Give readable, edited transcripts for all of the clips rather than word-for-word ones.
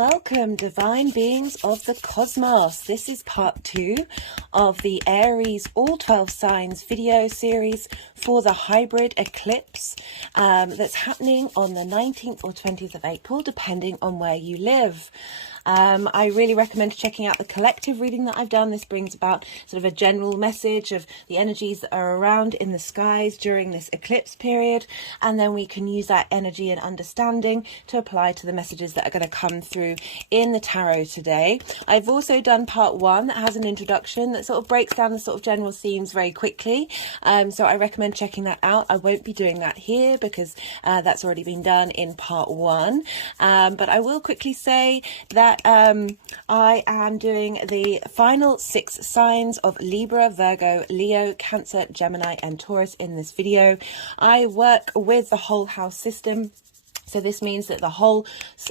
welcome, divine beings of the cosmos. This is part 2 of the Aries all 12 signs video series for the hybrid eclipse that's happening on the 19th or 20th of April, depending on where you live. I really recommend checking out the collective reading that I've done. This brings about sort of a general message of the energies that are around in the skies during this eclipse period, and then we can use that energy and understanding to apply to the messages that are going to come through in the tarot today. I've also done part 1 that has an introduction that sort of breaks down the sort of general themes very quickly, so I recommend checking that out. I won't be doing that here because that's already been done in part 1, but I will quickly say that I am doing the final 6 signs of Libra, Virgo, Leo, Cancer, Gemini and Taurus in this video. I work with the whole house system. So this means that the whole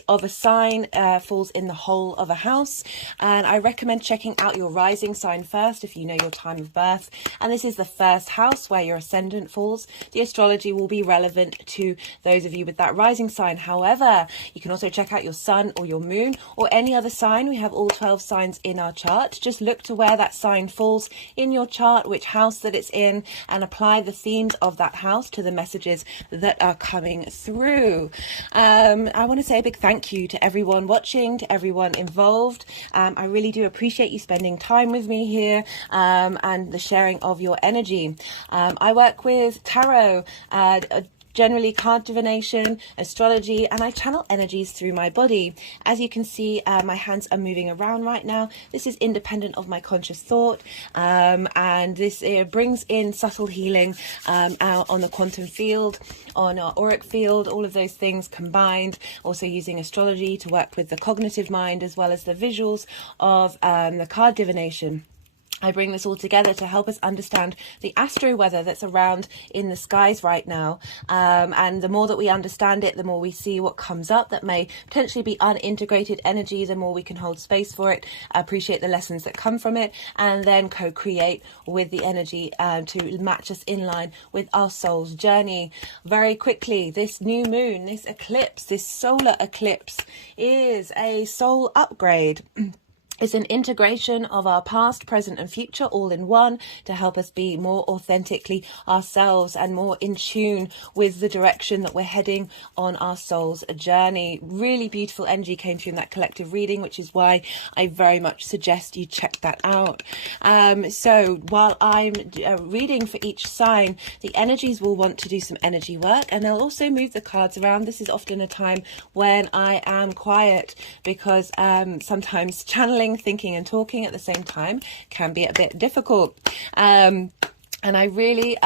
of a sign falls in the whole of a house. And I recommend checking out your rising sign first if you know your time of birth. And this is the first house where your ascendant falls. The astrology will be relevant to those of you with that rising sign. However, you can also check out your sun or your moon or any other sign. We have all 12 signs in our chart. Just look to where that sign falls in your chart, which house that it's in, and apply the themes of that house to the messages that are coming through. I want to say a big thank you to everyone watching, to everyone involved. I really do appreciate you spending time with me here and the sharing of your energy. I work with tarot, generally card divination, astrology, and I channel energies through my body. As you can see, my hands are moving around right now. This is independent of my conscious thought, and this brings in subtle healing out on the quantum field, on our auric field, all of those things combined. Also using astrology to work with the cognitive mind as well as the visuals of the card divination. I bring this all together to help us understand the astro weather that's around in the skies right now. And the more that we understand it, the more we see what comes up that may potentially be unintegrated energy, the more we can hold space for it, appreciate the lessons that come from it, and then co-create with the energy to match us in line with our soul's journey. Very quickly, this new moon, this eclipse, this solar eclipse is a soul upgrade. It's an integration of our past, present and future all in one to help us be more authentically ourselves and more in tune with the direction that we're heading on our soul's journey. Really beautiful energy came through in that collective reading, which is why I very much suggest you check that out. So while I'm reading for each sign, the energies will want to do some energy work, and they'll also move the cards around. This is often a time when I am quiet because sometimes channeling, thinking and talking at the same time can be a bit difficult. And I really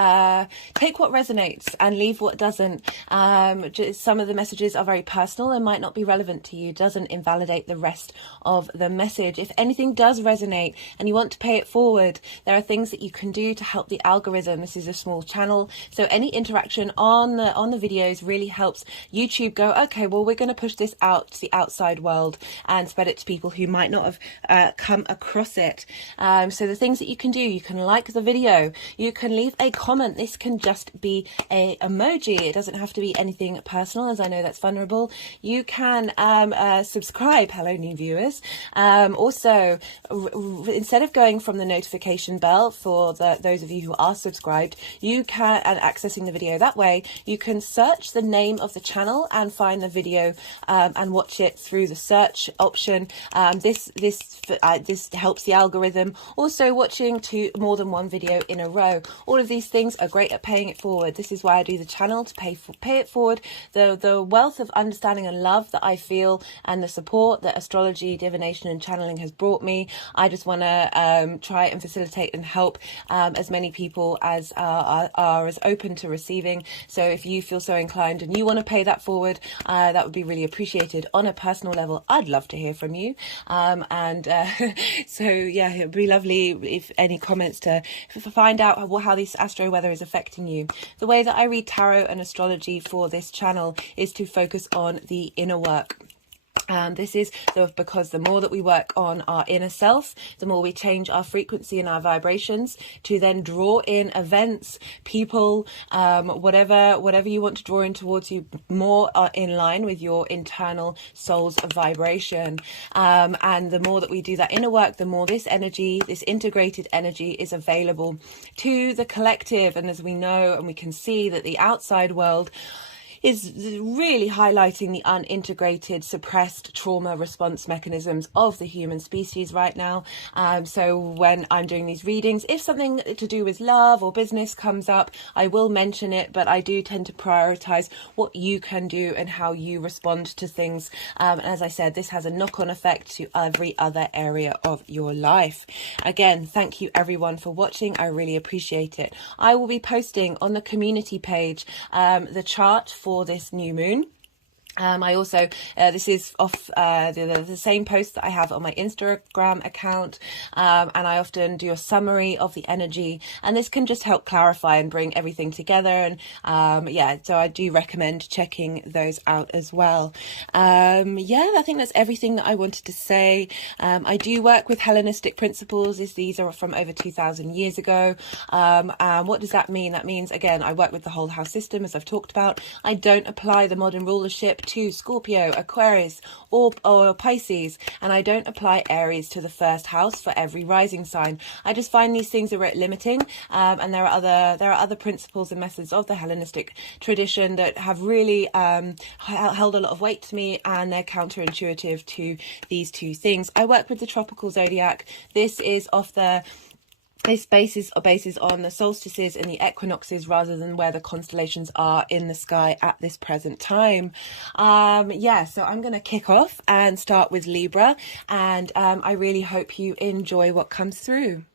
take what resonates and leave what doesn't. Some of the messages are very personal and might not be relevant to you. Doesn't invalidate the rest of the message. If anything does resonate and you want to pay it forward, there are things that you can do to help the algorithm. This is a small channel, so any interaction on the videos really helps YouTube go, okay, well, we're going to push this out to the outside world and spread it to people who might not have come across it. So the things that you can do, you can like the video, you can leave a comment. This can just be a emoji. It doesn't have to be anything personal, as I know that's vulnerable. You can subscribe. Hello, new viewers. Also, instead of going from the notification bell for those of you who are subscribed, you can, and accessing the video that way, you can search the name of the channel and find the video and watch it through the search option. This helps the algorithm. Also, watching more than one video in a row. All of these things are great at paying it forward. This is why I do the channel, to pay it forward. The wealth of understanding and love that I feel and the support that astrology, divination and channeling has brought me, I just want to try and facilitate and help as many people as are as open to receiving. So if you feel so inclined and you want to pay that forward, that would be really appreciated. On a personal level, I'd love to hear from you. So yeah, it would be lovely if any comments to find out how this astro weather is affecting you. The way that I read tarot and astrology for this channel is to focus on the inner work. This is because the more that we work on our inner self, the more we change our frequency and our vibrations to then draw in events, people, whatever you want to draw in towards you, more in line with your internal soul's vibration. And the more that we do that inner work, the more this energy, this integrated energy, is available to the collective. And as we know and we can see that the outside world is really highlighting the unintegrated, suppressed trauma response mechanisms of the human species right now. So when I'm doing these readings, if something to do with love or business comes up, I will mention it, but I do tend to prioritize what you can do and how you respond to things. And as I said, this has a knock-on effect to every other area of your life. Again, thank you everyone for watching. I really appreciate it. I will be posting on the community page the chart for this new moon. I also, this is off the same post that I have on my Instagram account, and I often do a summary of the energy, and this can just help clarify and bring everything together. And yeah, so I do recommend checking those out as well. Yeah, I think that's everything that I wanted to say. I do work with Hellenistic principles. These are from over 2,000 years ago. What does that mean? That means, again, I work with the whole house system, as I've talked about. I don't apply the modern rulership to Scorpio, Aquarius, or Pisces, and I don't apply Aries to the first house for every rising sign. I just find these things are a bit limiting, and there are other principles and methods of the Hellenistic tradition that have really held a lot of weight to me, and they're counterintuitive to these two things. I work with the tropical zodiac. This is this basis on the solstices and the equinoxes rather than where the constellations are in the sky at this present time. Yeah, so I'm going to kick off and start with Libra, and I really hope you enjoy what comes through.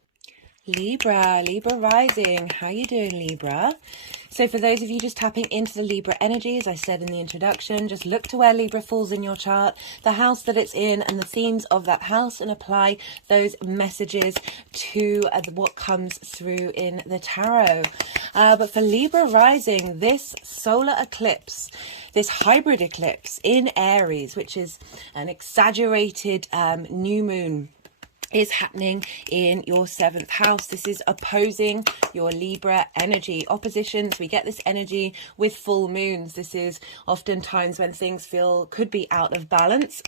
Libra rising. How you doing, Libra? So for those of you just tapping into the Libra energy, as I said in the introduction, just look to where Libra falls in your chart, the house that it's in and the themes of that house, and apply those messages to what comes through in the tarot. But for Libra rising, this solar eclipse, this hybrid eclipse in Aries, which is an exaggerated new moon, is happening in your 7th house. This is opposing your Libra energy. Oppositions, we get this energy with full moons. This is oftentimes when things could be out of balance.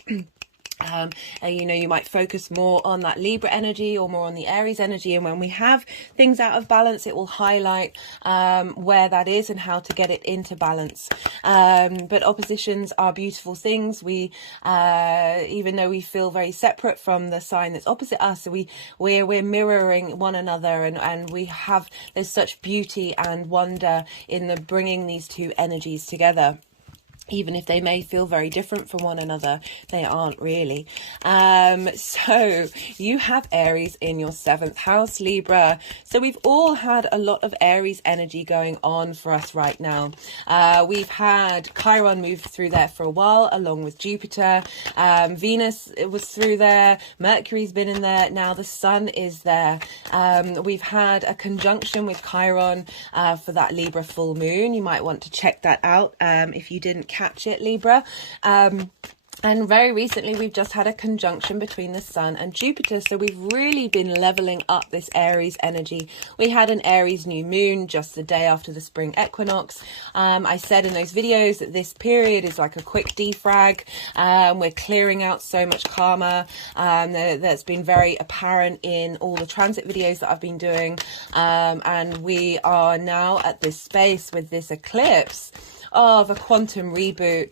You know, you might focus more on that Libra energy or more on the Aries energy, and when we have things out of balance, it will highlight where that is and how to get it into balance. But oppositions are beautiful things. We even though we feel very separate from the sign that's opposite us, we're mirroring one another, and there's such beauty and wonder in the bringing these two energies together. Even if they may feel very different from one another, they aren't really. So you have Aries in your 7th house, Libra. So we've all had a lot of Aries energy going on for us right now. We've had Chiron move through there for a while, along with Jupiter. Venus was through there. Mercury's been in there. Now the Sun is there. We've had a conjunction with Chiron for that Libra full moon. You might want to check that out if you didn't catch it, Libra. And very recently, we've just had a conjunction between the Sun and Jupiter. So we've really been leveling up this Aries energy. We had an Aries new moon just the day after the spring equinox. I said in those videos that this period is like a quick defrag. We're clearing out so much karma. That's been very apparent in all the transit videos that I've been doing. And we are now at this space with this eclipse of a quantum reboot,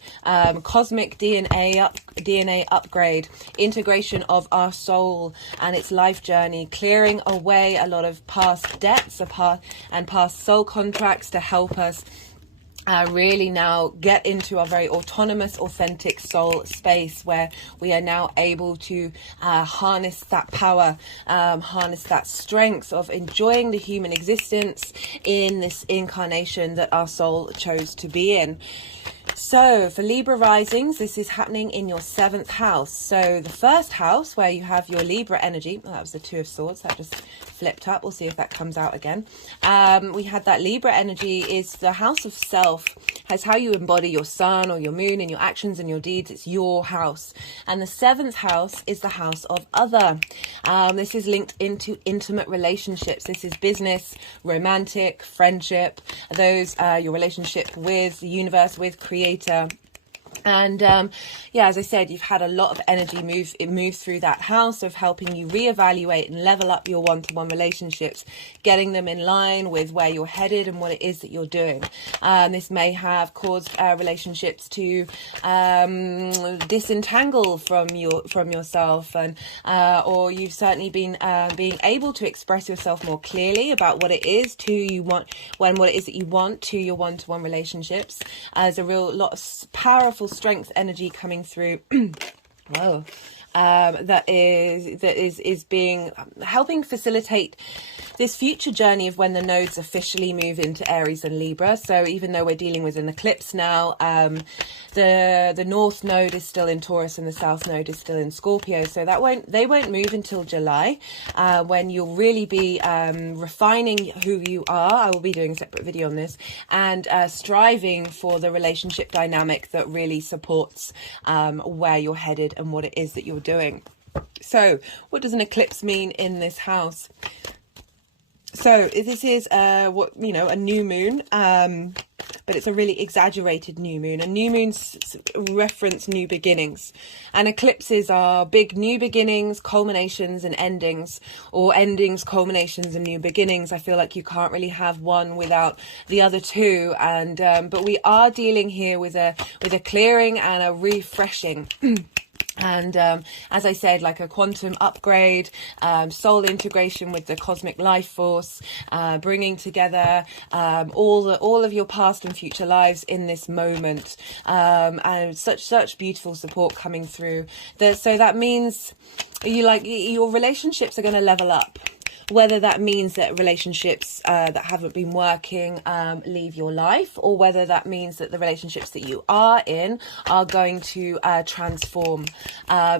cosmic DNA upgrade, integration of our soul and its life journey, clearing away a lot of past debts and past soul contracts to help us really now get into our very autonomous, authentic soul space where we are now able to harness that power, harness that strength of enjoying the human existence in this incarnation that our soul chose to be in. So for Libra risings, this is happening in your 7th house. So the first house where you have your Libra energy, that was the 2 of Swords, that just flipped up. We'll see if that comes out again. We had that Libra energy is the house of self, has how you embody your sun or your moon and your actions and your deeds. It's your house. And the 7th house is the house of other. This is linked into intimate relationships. This is business, romantic, friendship, those your relationship with the universe, with creator. And yeah, as I said, you've had a lot of energy move through that house of helping you reevaluate and level up your one-to-one relationships, getting them in line with where you're headed and what it is that you're doing. This may have caused relationships to disentangle from yourself, and or you've certainly been being able to express yourself more clearly about what it is what it is that you want to your one-to-one relationships. There's a real lot of powerful strength energy coming through. Whoa. That is being helping facilitate this future journey of when the nodes officially move into Aries and Libra. So even though we're dealing with an eclipse now, the north node is still in Taurus and the south node is still in Scorpio. So they won't move until July, when you'll really be refining who you are. I will be doing a separate video on this, and striving for the relationship dynamic that really supports where you're headed and what it is that you're doing. So what does an eclipse mean in this house? So this is a new moon, but it's a really exaggerated new moon. And new moons reference new beginnings, and eclipses are big new beginnings, culminations and endings, or endings, culminations and new beginnings. I feel like you can't really have one without the other two. And but we are dealing here with a clearing and a refreshing. And as I said, like a quantum upgrade, soul integration with the cosmic life force, bringing together all of your past and future lives in this moment, and such beautiful support coming through. So that means your relationships are going to level up. Whether that means that relationships that haven't been working leave your life, or whether that means that the relationships that you are in are going to transform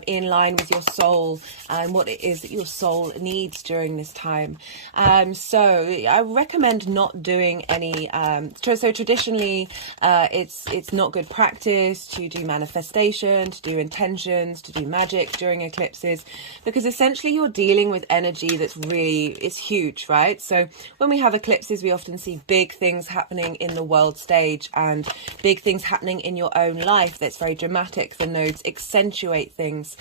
in line with your soul and what it is that your soul needs during this time. So I recommend not doing any. So traditionally, it's not good practice to do manifestation, to do intentions, to do magic during eclipses, because essentially you're dealing with energy that's really is huge, right? So when we have eclipses, we often see big things happening in the world stage and big things happening in your own life that's very dramatic. The nodes accentuate things.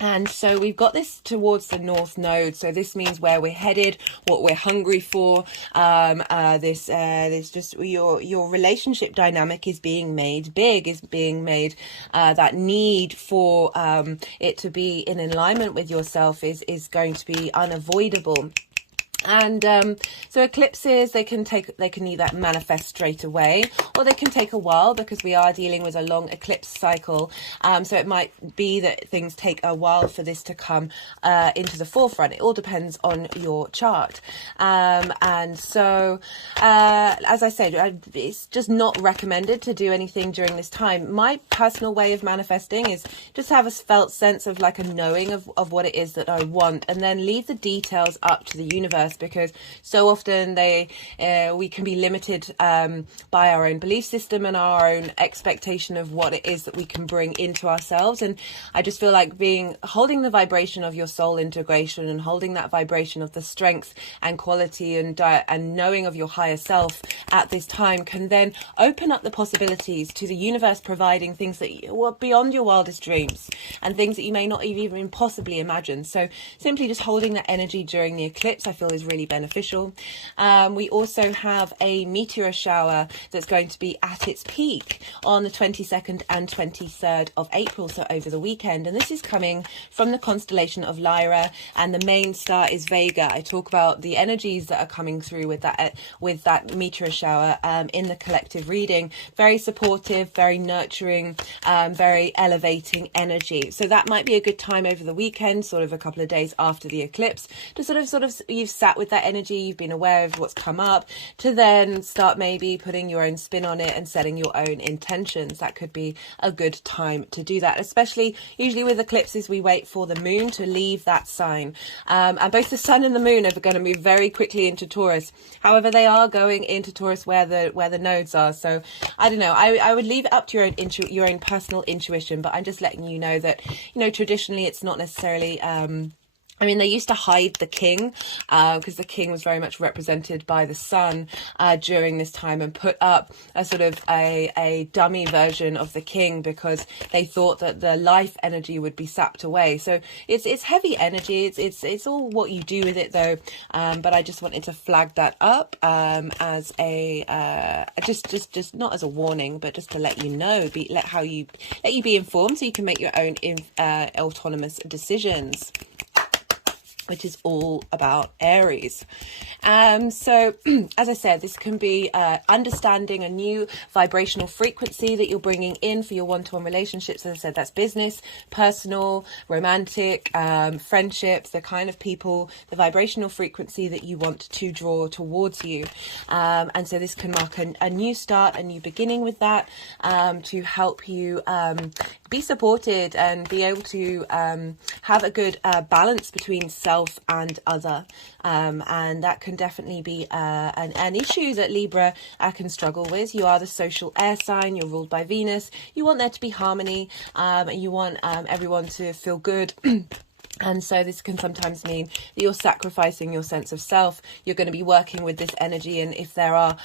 And so we've got this towards the north node. So this means where we're headed, what we're hungry for. This just your relationship dynamic is being made big, is being made. That need for it to be in alignment with yourself is going to be unavoidable. And so eclipses, they can either manifest straight away, or they can take a while, because we are dealing with a long eclipse cycle. So it might be that things take a while for this to come into the forefront. It all depends on your chart. And so, as I said, it's just not recommended to do anything during this time. My personal way of manifesting is just have a felt sense of like a knowing of what it is that I want, and then leave the details up to the universe. Because so often we can be limited by our own belief system and our own expectation of what it is that we can bring into ourselves. And I just feel like holding the vibration of your soul integration and holding that vibration of the strength and quality and knowing of your higher self at this time can then open up the possibilities to the universe, providing things that were beyond your wildest dreams and things that you may not even possibly imagine. So simply just holding that energy during the eclipse, I feel, is really beneficial. We also have a meteor shower that's going to be at its peak on the 22nd and 23rd of April, so over the weekend, and this is coming from the constellation of Lyra, and the main star is Vega. I talk about the energies that are coming through with that meteor shower in the collective reading. Very supportive, very nurturing, very elevating energy. So that might be a good time over the weekend, sort of a couple of days after the eclipse, to sort of you've sat with that energy, you've been aware of what's come up, to then start maybe putting your own spin on it and setting your own intentions. That could be a good time to do that, especially usually with eclipses we wait for the moon to leave that sign, and both the sun and the moon are going to move very quickly into Taurus. However, they are going into Taurus where the nodes are, so I don't know, I would leave it up to your own personal intuition, but I'm just letting you know that, you know, traditionally it's not necessarily I mean, they used to hide the king because the king was very much represented by the sun during this time, and put up a sort of a dummy version of the king because they thought that the life energy would be sapped away. So it's heavy energy. It's all what you do with it, though. But I just wanted to flag that up as a just not as a warning, but just to let you know, let you be informed so you can make your own autonomous decisions, which is all about Aries. So as I said, this can be understanding a new vibrational frequency that you're bringing in for your one-to-one relationships. As I said, that's business, personal, romantic, friendships, the kind of people, the vibrational frequency that you want to draw towards you. And so this can mark a new start, a new beginning with that, to help you be supported and be able to have a good balance between self and other, and that can definitely be an issue that Libra can struggle with. You are the social air sign, you're ruled by Venus, you want there to be harmony, you want everyone to feel good. And so this can sometimes mean that you're sacrificing your sense of self. You're going to be working with this energy, and if there are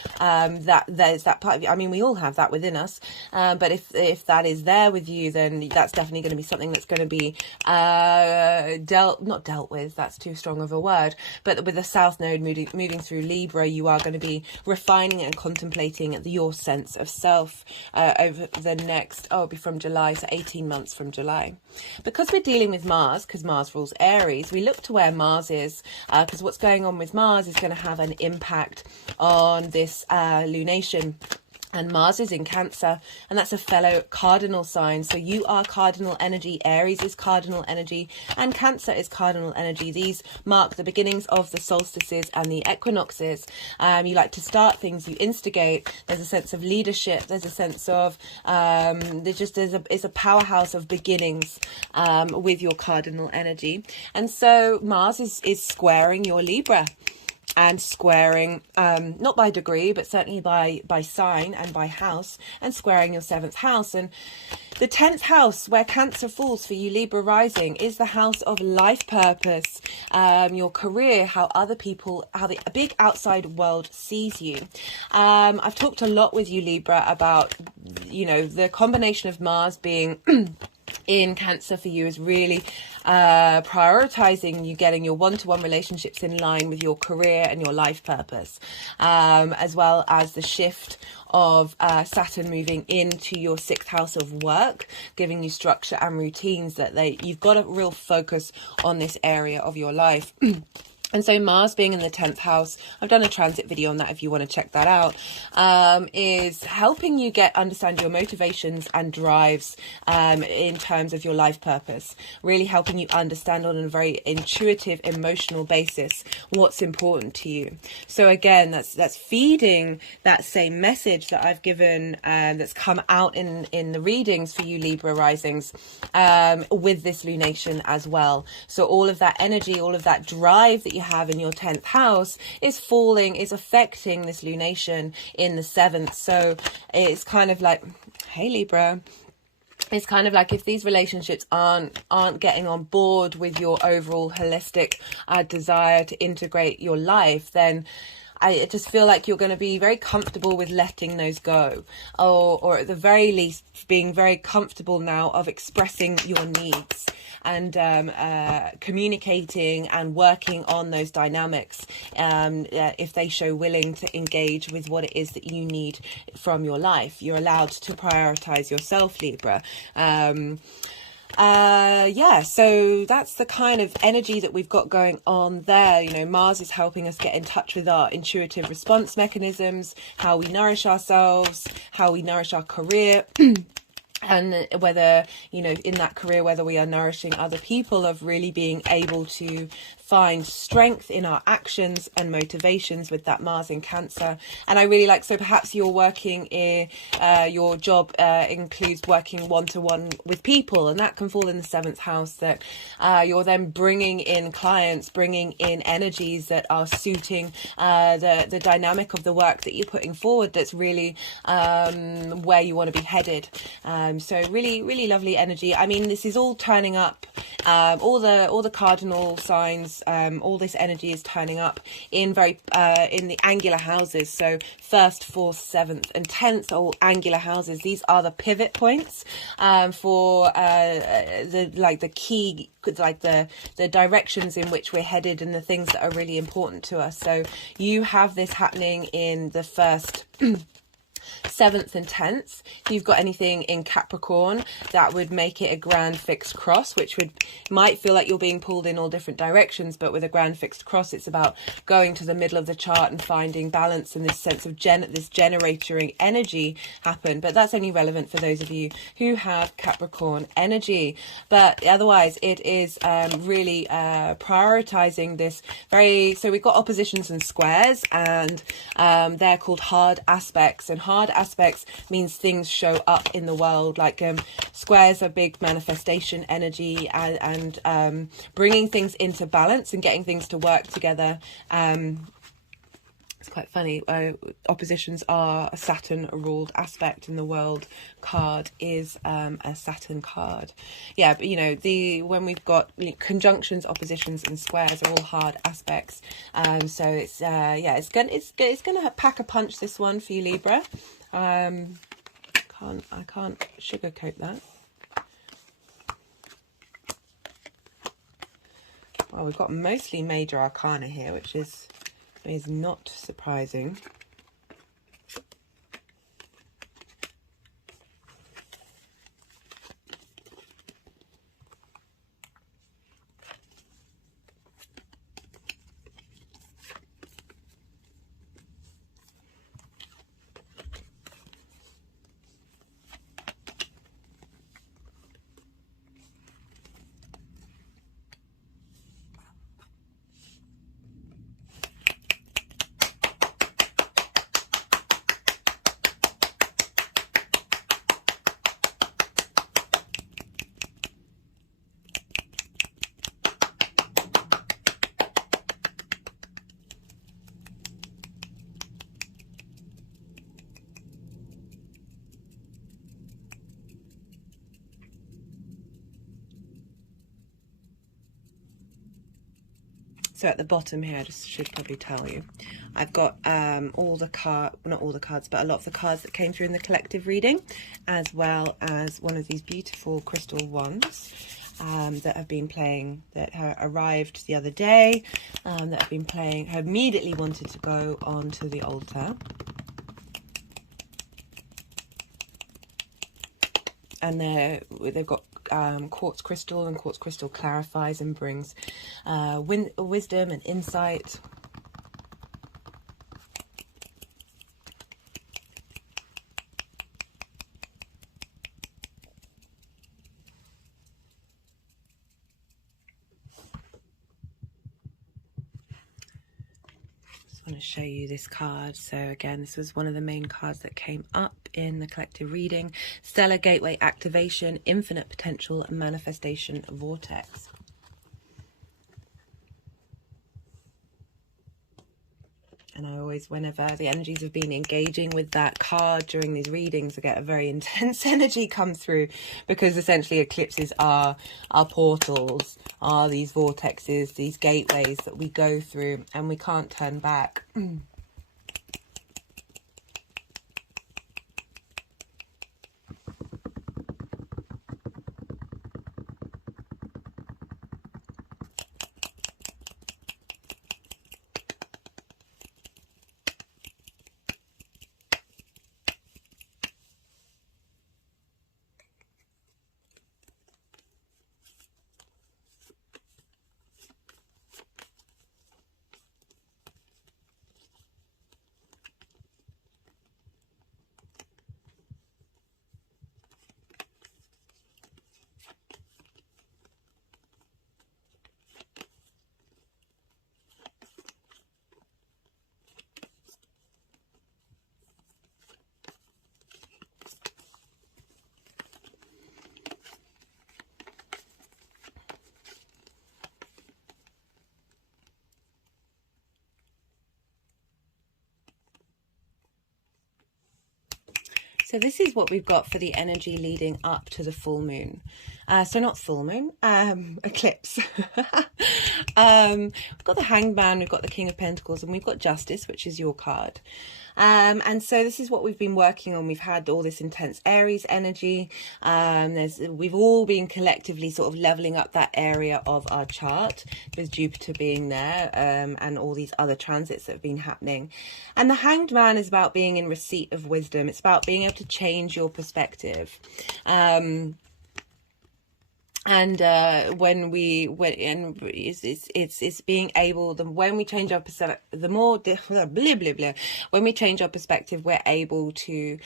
there's that part of you, I mean, we all have that within us, but if that is there with you, then that's definitely going to be something that's going to be not dealt with, that's too strong of a word, but with the South Node moving through Libra, you are going to be refining and contemplating your sense of self over the next, it'll be from July, so 18 months from July. Because we're dealing with Mars, because Mars rules Aries, we look to where Mars is, because what's going on with Mars is going to have an impact on this lunation. And Mars is in Cancer, and that's a fellow cardinal sign. So you are cardinal energy, Aries is cardinal energy, and Cancer is cardinal energy. These mark the beginnings of the solstices and the equinoxes. You like to start things, you instigate. There's a sense of leadership. There's a sense of it's a powerhouse of beginnings with your cardinal energy. And so Mars is squaring your Libra. And squaring, not by degree, but certainly by sign and by house, and squaring your 7th house. And the 10th house, where Cancer falls for you Libra rising, is the house of life purpose, your career, how other people, how the big outside world sees you. I've talked a lot with you Libra about, you know, the combination of Mars being in Cancer for you is really prioritizing you getting your one-to-one relationships in line with your career and your life purpose, as well as the shift of Saturn moving into your 6th house of work, giving you structure and routines that you've got a real focus on this area of your life. And so Mars being in the 10th house, I've done a transit video on that if you want to check that out, is helping you understand your motivations and drives in terms of your life purpose, really helping you understand on a very intuitive, emotional basis what's important to you. So again, that's feeding that same message that I've given, that's come out in the readings for you Libra risings, with this lunation as well. So all of that energy, all of that drive that you have in your 10th house is affecting this lunation in the 7th. So it's kind of like, hey Libra, it's kind of like if these relationships aren't getting on board with your overall holistic desire to integrate your life, then I just feel like you're going to be very comfortable with letting those go, or at the very least being very comfortable now of expressing your needs and communicating and working on those dynamics, if they show willing to engage with what it is that you need from your life. You're allowed to prioritize yourself, Libra. So that's the kind of energy that we've got going on there. You know, Mars is helping us get in touch with our intuitive response mechanisms, how we nourish ourselves, how we nourish our career. and whether, you know, in that career, whether we are nourishing other people, of really being able to find strength in our actions and motivations with that Mars in Cancer. And I really like, so perhaps you're working in, your job includes working one-to-one with people, and that can fall in the 7th house, that you're then bringing in clients, bringing in energies that are suiting the dynamic of the work that you're putting forward, that's really where you want to be headed. So really, really lovely energy. I mean, this is all turning up, all the cardinal signs, all this energy is turning up in in the angular houses. So 1st, 4th, 7th and 10th are all angular houses. These are the pivot points for the key, like the directions in which we're headed, and the things that are really important to us. So you have this happening in the 1st, 7th and 10th. If you've got anything in Capricorn, that would make it a grand fixed cross, which might feel like you're being pulled in all different directions, but with a grand fixed cross, it's about going to the middle of the chart and finding balance, and this sense of this generatoring energy happen. But that's only relevant for those of you who have Capricorn energy. But otherwise, it is really prioritizing this so we've got oppositions and squares, and they're called hard aspects, and hard aspects means things show up in the world. Like squares are big manifestation energy, and bringing things into balance and getting things to work together. It's quite funny. Oppositions are a Saturn ruled aspect, in the world card is a Saturn card. Yeah, but you know, when we've got conjunctions, oppositions and squares are all hard aspects. So it's it's gonna pack a punch, this one, for you, Libra. I can't sugarcoat that. Well, we've got mostly major arcana here, which is not surprising. So at the bottom here, I just should probably tell you, I've got not all the cards, but a lot of the cards that came through in the collective reading, as well as one of these beautiful crystal wands that have been playing, that arrived the other day, that have been playing, have immediately wanted to go onto the altar. And they've got quartz crystal, and quartz crystal clarifies and brings wisdom and insight. I want to show you this card. So again, this was one of the main cards that came up in the collective reading. Stellar Gateway Activation, Infinite Potential and Manifestation Vortex. And I always, whenever the energies have been engaging with that card during these readings, I get a very intense energy come through, because essentially eclipses are portals, are these vortexes, these gateways that we go through, and we can't turn back. So this is what we've got for the energy leading up to the full moon. So not full moon, eclipse. We've got the Hanged Man, we've got the King of Pentacles, and we've got Justice, which is your card. And so this is what we've been working on. We've had all this intense Aries energy. We've all been collectively sort of leveling up that area of our chart, with Jupiter being there, and all these other transits that have been happening. And the Hanged Man is about being in receipt of wisdom. It's about being able to change your perspective. It's being able, when we change our perspective, when we change our perspective, we're able to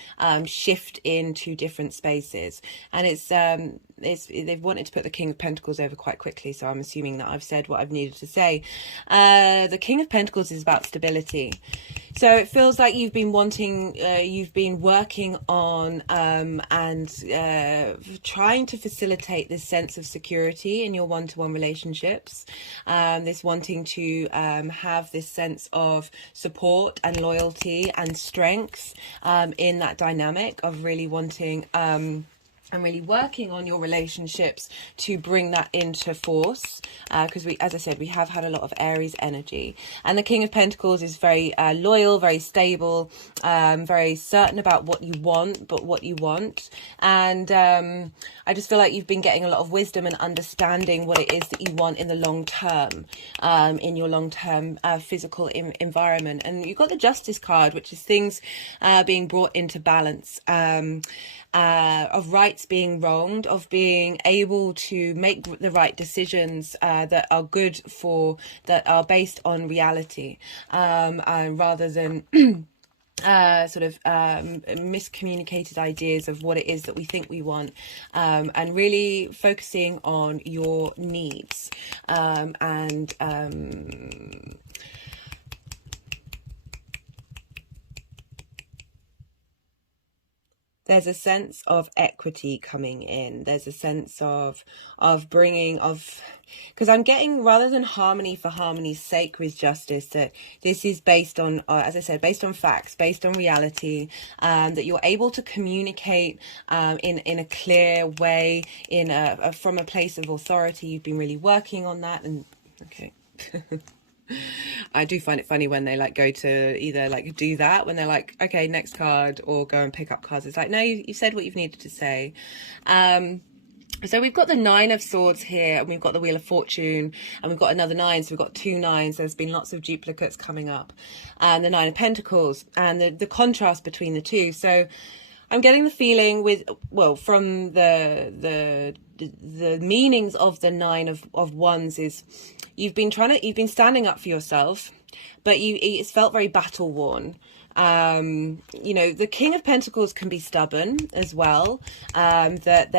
shift into different spaces. And they've wanted to put the King of Pentacles over quite quickly, so I'm assuming that I've said what I've needed to say. The King of Pentacles is about stability. So it feels like you've been working on trying to facilitate this sense of security in your one-to-one relationships. This wanting to have this sense of support and loyalty and strength in that dynamic of really wanting and really working on your relationships to bring that into force, because as I said, we have had a lot of Aries energy. And the King of Pentacles is very loyal, very stable, very certain about what you want, and I just feel like you've been getting a lot of wisdom and understanding what it is that you want in the long term, in your long-term physical environment. And you've got the Justice card, which is things being brought into balance, of rights being wronged, of being able to make the right decisions that are good that are based on reality, rather than miscommunicated ideas of what it is that we think we want, and really focusing on your needs, there's a sense of equity coming in. There's a sense of because I'm getting, rather than harmony for harmony's sake with Justice, that this is based on, as I said, based on facts, based on reality, that you're able to communicate in a clear way, from a place of authority. You've been really working on that, and okay. I do find it funny when they go to either do that, when they're like, okay, next card, or go and pick up cards. It's like, no, you said what you've needed to say. So we've got the Nine of Swords here, and we've got the Wheel of Fortune, and we've got another 9, so we've got 2 9s. There's been lots of duplicates coming up, and the Nine of Pentacles, and the contrast between the two. So I'm getting the feeling from the meanings of the Nine of Wands is you've been standing up for yourself, but it's felt very battle worn. The King of Pentacles can be stubborn as well, that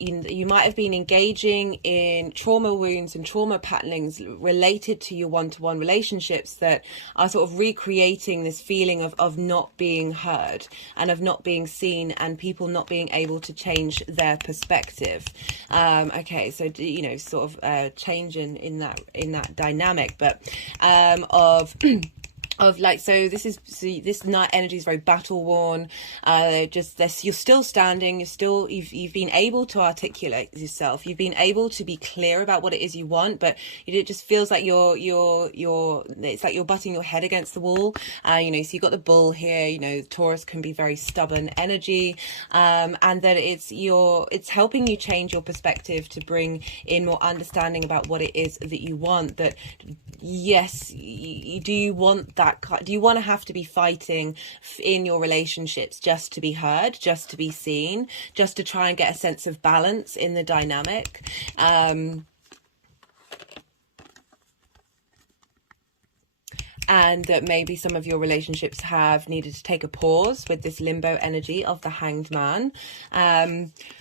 you might have been engaging in trauma wounds and trauma patternings related to your one-to-one relationships that are sort of recreating this feeling of not being heard and of not being seen, and people not being able to change their perspective. Okay, so sort of change in that dynamic, but this night energy is very battle worn. You're still standing. You've been able to articulate yourself. You've been able to be clear about what it is you want, but it just feels like it's like you're butting your head against the wall. So you've got the Bull here. Taurus can be very stubborn energy, and that it's helping you change your perspective to bring in more understanding about what it is that you want. That yes, do you want that? Do you want to have to be fighting in your relationships just to be heard, just to be seen, just to try and get a sense of balance in the dynamic? And that maybe some of your relationships have needed to take a pause with this limbo energy of the Hanged Man.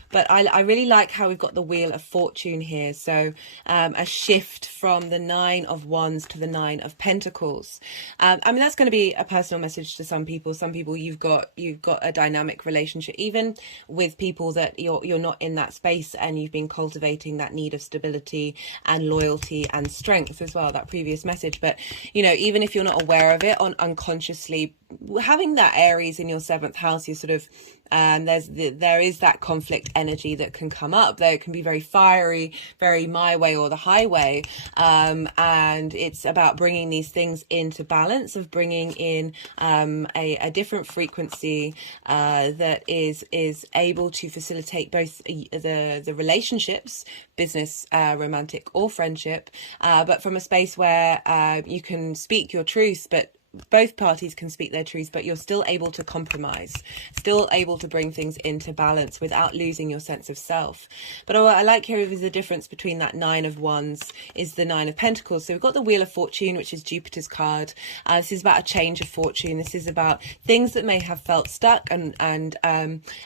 But I really like how we've got the Wheel of Fortune here. So a shift from the 9 of Wands to the 9 of Pentacles. That's going to be a personal message to some people. Some people you've got a dynamic relationship, even with people that you're not in that space, and you've been cultivating that need of stability and loyalty and strength as well, that previous message. But even if you're not aware of it, unconsciously having that Aries in your 7th house, you're sort of And there is that conflict energy that can come up. There, it can be very fiery, very my way or the highway. And it's about bringing these things into balance, of bringing in a different frequency that is able to facilitate both the relationships, business, romantic or friendship, but from a space where you can speak your truth, but both parties can speak their truth, but you're still able to compromise, still able to bring things into balance without losing your sense of self. But what I like here is the difference between that 9 of Wands is the 9 of Pentacles. So we've got the Wheel of Fortune, which is Jupiter's card. This is about a change of fortune. This is about things that may have felt stuck and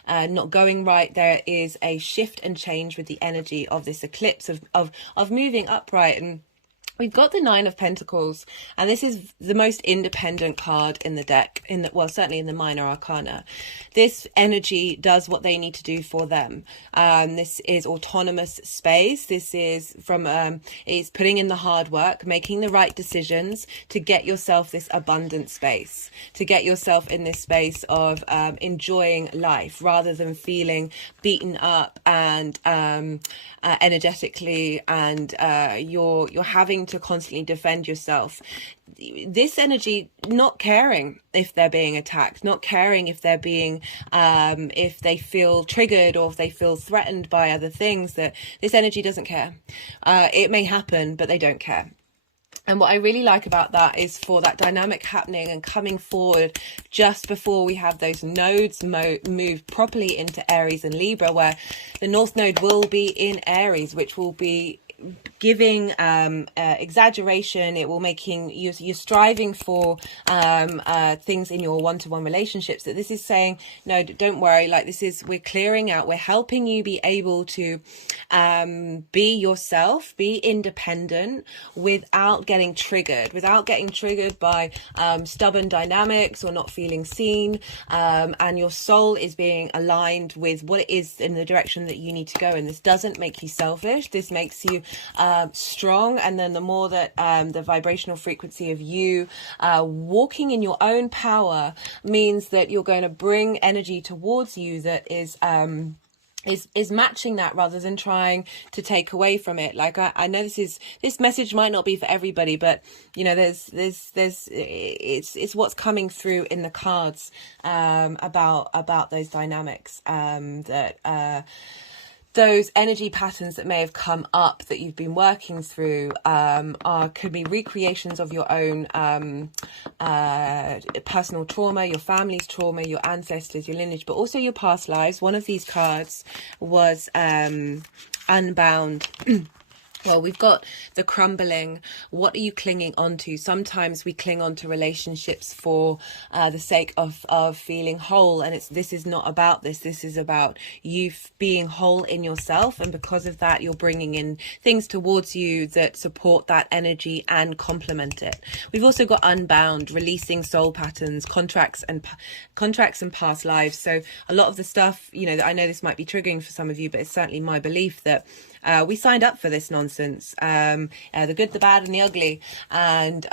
not going right. There is a shift and change with the energy of this eclipse of moving upright. And we've got the 9 of Pentacles, and this is the most independent card in the deck, well, certainly in the minor arcana. This energy does what they need to do for them. This is autonomous space. This is it's putting in the hard work, making the right decisions to get yourself this abundant space, to get yourself in this space of enjoying life rather than feeling beaten up and energetically, and you're having to constantly defend yourself. This energy, not caring if they're being attacked, not caring if they're being if they feel triggered or if they feel threatened by other things, that this energy doesn't care. It may happen, but they don't care. And what I really like about that is for that dynamic happening and coming forward just before we have those nodes move properly into Aries and Libra, where the North Node will be in Aries, which will be giving exaggeration. It will making you're striving for things in your one-to-one relationships, that this is saying, no, don't worry, like we're clearing out, we're helping you be able to be yourself, be independent without getting triggered by stubborn dynamics or not feeling seen, and your soul is being aligned with what it is in the direction that you need to go. And this doesn't make you selfish, this makes you strong. And then the more that the vibrational frequency of you walking in your own power means that you're going to bring energy towards you that is matching that, rather than trying to take away from it. Like I know this message might not be for everybody, but you know, it's what's coming through in the cards about those dynamics, that those energy patterns that may have come up that you've been working through could be recreations of your own personal trauma, your family's trauma, your ancestors, your lineage, but also your past lives. One of these cards was Unbound. Well, we've got the crumbling. What are you clinging onto? Sometimes we cling on to relationships for the sake of feeling whole. And this is not about this. This is about you being whole in yourself. And because of that, you're bringing in things towards you that support that energy and complement it. We've also got Unbound, releasing soul patterns, contracts and past lives. So a lot of the stuff, you know, I know this might be triggering for some of you, but it's certainly my belief that we signed up for this nonsense, the good, the bad and the ugly. And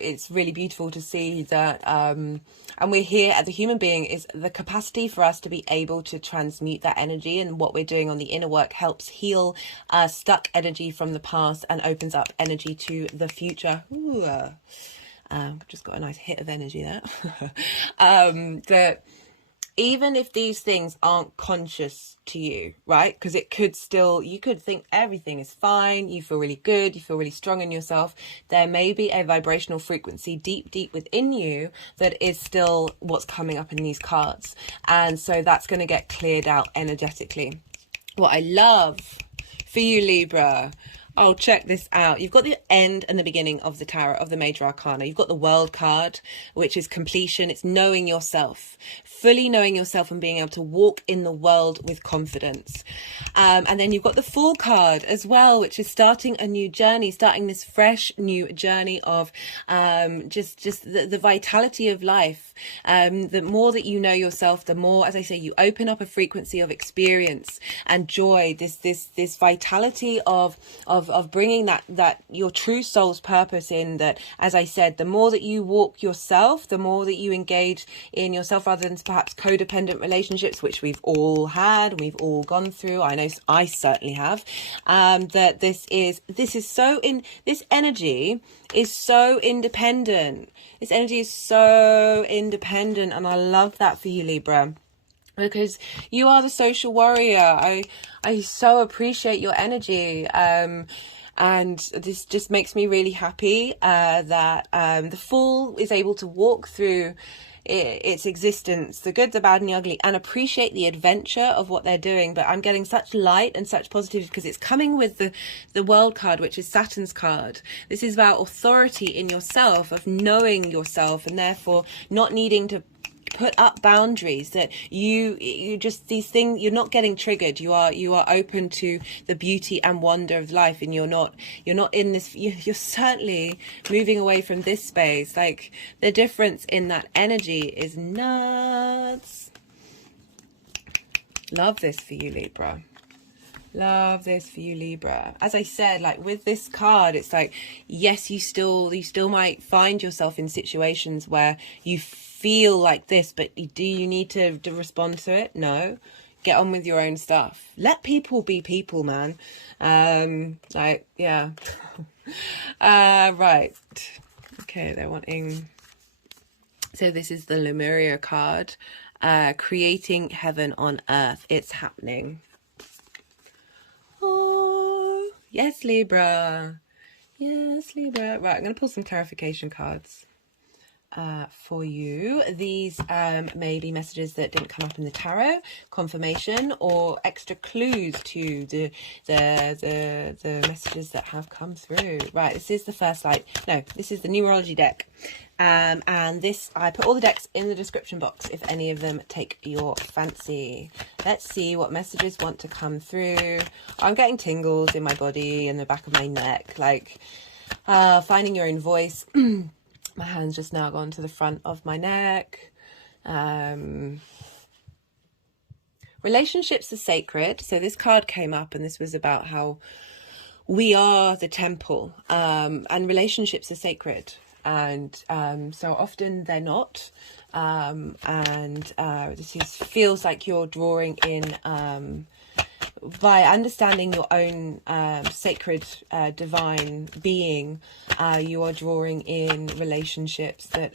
it's really beautiful to see that, and we're here as a human being, is the capacity for us to be able to transmute that energy. And what we're doing on the inner work helps heal stuck energy from the past and opens up energy to the future. Ooh, just got a nice hit of energy there. That even if these things aren't conscious to you, right? Because you could think everything is fine, you feel really good, you feel really strong in yourself. There may be a vibrational frequency deep within you that is still what's coming up in these cards. And so that's going to get cleared out energetically. What I love for you, Libra, oh, check this out. You've got the end and the beginning of the Tarot, of the Major Arcana. You've got the World card, which is completion. It's knowing yourself, fully knowing yourself and being able to walk in the world with confidence. And then you've got the Fool card as well, which is starting a new journey, starting this fresh new journey of just the vitality of life. The more that you know yourself, the more, as I say, you open up a frequency of experience and joy, this vitality of of bringing that your true soul's purpose in, that, as I said, the more that you walk yourself, the more that you engage in yourself, rather than perhaps codependent relationships, which we've all had, we've all gone through. I know I certainly have. That this energy is so independent. This energy is so independent, and I love that for you, Libra, because you are the social warrior. I so appreciate your energy, and this just makes me really happy that the Fool is able to walk through its existence, the good, the bad, and the ugly, and appreciate the adventure of what they're doing. But I'm getting such light and such positivity because it's coming with the World card, which is Saturn's card. This is about authority in yourself, of knowing yourself, and therefore not needing to put up boundaries, that you just, these things, you're not getting triggered, you are open to the beauty and wonder of life, and you're not in this, you're certainly moving away from this space. Like, the difference in that energy is nuts. Love this for you, Libra. Love this for you, Libra. As I said, like with this card, it's like, yes, you still might find yourself in situations where you feel like this, but do you need to respond to it? No. Get on with your own stuff. Let people be people, man. Like, yeah. Right. Okay, they're wanting... So this is the Lemuria card. Creating heaven on earth. It's happening. Oh, yes, Libra. Yes, Libra. Right, I'm going to pull some clarification cards for you. These may be messages that didn't come up in the tarot, confirmation, or extra clues to the messages that have come through. Right, this is the first light. No, this is the numerology deck. And this, I put all the decks in the description box if any of them take your fancy. Let's see what messages want to come through. I'm getting tingles in my body and the back of my neck, like finding your own voice. My hand's just now gone to the front of my neck. Relationships are sacred. So this card came up, and this was about how we are the temple, and relationships are sacred. And so often they're not. This feels like you're drawing in, by understanding your own sacred divine being, you are drawing in relationships that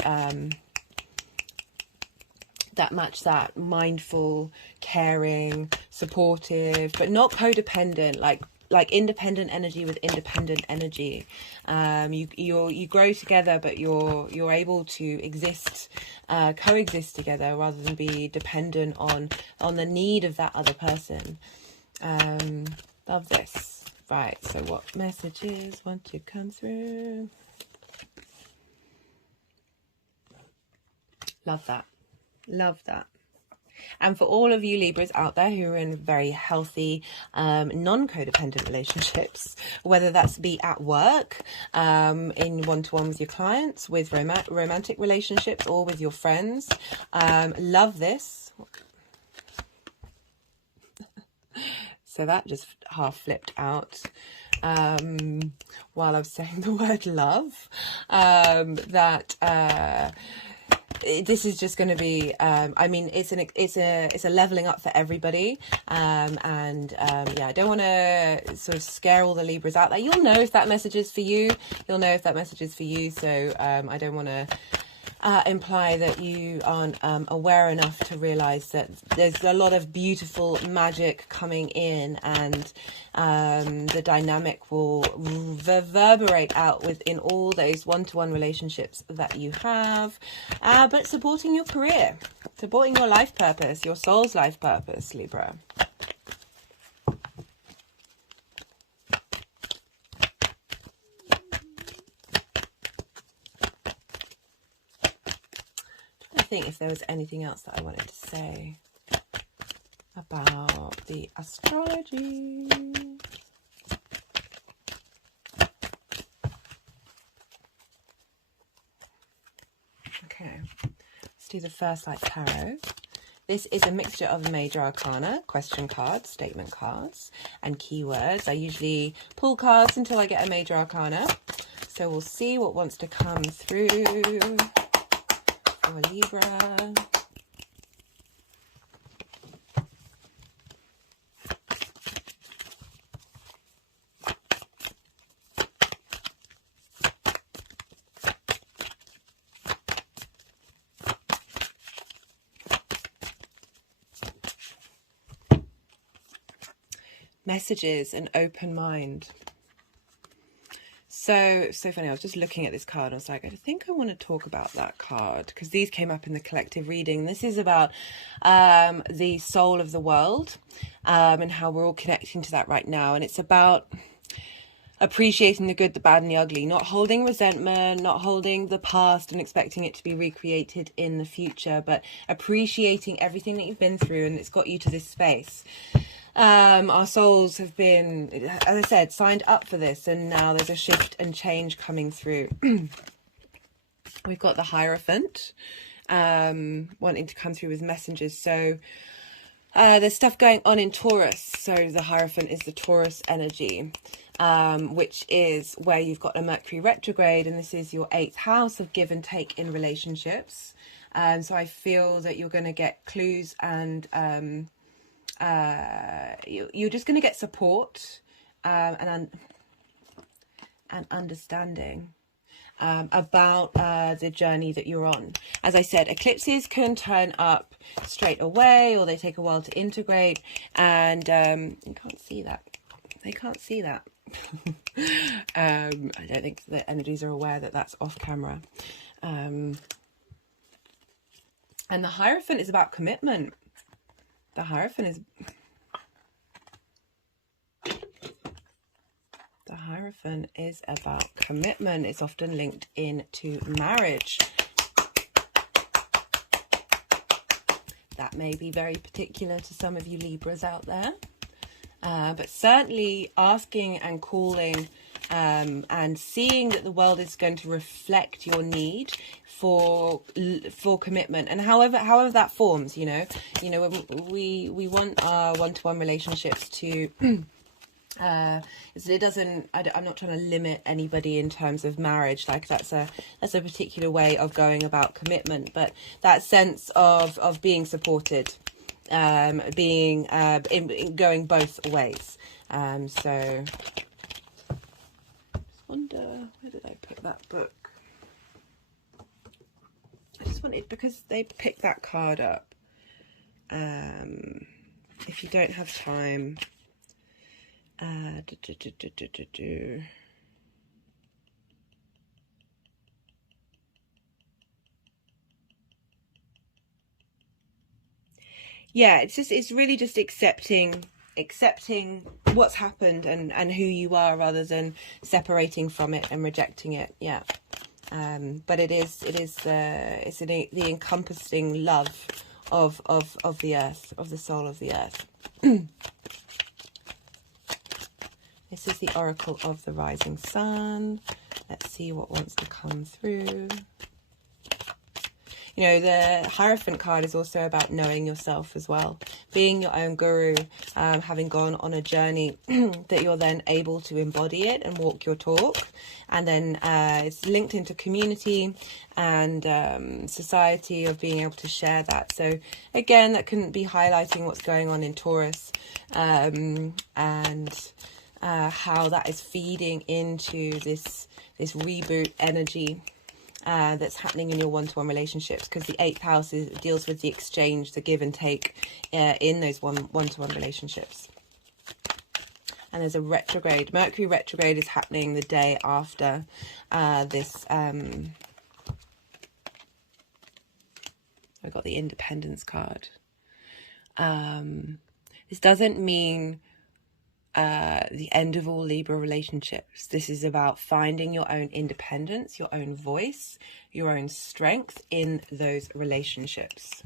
that match that: mindful, caring, supportive, but not codependent, like independent energy with independent energy. You grow together, but you're able to exist, coexist together, rather than be dependent on the need of that other person. Love this. Right, so what messages want to come through? Love that. Love that. And for all of you Libras out there who are in very healthy, non-codependent relationships, whether that's be at work, in one-to-one with your clients, with romantic relationships, or with your friends, love this. So that just half flipped out while I was saying the word love. This is just going to be, I mean, it's a leveling up for everybody. Yeah, I don't want to sort of scare all the Libras out there. You'll know if that message is for you. You'll know if that message is for you. So I don't want to imply that you aren't aware enough to realize that there's a lot of beautiful magic coming in, and the dynamic will reverberate out within all those one-to-one relationships that you have, but supporting your career, supporting your life purpose, your soul's life purpose, Libra. I think if there was anything else that I wanted to say about the astrology. Okay, let's do the first light tarot. This is a mixture of major arcana, question cards, statement cards, and keywords. I usually pull cards until I get a major arcana. So we'll see what wants to come through for Libra. Messages, an open mind. So funny. I was just looking at this card. I was like, I think I want to talk about that card because these came up in the collective reading. This is about the soul of the world and how we're all connecting to that right now. And it's about appreciating the good, the bad, and the ugly, not holding resentment, not holding the past and expecting it to be recreated in the future, but appreciating everything that you've been through and it's got you to this space. Our souls have been, as I said, signed up for this, and now there's a shift and change coming through. We've got the Hierophant wanting to come through with messages. So there's stuff going on in Taurus. So the Hierophant is the Taurus energy, which is where you've got a Mercury retrograde, and this is your 8th house of give and take in relationships. So I feel that you're going to get clues and you're just going to get support and understanding about the journey that you're on. As I said, eclipses can turn up straight away or they take a while to integrate, and you can't see that. They can't see that. I don't think the energies are aware that that's off camera. And the Hierophant is about commitment. The Hierophant is about commitment. It's often linked into marriage. That may be very particular to some of you Libras out there. But certainly asking and calling and seeing that the world is going to reflect your need for commitment, and however that forms, you know we want our one-to-one relationships to it doesn't, I'm not trying to limit anybody in terms of marriage, like that's a particular way of going about commitment, but that sense of being supported, being going both ways. So just wonder, where did I put that book? I just wanted, because they picked that card up, if you don't have time, yeah, it's really just accepting what's happened and who you are, rather than separating from it and rejecting it. Yeah. But it's the encompassing love of the earth, of the soul of the earth. This is the Oracle of the Rising Sun. Let's see what wants to come through. You know, the Hierophant card is also about knowing yourself as well, being your own guru, having gone on a journey that you're then able to embody it and walk your talk. And then it's linked into community and society, of being able to share that. So again, that can be highlighting what's going on in Taurus, and how that is feeding into this reboot energy that's happening in your one-to-one relationships, because the 8th house deals with the exchange, the give and take in those one-to-one relationships. And there's a retrograde. Mercury retrograde is happening the day after this. I got the Independence card. This doesn't mean the end of all Libra relationships. This is about finding your own independence, your own voice, your own strength in those relationships.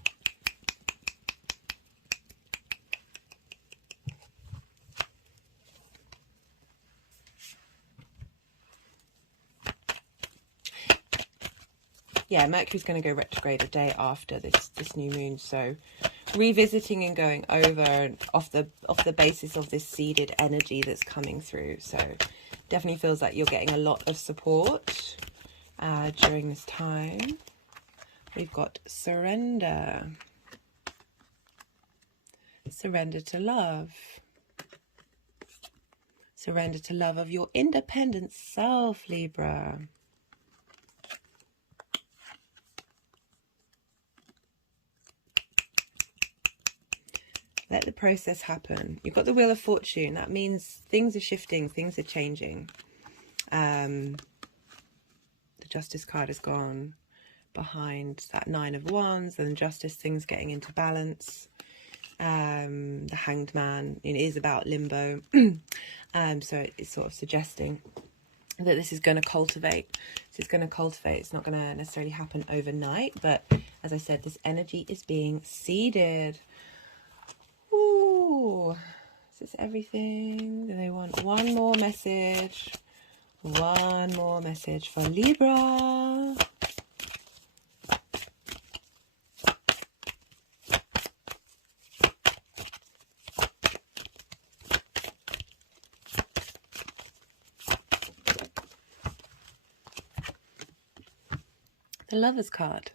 Yeah, Mercury's going to go retrograde a day after this new moon, so revisiting and going over off the basis of this seeded energy that's coming through. So definitely feels like you're getting a lot of support during this time. We've got surrender. Surrender to love. Surrender to love of your independent self, Libra. Let the process happen. You've got the Wheel of Fortune. That means things are shifting, things are changing. The Justice card is gone behind that Nine of Wands, and Justice, things getting into balance. The Hanged Man, it is about limbo. So it's sort of suggesting that this is going to cultivate. This is going to cultivate. It's not going to necessarily happen overnight, but as I said, this energy is being seeded. Ooh, is this everything? Do they want one more message? One more message for Libra. The Lover's card.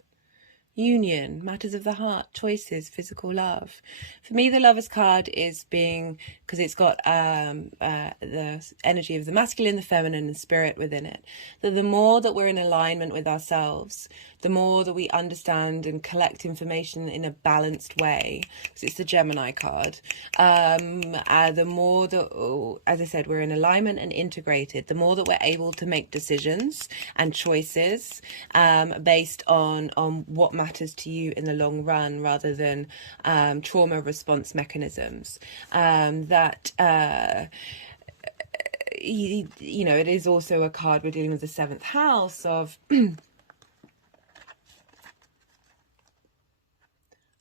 Union, matters of the heart, choices, physical love. For me, the Lover's card is being, because it's got the energy of the masculine, the feminine, and spirit within it. That the more that we're in alignment with ourselves, the more that we understand and collect information in a balanced way, because it's the Gemini card, the more that, as I said, we're in alignment and integrated, the more that we're able to make decisions and choices based on what matters to you in the long run, rather than trauma response mechanisms. You know, it is also a card, we're dealing with the 7th house of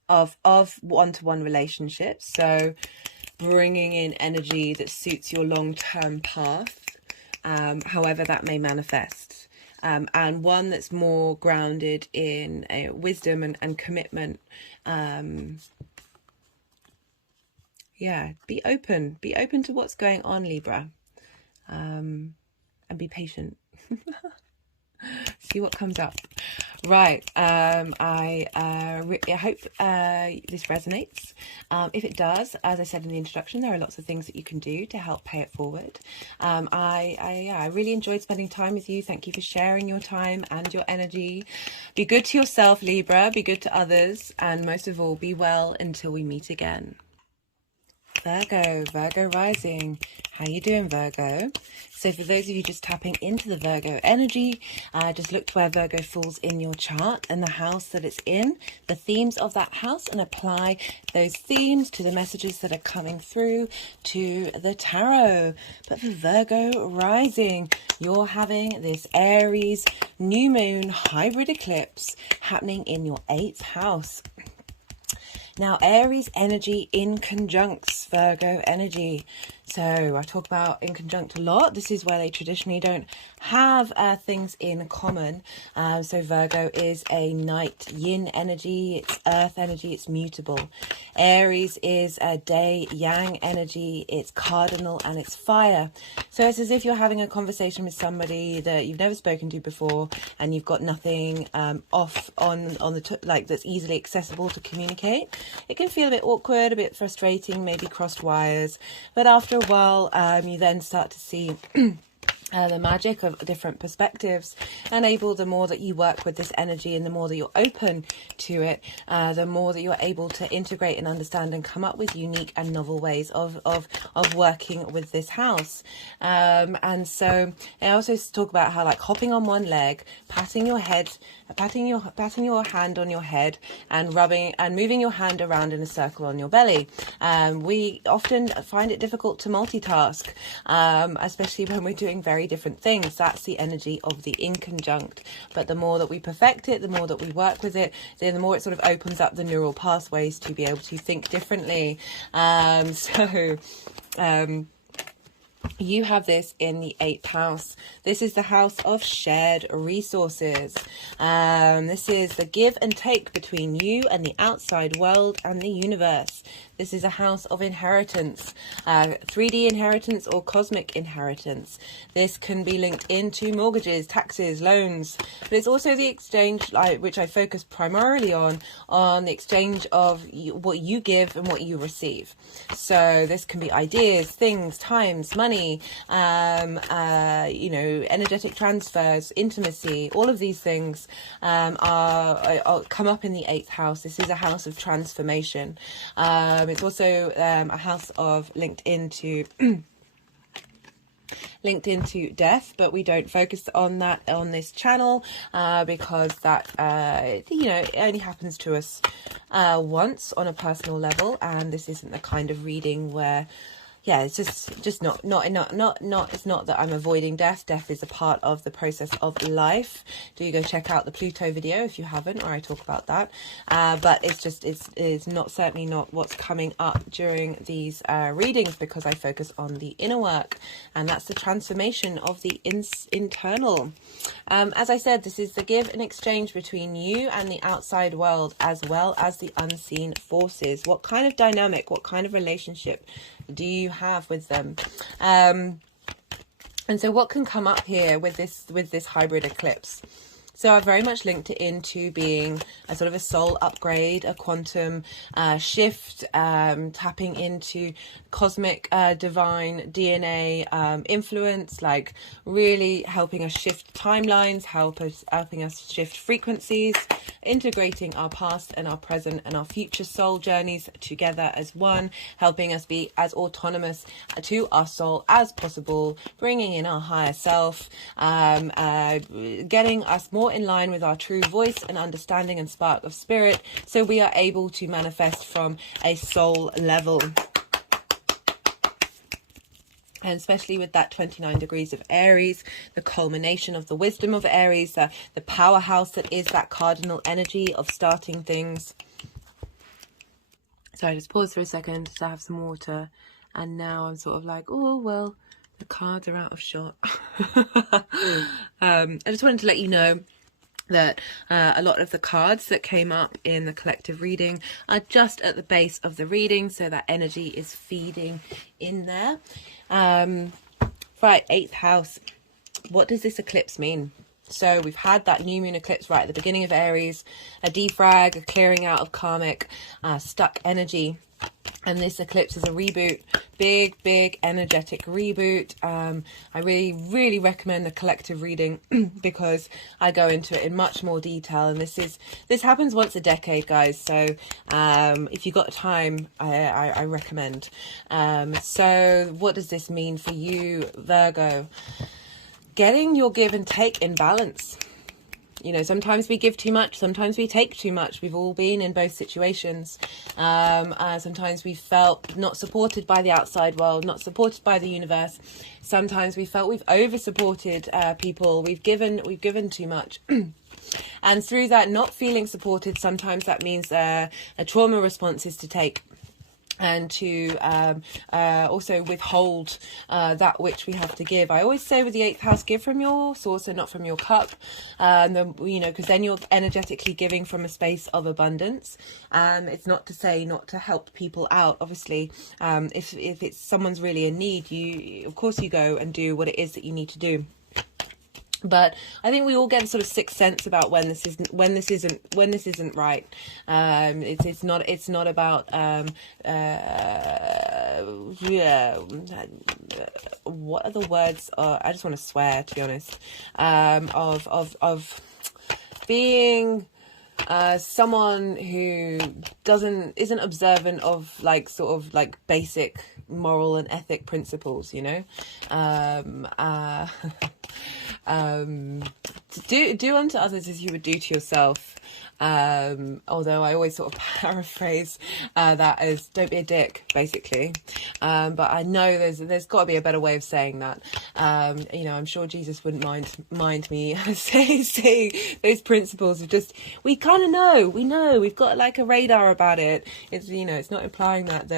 of one-to-one relationships. So bringing in energy that suits your long-term path, however that may manifest. And one that's more grounded in wisdom and commitment. Yeah, be open to what's going on, Libra, and be patient. See what comes up. Right, I hope this resonates. If it does, as I said in the introduction, there are lots of things that you can do to help pay it forward. I really enjoyed spending time with you. Thank you for sharing your time and your energy. Be good to yourself, Libra. Be good to others. And most of all, be well until we meet again. Virgo rising. How you doing, Virgo? So for those of you just tapping into the Virgo energy, just look to where Virgo falls in your chart and the house that it's in, the themes of that house, and apply those themes to the messages that are coming through to the tarot. But for Virgo rising, you're having this Aries new moon hybrid eclipse happening in your 8th house. Now, Aries energy in conjuncts Virgo energy. So I talk about in conjunct a lot. This is where they traditionally don't have things in common. So Virgo is a night yin energy. It's earth energy. It's mutable. Aries is a day yang energy. It's cardinal and it's fire. So it's as if you're having a conversation with somebody that you've never spoken to before, and you've got nothing off on the like that's easily accessible to communicate. It can feel a bit awkward, a bit frustrating, maybe crossed wires, but after a while you then start to see the magic of different perspectives, and the more that you work with this energy and the more that you're open to it, the more that you're able to integrate and understand and come up with unique and novel ways of working with this house. And so I also talk about how, like, hopping on one leg, patting your hand on your head, and rubbing and moving your hand around in a circle on your belly. We often find it difficult to multitask, especially when we're doing very different things. That's the energy of the in conjunct. But the more that we perfect it, the more that we work with it, then the more it sort of opens up the neural pathways to be able to think differently. you have this in the 8th house. This is the house of shared resources. This is the give and take between you and the outside world and the universe. This is a house of inheritance, 3D inheritance or cosmic inheritance. This can be linked into mortgages, taxes, loans, but it's also the exchange, which I focus primarily on the exchange of what you give and what you receive. So this can be ideas, things, times, money, energetic transfers, intimacy. All of these things are come up in the 8th house. This is a house of transformation. It's also a house of linked into death, but we don't focus on that on this channel because that it only happens to us once on a personal level, and this isn't the kind of reading where it's just not it's not that I'm avoiding death. Death is a part of the process of life. Do go check out the Pluto video if you haven't, or I talk about that. But it's not, certainly not what's coming up during these readings, because I focus on the inner work, and that's the transformation of the internal. As I said, this is the give and exchange between you and the outside world, as well as the unseen forces. What kind of dynamic, what kind of relationship do you have with them? And so what can come up here with this hybrid eclipse? So I've very much linked it into being a sort of a soul upgrade, a quantum shift, tapping into cosmic divine DNA influence, like really helping us shift timelines, helping us shift frequencies, integrating our past and our present and our future soul journeys together as one, helping us be as autonomous to our soul as possible, bringing in our higher self, getting us more in line with our true voice and understanding and spark of spirit, so we are able to manifest from a soul level. And especially with that 29 degrees of Aries, the culmination of the wisdom of Aries, the powerhouse that is that cardinal energy of starting things. So I just paused for a second to have some water, and now I'm sort of like, oh well, the cards are out of shot. I just wanted to let you know that a lot of the cards that came up in the collective reading are just at the base of the reading, so that energy is feeding in there. Right, 8th house. What does this eclipse mean? So we've had that new moon eclipse right at the beginning of Aries, a defrag, a clearing out of karmic stuck energy. And this eclipse is a reboot, big energetic reboot. I really recommend the collective reading because I go into it in much more detail, and this happens once a decade, guys. So if you've got time, I recommend. So what does this mean for you, Virgo? Getting your give and take in balance. You know, sometimes we give too much, sometimes we take too much. We've all been in both situations. Sometimes we felt not supported by the outside world, not supported by the universe. Sometimes we felt we've over-supported people. We've given too much. And through that not feeling supported, sometimes that means a trauma response is to take, and to also withhold that which we have to give. I always say with the 8th house, give from your saucer, not from your cup. Because then you're energetically giving from a space of abundance. It's not to say not to help people out. Obviously, if it's someone's really in need, of course you go and do what it is that you need to do. But I think we all get a sort of sixth sense about when this isn't right. It's not about what are the words? I just want to swear, to be honest. Of being someone who isn't observant of sort of basic moral and ethic principles, you know. Do unto others as you would do to yourself. Although I always sort of paraphrase that as don't be a dick, basically. But I know there's got to be a better way of saying that. I'm sure Jesus wouldn't mind me saying those principles of just, we kind of know, we know, we've got like a radar about it. It's, it's not implying that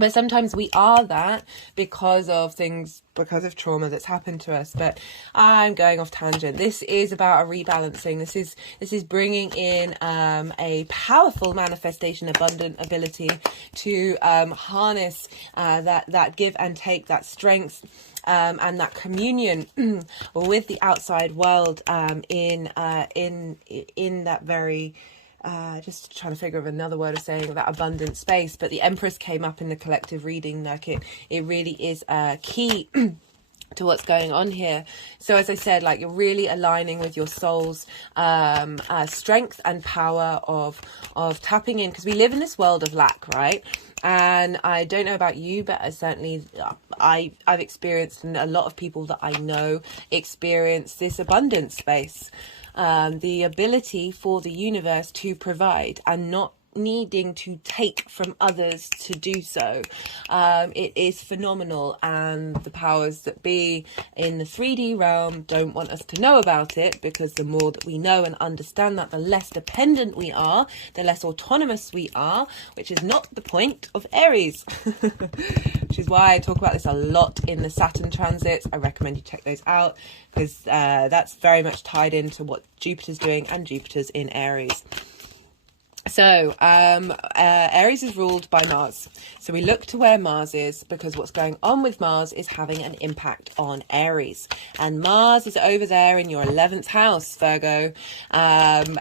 But sometimes we are that because of things, because of trauma that's happened to us. But I'm going off tangent. This is about a rebalancing. This is bringing in a powerful manifestation, abundant ability to harness that give and take, that strength, and that communion with the outside world in that very. Just trying to figure of another word of saying that abundant space, but the Empress came up in the collective reading. Like it really is key to what's going on here. So as I said, like you're really aligning with your soul's strength and power of tapping in, because we live in this world of lack, right? And I don't know about you, but I've experienced, and a lot of people that I know experience this abundance space. The ability for the universe to provide and not needing to take from others to do so. It is phenomenal, and the powers that be in the 3D realm don't want us to know about it, because the more that we know and understand that, the less dependent we are, the less autonomous we are, which is not the point of Aries. Which is why I talk about this a lot in the Saturn transits. I recommend you check those out, because that's very much tied into what Jupiter's doing, and Jupiter's in Aries. So Aries is ruled by Mars. So we look to where Mars is, because what's going on with Mars is having an impact on Aries. And Mars is over there in your 11th house, Virgo. And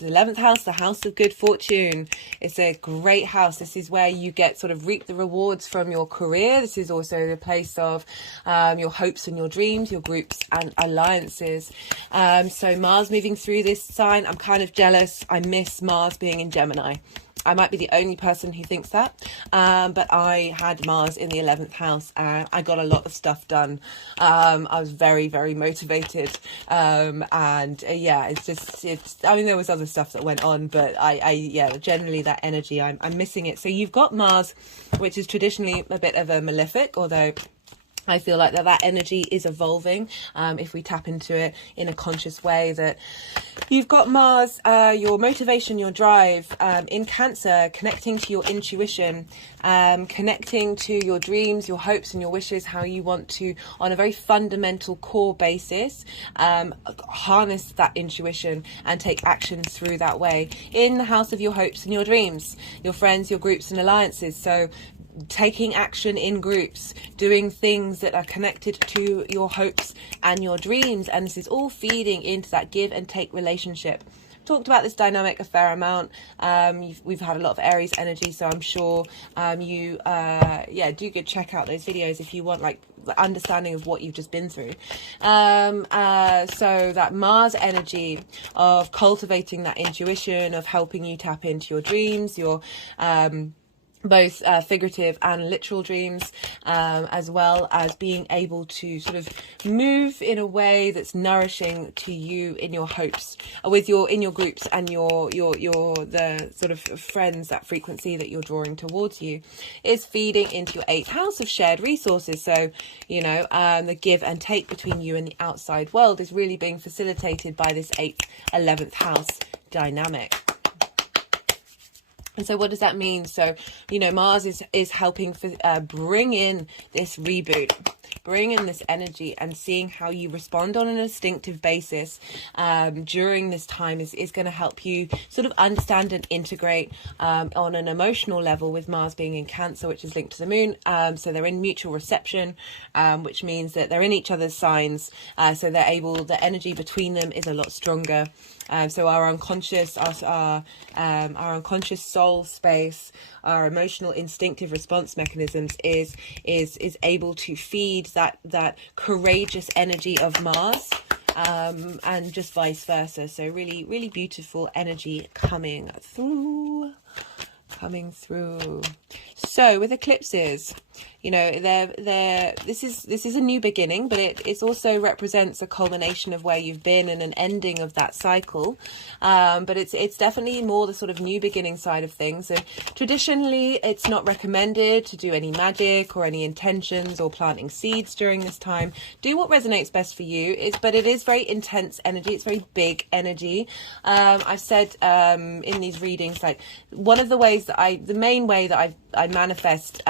11th house, the house of good fortune. It's a great house. This is where you get sort of reap the rewards from your career. This is also the place of your hopes and your dreams, your groups and alliances. So Mars moving through this sign, I'm kind of jealous. I miss Mars being in Gemini. I might be the only person who thinks that, but I had Mars in the 11th house, and I got a lot of stuff done. I was very, very motivated, yeah, I mean, there was other stuff that went on, but yeah, generally that energy, I'm missing it. So you've got Mars, which is traditionally a bit of a malefic, although I feel like that energy is evolving if we tap into it in a conscious way. That you've got Mars, your motivation, your drive in Cancer, connecting to your intuition, connecting to your dreams, your hopes and your wishes, how you want to, on a very fundamental core basis, harness that intuition and take action through that way. In the house of your hopes and your dreams, your friends, your groups and alliances. So taking action in groups, doing things that are connected to your hopes and your dreams, and this is all feeding into that give and take relationship. Talked about this dynamic a fair amount. We've had a lot of Aries energy, so I'm sure you do go check out those videos if you want like the understanding of what you've just been through. So that Mars energy of cultivating that intuition, of helping you tap into your dreams, your both figurative and literal dreams, as well as being able to sort of move in a way that's nourishing to you in your hopes, with in your groups and the sort of friends, that frequency that you're drawing towards you is feeding into your 8th house of shared resources. So, you know, the give and take between you and the outside world is really being facilitated by this 8th, 11th house dynamic. And so what does that mean? So, you know, Mars is helping bring in this reboot, bring in this energy, and seeing how you respond on an instinctive basis during this time is going to help you sort of understand and integrate on an emotional level, with Mars being in Cancer, which is linked to the moon. So they're in mutual reception, which means that they're in each other's signs. So the energy between them is a lot stronger. So our unconscious, our unconscious soul space, our emotional instinctive response mechanisms is able to feed that courageous energy of Mars, and just vice versa. So really, really beautiful energy coming through. So with eclipses, you know, this is a new beginning, but it also represents a culmination of where you've been and an ending of that cycle. But it's definitely more the sort of new beginning side of things. And traditionally, it's not recommended to do any magic or any intentions or planting seeds during this time. Do what resonates best for you. But it is very intense energy. It's very big energy. I've said in these readings, like, one of the ways that the main way that I manifest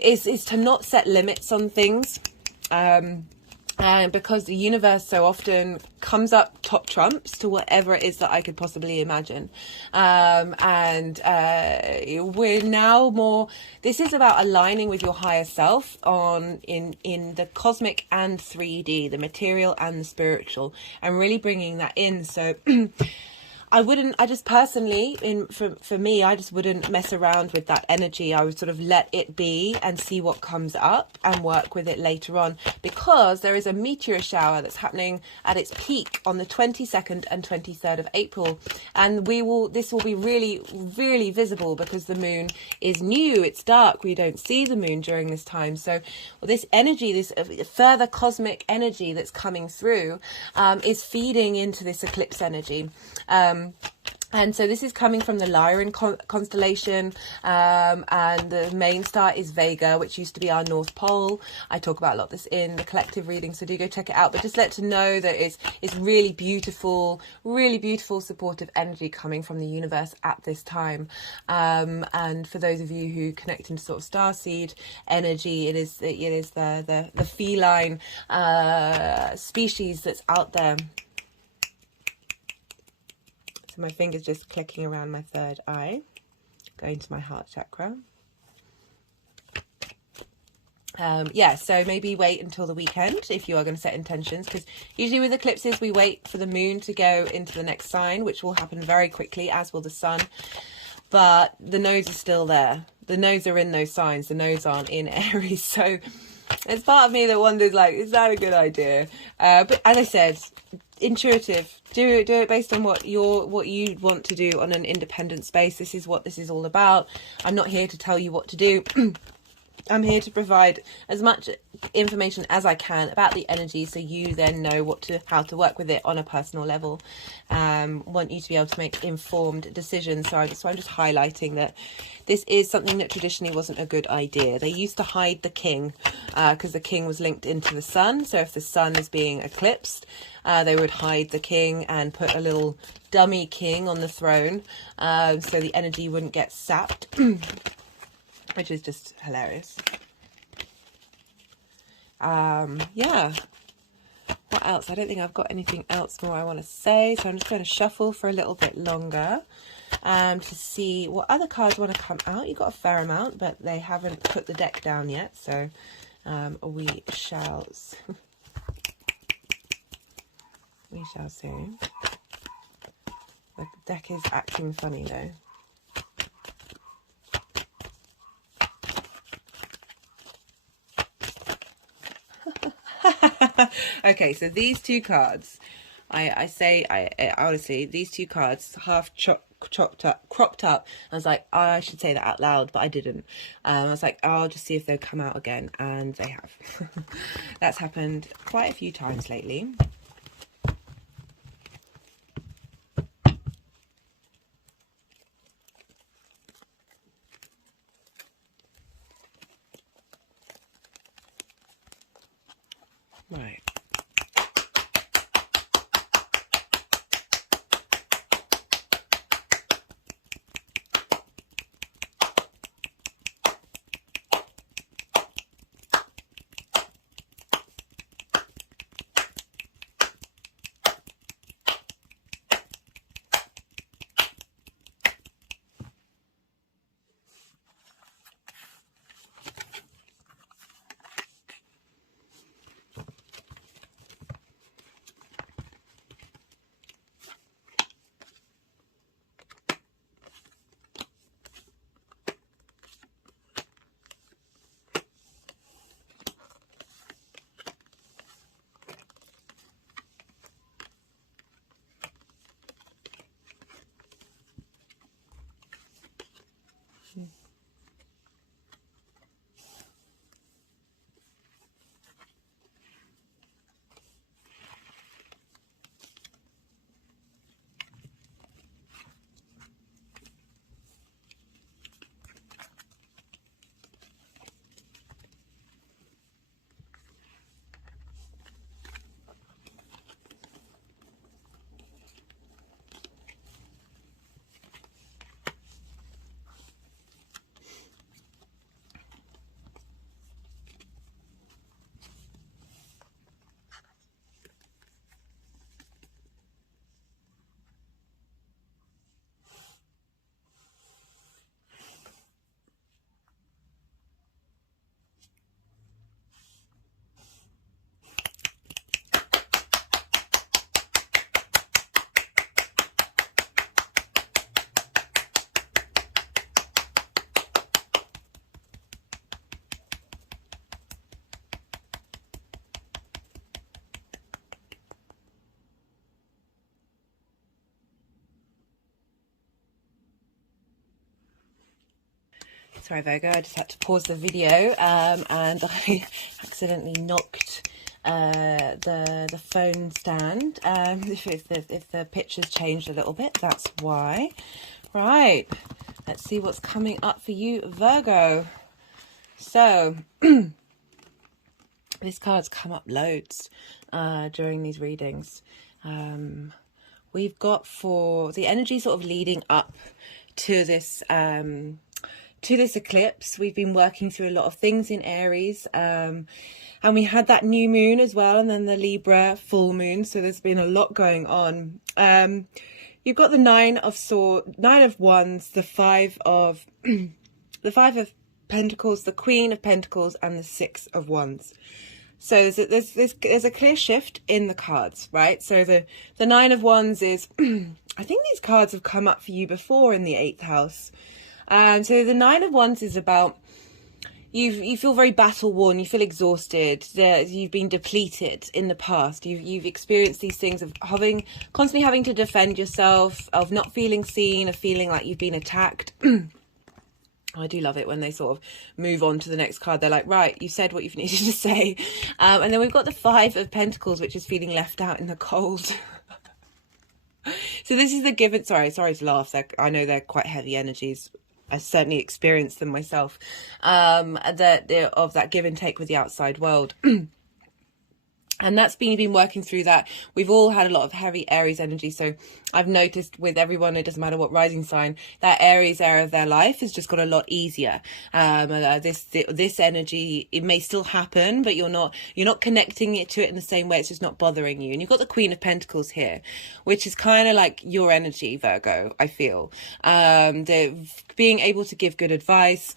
is to not set limits on things. And because the universe so often comes up top trumps to whatever it is that I could possibly imagine. We're now more, this is about aligning with your higher self in the cosmic and 3D, the material and the spiritual, and really bringing that in. So I just personally, for me, I just wouldn't mess around with that energy. I would sort of let it be and see what comes up and work with it later on, because there is a meteor shower that's happening at its peak on the 22nd and 23rd of April. And this will be really, really visible because the moon is new. It's dark. We don't see the moon during this time. So this energy, this further cosmic energy that's coming through, is feeding into this eclipse energy. And so this is coming from the Lyran constellation, and the main star is Vega, which used to be our North Pole. I talk about a lot of this in the collective reading, so do go check it out. But just let to know that it's really beautiful, supportive energy coming from the universe at this time. And for those of you who connect into sort of starseed energy, it is the feline species that's out there. So my finger's just clicking around my third eye, going to my heart chakra. So maybe wait until the weekend if you are going to set intentions, because usually with eclipses we wait for the moon to go into the next sign, which will happen very quickly, as will the sun. But the nodes are still there. The nodes are in those signs. The nodes aren't in Aries. So it's part of me that wonders, like, is that a good idea? But as I said, intuitive. Do it based on what you want to do on an independent space. This is what this is all about. I'm not here to tell you what to do. I'm here to provide as much information as I can about the energy, so you then know how to work with it on a personal level. Want you to be able to make informed decisions. So I'm just highlighting that this is something that traditionally wasn't a good idea. They used to hide the king because the king was linked into the sun. So if the sun is being eclipsed, they would hide the king and put a little dummy king on the throne, so the energy wouldn't get sapped. Which is just hilarious. Yeah. What else? I don't think I've got anything else more I want to say. So I'm just going to shuffle for a little bit longer to see what other cards want to come out. You've got a fair amount, but they haven't put the deck down yet. So we shall see. The deck is acting funny though. Okay, so these two cards, I honestly, these two cards half cropped up. I was like, oh, I should say that out loud, but I didn't. I was like, oh, I'll just see if they'll come out again, and they have. That's happened quite a few times lately. Right. Sorry, Virgo, I just had to pause the video and I accidentally knocked the phone stand. If the picture's changed a little bit, that's why. Right, let's see what's coming up for you, Virgo. So, this card's come up loads during these readings. We've got for the energy sort of leading up to this eclipse. We've been working through a lot of things in Aries, and we had that new moon as well, and then the Libra full moon. So there's been a lot going on. You've got the Nine of Wands, the Five of Pentacles, the Queen of Pentacles, and the Six of Wands. So there's a clear shift in the cards, right? So the Nine of Wands is, I think these cards have come up for you before in the 8th house. And so the Nine of Wands is about, you feel very battle worn, you feel exhausted, you've been depleted in the past, you've experienced these things of constantly having to defend yourself, of not feeling seen, of feeling like you've been attacked. I do love it when they sort of move on to the next card. They're like, right, you said what you've needed to say. And then we've got the Five of Pentacles, which is feeling left out in the cold. So this is the given. Sorry to laugh. I know they're quite heavy energies. I certainly experienced them myself. Of that give and take with the outside world. And that's been working through that. We've all had a lot of heavy Aries energy. So I've noticed with everyone, it doesn't matter what rising sign, that Aries area of their life has just got a lot easier. This energy, it may still happen, but you're not connecting it to it in the same way. It's just not bothering you. And you've got the Queen of Pentacles here, which is kind of like your energy, Virgo, I feel. Being able to give good advice,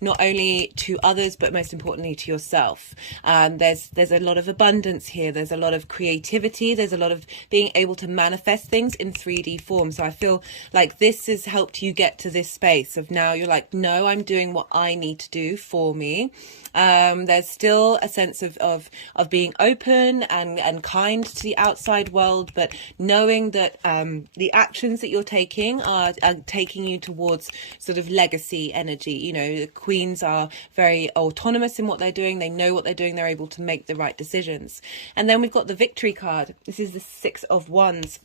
not only to others, but most importantly to yourself. There's a lot of abundance here. There's a lot of creativity. There's a lot of being able to manifest things in 3D form. So I feel like this has helped you get to this space of now you're like, no, I'm doing what I need to do for me. There's still a sense of being open and kind to the outside world, but knowing that the actions that you're taking are taking you towards sort of legacy energy. You know, the queens are very autonomous in what they're doing. They know what they're doing. They're able to make the right decisions. And then we've got the Victory card. This is the Six of Wands.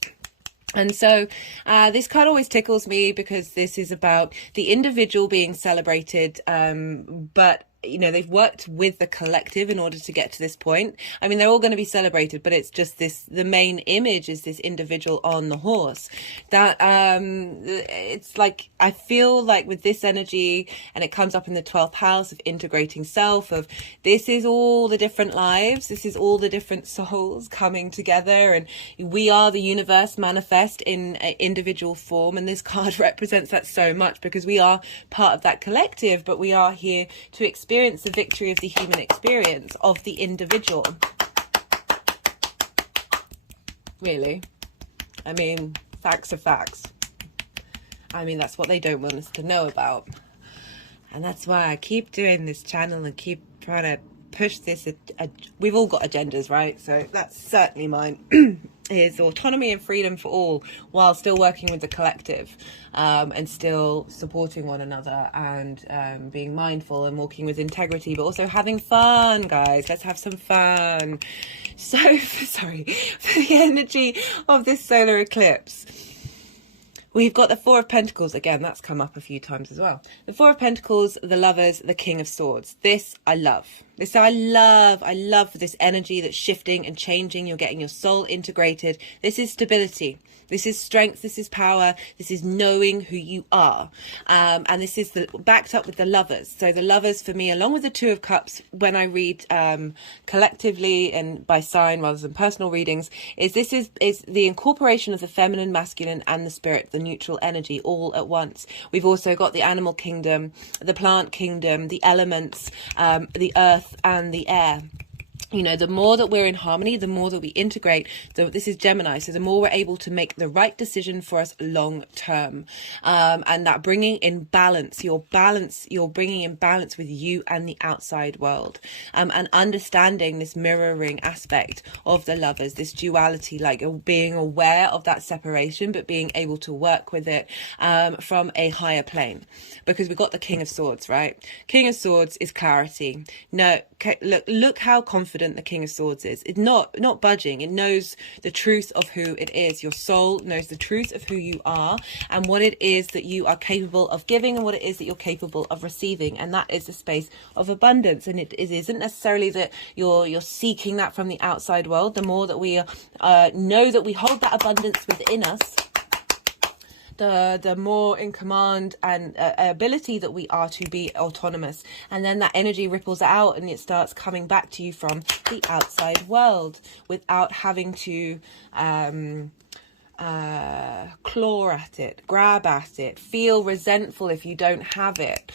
And so this card always tickles me because this is about the individual being celebrated, but you know, they've worked with the collective in order to get to this point. I mean, they're all going to be celebrated, but it's just the main image is this individual on the horse. That it's like, I feel like with this energy, and it comes up in the 12th house of integrating self, of this is all the different lives, this is all the different souls coming together, and we are the universe manifest in individual form. And this card represents that so much because we are part of that collective, but we are here to experience the victory of the human experience of the individual. Really, I mean, facts are facts. I mean, that's what they don't want us to know about, and that's why I keep doing this channel and keep trying to push this. We've all got agendas, right? So that's certainly mine. Is autonomy and freedom for all, while still working with the collective, and still supporting one another, and being mindful and walking with integrity, but also having fun, guys. Let's have some fun. So, sorry, for the energy of this solar eclipse, we've got the Four of Pentacles. Again, that's come up a few times as well. The Four of Pentacles, the Lovers, the King of Swords. This I love. I love this energy that's shifting and changing. You're getting your soul integrated. This is stability. This is strength. This is power. This is knowing who you are. And this is backed up with the Lovers. So the Lovers for me, along with the Two of Cups, when I read collectively and by sign rather than personal readings, is the incorporation of the feminine, masculine, and the spirit, the neutral energy, all at once. We've also got the animal kingdom, the plant kingdom, the elements, the earth, and the air. You know, the more that we're in harmony, the more that we integrate. So this is Gemini. So the more we're able to make the right decision for us long term. And that bringing in balance, you're bringing in balance with you and the outside world. And understanding this mirroring aspect of the lovers, this duality, like being aware of that separation, but being able to work with it from a higher plane. Because we've got the King of Swords, right? King of Swords is clarity. No, look how confident the King of Swords is. It's not budging. It knows the truth of who it is. Your soul knows the truth of who you are and what it is that you are capable of giving and what it is that you're capable of receiving, and that is the space of abundance. And it isn't necessarily that you're seeking that from the outside world. The more that we know that we hold that abundance within us, the more in command and ability that we are to be autonomous. And then that energy ripples out and it starts coming back to you from the outside world without having to claw at it, grab at it, feel resentful if you don't have it,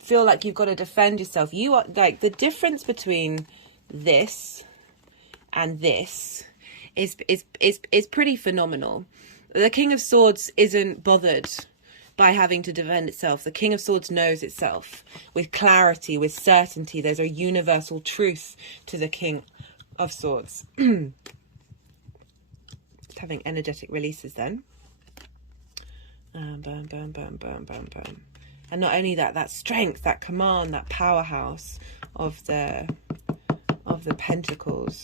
feel like you've got to defend yourself. You are like, the difference between this and this is pretty phenomenal. The King of Swords isn't bothered by having to defend itself. The King of Swords knows itself with clarity, with certainty. There's a universal truth to the King of Swords. Just having energetic releases then. Boom, boom, boom, boom, boom, boom. And not only that, that strength, that command, that powerhouse of the Pentacles.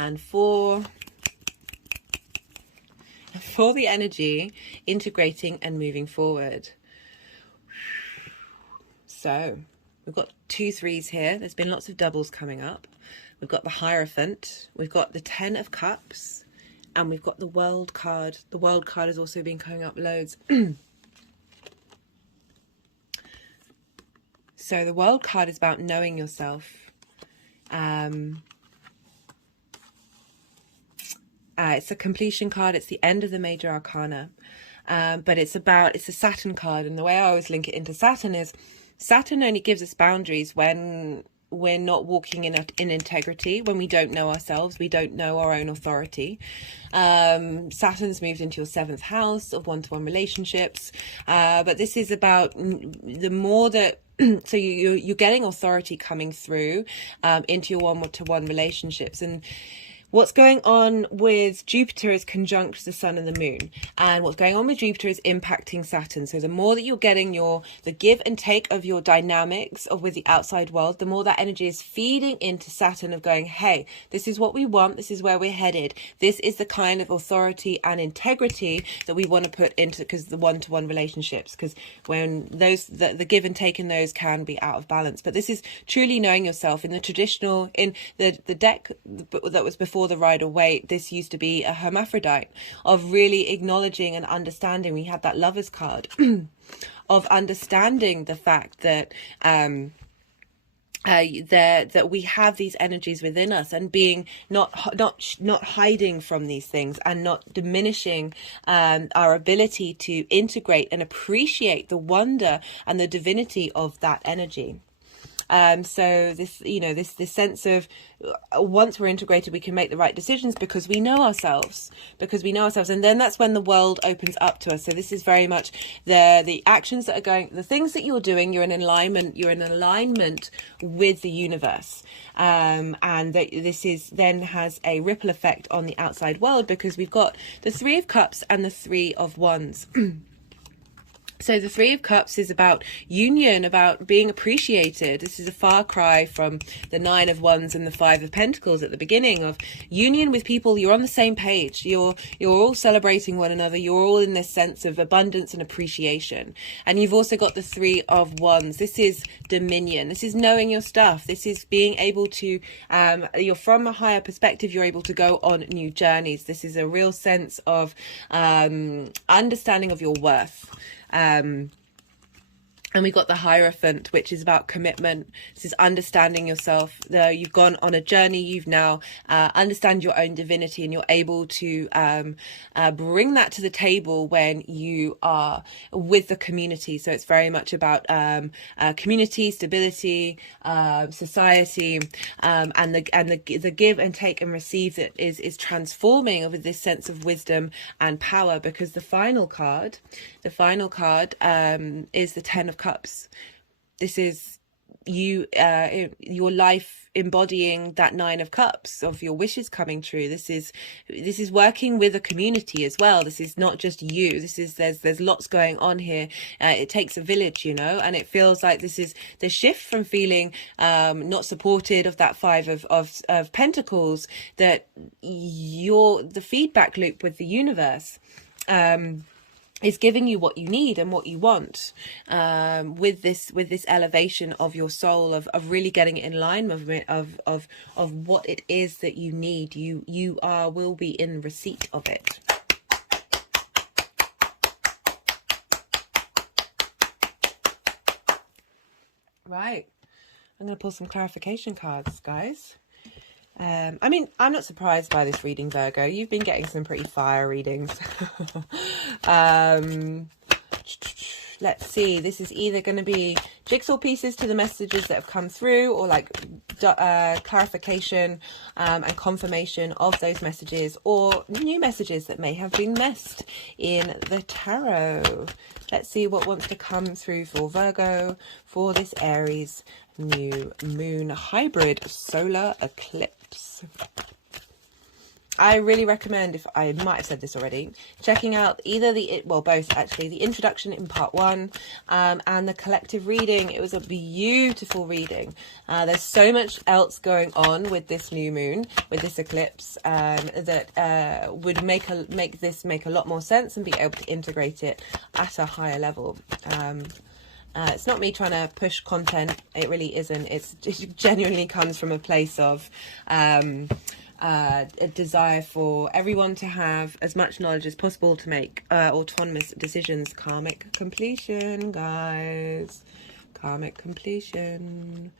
And for the energy integrating and moving forward. So we've got 2 3s here. There's been lots of doubles coming up. We've got the Hierophant, we've got the 10 of Cups, and we've got the World card. The World card has also been coming up loads. So the World card is about knowing yourself. It's a completion card. It's the end of the major arcana. But it's a Saturn card. And the way I always link it into Saturn is Saturn only gives us boundaries when we're not walking in integrity, when we don't know ourselves, we don't know our own authority. Saturn's moved into your 7th house of one-to-one relationships. But this is about the more that so you're getting authority coming through into your one-to-one relationships. And what's going on with Jupiter is conjunct the Sun and the Moon. And what's going on with Jupiter is impacting Saturn. So the more that you're getting the give and take of your dynamics with the outside world, the more that energy is feeding into Saturn of going, hey, this is what we want. This is where we're headed. This is the kind of authority and integrity that we want to put into, because the one-to-one relationships, because when the give and take in those can be out of balance. But this is truly knowing yourself. In the traditional, in the deck that was before the Rider-Waite, this used to be a hermaphrodite of really acknowledging and understanding. We had that Lovers card of understanding the fact that that we have these energies within us, and being not hiding from these things and not diminishing our ability to integrate and appreciate the wonder and the divinity of that energy. So this, this sense of once we're integrated, we can make the right decisions because we know ourselves, and then that's when the world opens up to us. So this is very much the actions that are going, the things that you're doing, you're in alignment with the universe. And that this then has a ripple effect on the outside world, because we've got the 3 of Cups and the 3 of Wands. So the 3 of Cups is about union, about being appreciated. This is a far cry from the 9 of Wands and the 5 of Pentacles at the beginning, of union with people. You're on the same page. You're all celebrating one another. You're all in this sense of abundance and appreciation. And you've also got the 3 of Wands. This is dominion. This is knowing your stuff. This is being able to, you're from a higher perspective. You're able to go on new journeys. This is a real sense of understanding of your worth. And we got the Hierophant, which is about commitment. This is understanding yourself. You've gone on a journey. You've now understand your own divinity, and you're able to bring that to the table when you are with the community. So it's very much about community, stability, society, and the give and take and receive that is transforming with this sense of wisdom and power. Because the final card is the Ten of Cups. This is you, your life embodying that Nine of Cups, of your wishes coming true. This is working with a community as well. This is not just you. There's lots going on here. It takes a village, you know, and it feels like this is the shift from feeling not supported of that Five of Pentacles, that you're the feedback loop with the universe. Is giving you what you need and what you want, with this elevation of your soul, of really getting it in line of what it is that you need. You will be in receipt of it. Right, I'm going to pull some clarification cards, guys. I mean, I'm not surprised by this reading, Virgo. You've been getting some pretty fire readings. Let's see. This is either going to be jigsaw pieces to the messages that have come through, or like clarification and confirmation of those messages, or new messages that may have been missed in the tarot. Let's see what wants to come through for Virgo for this Aries new moon hybrid solar eclipse. I really recommend, if I might have said this already, checking out either both actually, the introduction in part 1 and the collective reading. It was a beautiful reading. There's so much else going on with this new moon, with this eclipse, that would make this make a lot more sense and be able to integrate it at a higher level. It's not me trying to push content. It really isn't. It genuinely comes from a place of a desire for everyone to have as much knowledge as possible to make autonomous decisions. Karmic completion, guys. Karmic completion.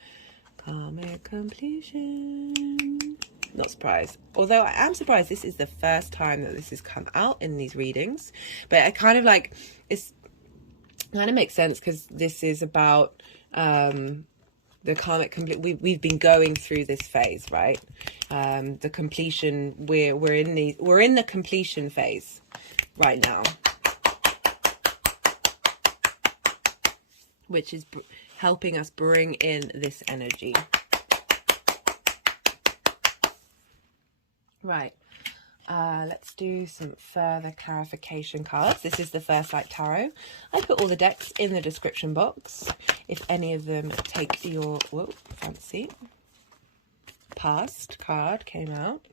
Karmic completion. Not surprised. Although I am surprised this is the first time that this has come out in these readings. But I kind of like, it's kind of makes sense, because this is about the karmic complete. We've been going through this phase, right? The completion. We're in the completion phase right now, which is helping us bring in this energy. Right. Let's do some further clarification cards. This is the First Light Tarot. I put all the decks in the description box. If any of them take your, whoa, fancy. Past card came out.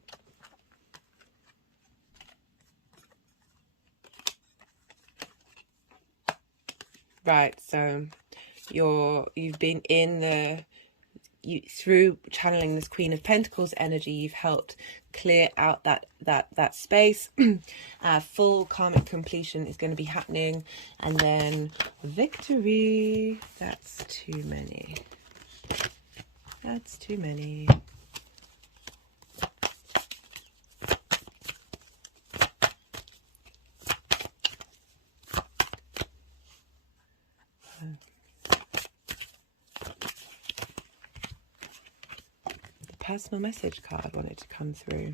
Right, so you've been in through channeling this Queen of Pentacles energy, you've helped clear out that space. Full karmic completion is going to be happening, and then victory. That's too many. That's too many. Personal message card wanted to come through.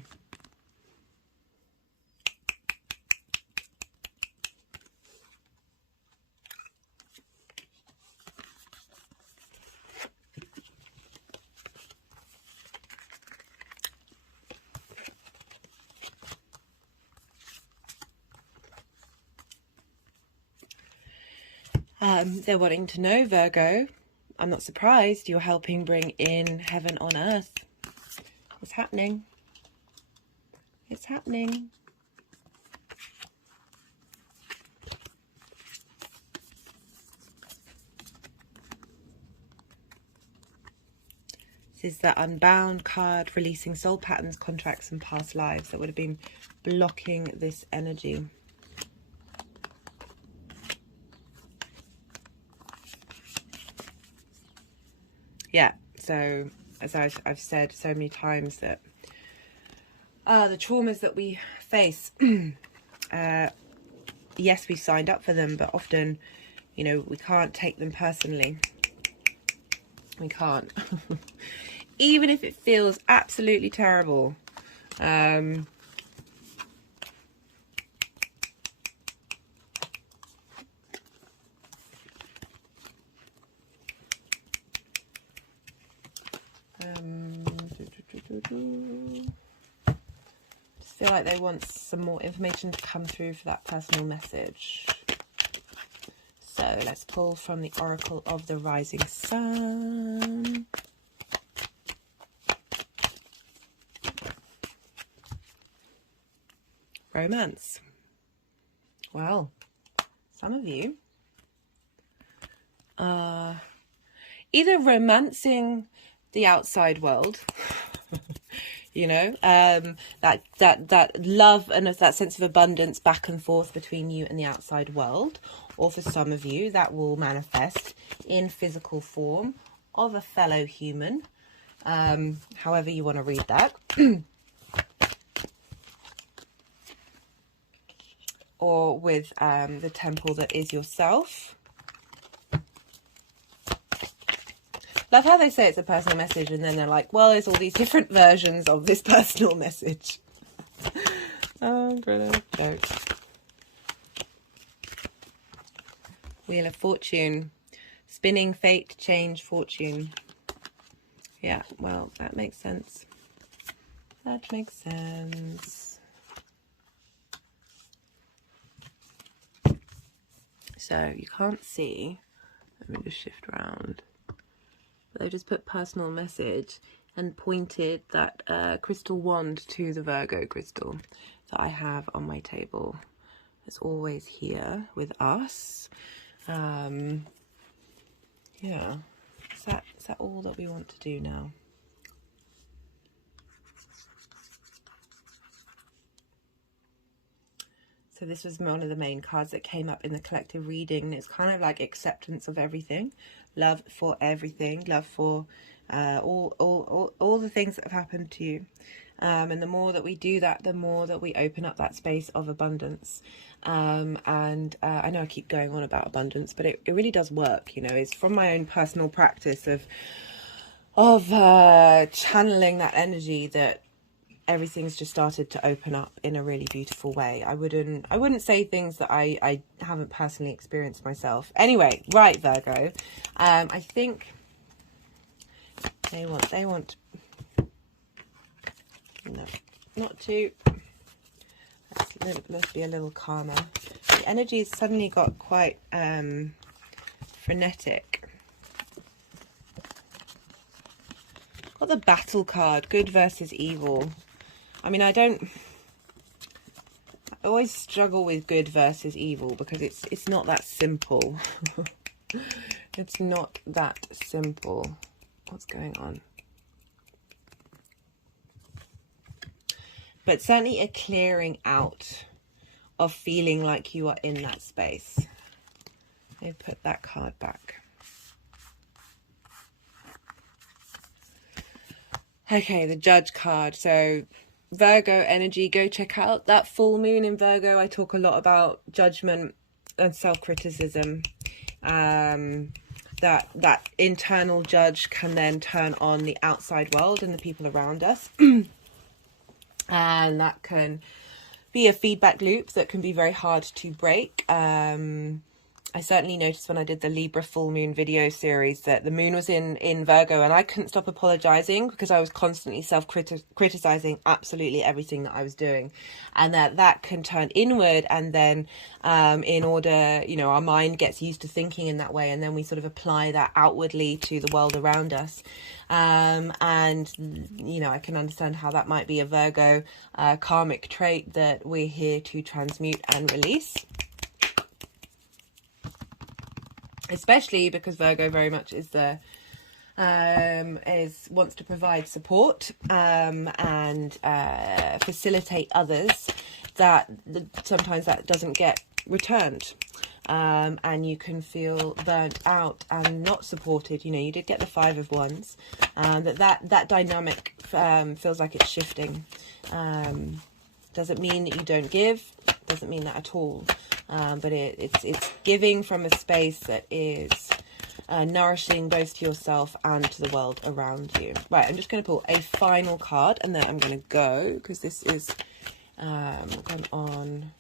They're wanting to know, Virgo, I'm not surprised, you're helping bring in heaven on earth. It's happening. It's happening. This is the Unbound card, releasing soul patterns, contracts, and past lives that would have been blocking this energy. yeah, so as I've said so many times, that the traumas that we face, yes, we signed up for them, but often, you know, we can't take them personally. We can't. Even if it feels absolutely terrible. Just feel like they want some more information to come through for that personal message. So let's pull from the Oracle of the Rising Sun. Romance. Well, some of you are either romancing the outside world, you know, that love and that sense of abundance back and forth between you and the outside world, or for some of you that will manifest in physical form of a fellow human, however you want to read that. Or with the temple that is yourself. Love how they say it's a personal message and then they're like, well, there's all these different versions of this personal message. Oh, brilliant joke. Wheel of Fortune. Spinning, fate, change, fortune. Yeah, well, that makes sense. That makes sense. So you can't see. Let me just shift around. But I just put personal message and pointed that crystal wand to the Virgo crystal that I have on my table. It's always here with us. Yeah. Is that all that we want to do now? So this was one of the main cards that came up in the collective reading. It's kind of like acceptance of everything, love for everything, love for all the things that have happened to you. And the more that we do that, the more that we open up that space of abundance. I know I keep going on about abundance, but it really does work. You know, it's from my own personal practice of channeling that energy that everything's just started to open up in a really beautiful way. I wouldn't say things that I haven't personally experienced myself. Anyway, right, Virgo. I think they want no, not to. Let's be a little calmer. The energy's suddenly got quite frenetic. Got the battle card, good versus evil. I mean, I always struggle with good versus evil because it's not that simple. It's not that simple. What's going on? But certainly a clearing out of feeling like you are in that space. Let me put that card back. Okay, the Judge card. So Virgo energy, go check out that full moon in Virgo. I talk a lot about judgment and self-criticism. That internal judge can then turn on the outside world and the people around us. And that can be a feedback loop that can be very hard to break. I certainly noticed when I did the Libra full moon video series that the moon was in Virgo, and I couldn't stop apologizing because I was constantly criticizing absolutely everything that I was doing, and that can turn inward. And then in order, you know, our mind gets used to thinking in that way, and then we sort of apply that outwardly to the world around us. And you know, I can understand how that might be a Virgo karmic trait that we're here to transmute and release. Especially because Virgo very much is wants to provide support and facilitate others. That sometimes that doesn't get returned. and you can feel burnt out and not supported. You know, you did get the Five of Wands, that dynamic feels like it's shifting. Doesn't mean that you don't give, doesn't mean that at all, but it's giving from a space that is nourishing both to yourself and to the world around you. Right, I'm just going to pull a final card and then I'm going to go, because this is gone on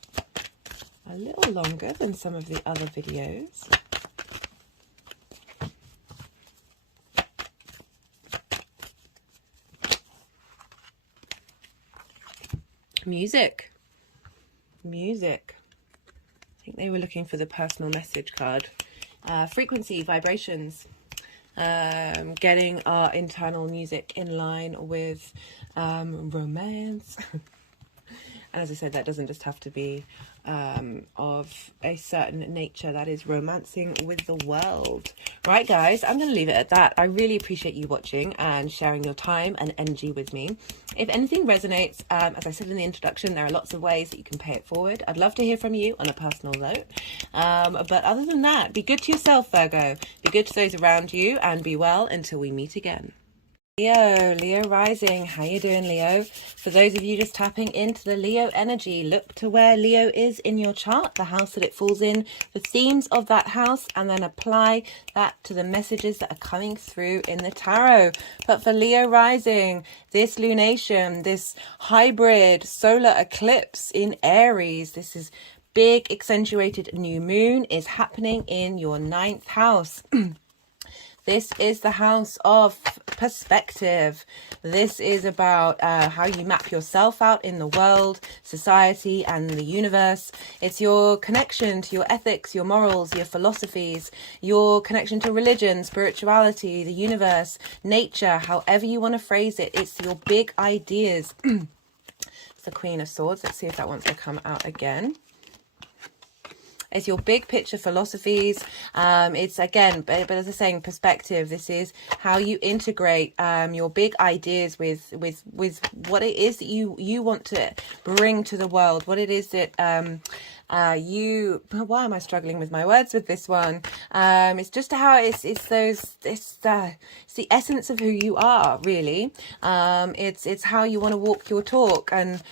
a little longer than some of the other videos. Music. I think they were looking for the personal message card. Frequency, vibrations. Getting our internal music in line with romance. And as I said, that doesn't just have to be of a certain nature. That is romancing with the world. Right, guys, I'm going to leave it at that. I really appreciate you watching and sharing your time and energy with me. If anything resonates, as I said in the introduction, there are lots of ways that you can pay it forward. I'd love to hear from you on a personal note. But other than that, be good to yourself, Virgo. Be good to those around you, and be well until we meet again. Leo rising. How you doing, Leo? For those of you just tapping into the Leo energy, look to where Leo is in your chart, the house that it falls in, the themes of that house, and then apply that to the messages that are coming through in the tarot. But for Leo rising, this lunation, this hybrid solar eclipse in Aries, this is big accentuated new moon, is happening in your 9th house. This is the house of perspective. This is about how you map yourself out in the world, society, and the universe. It's your connection to your ethics, your morals, your philosophies, your connection to religion, spirituality, the universe, nature, however you want to phrase it. It's your big ideas. It's the Queen of Swords. Let's see if that wants to come out again. It's your big picture philosophies. It's again, but as I'm saying, perspective. This is how you integrate your big ideas with what it is that you want to bring to the world. What it is that why am I struggling with my words with this one? It's just how it's the essence of who you are, really. It's how you want to walk your talk, and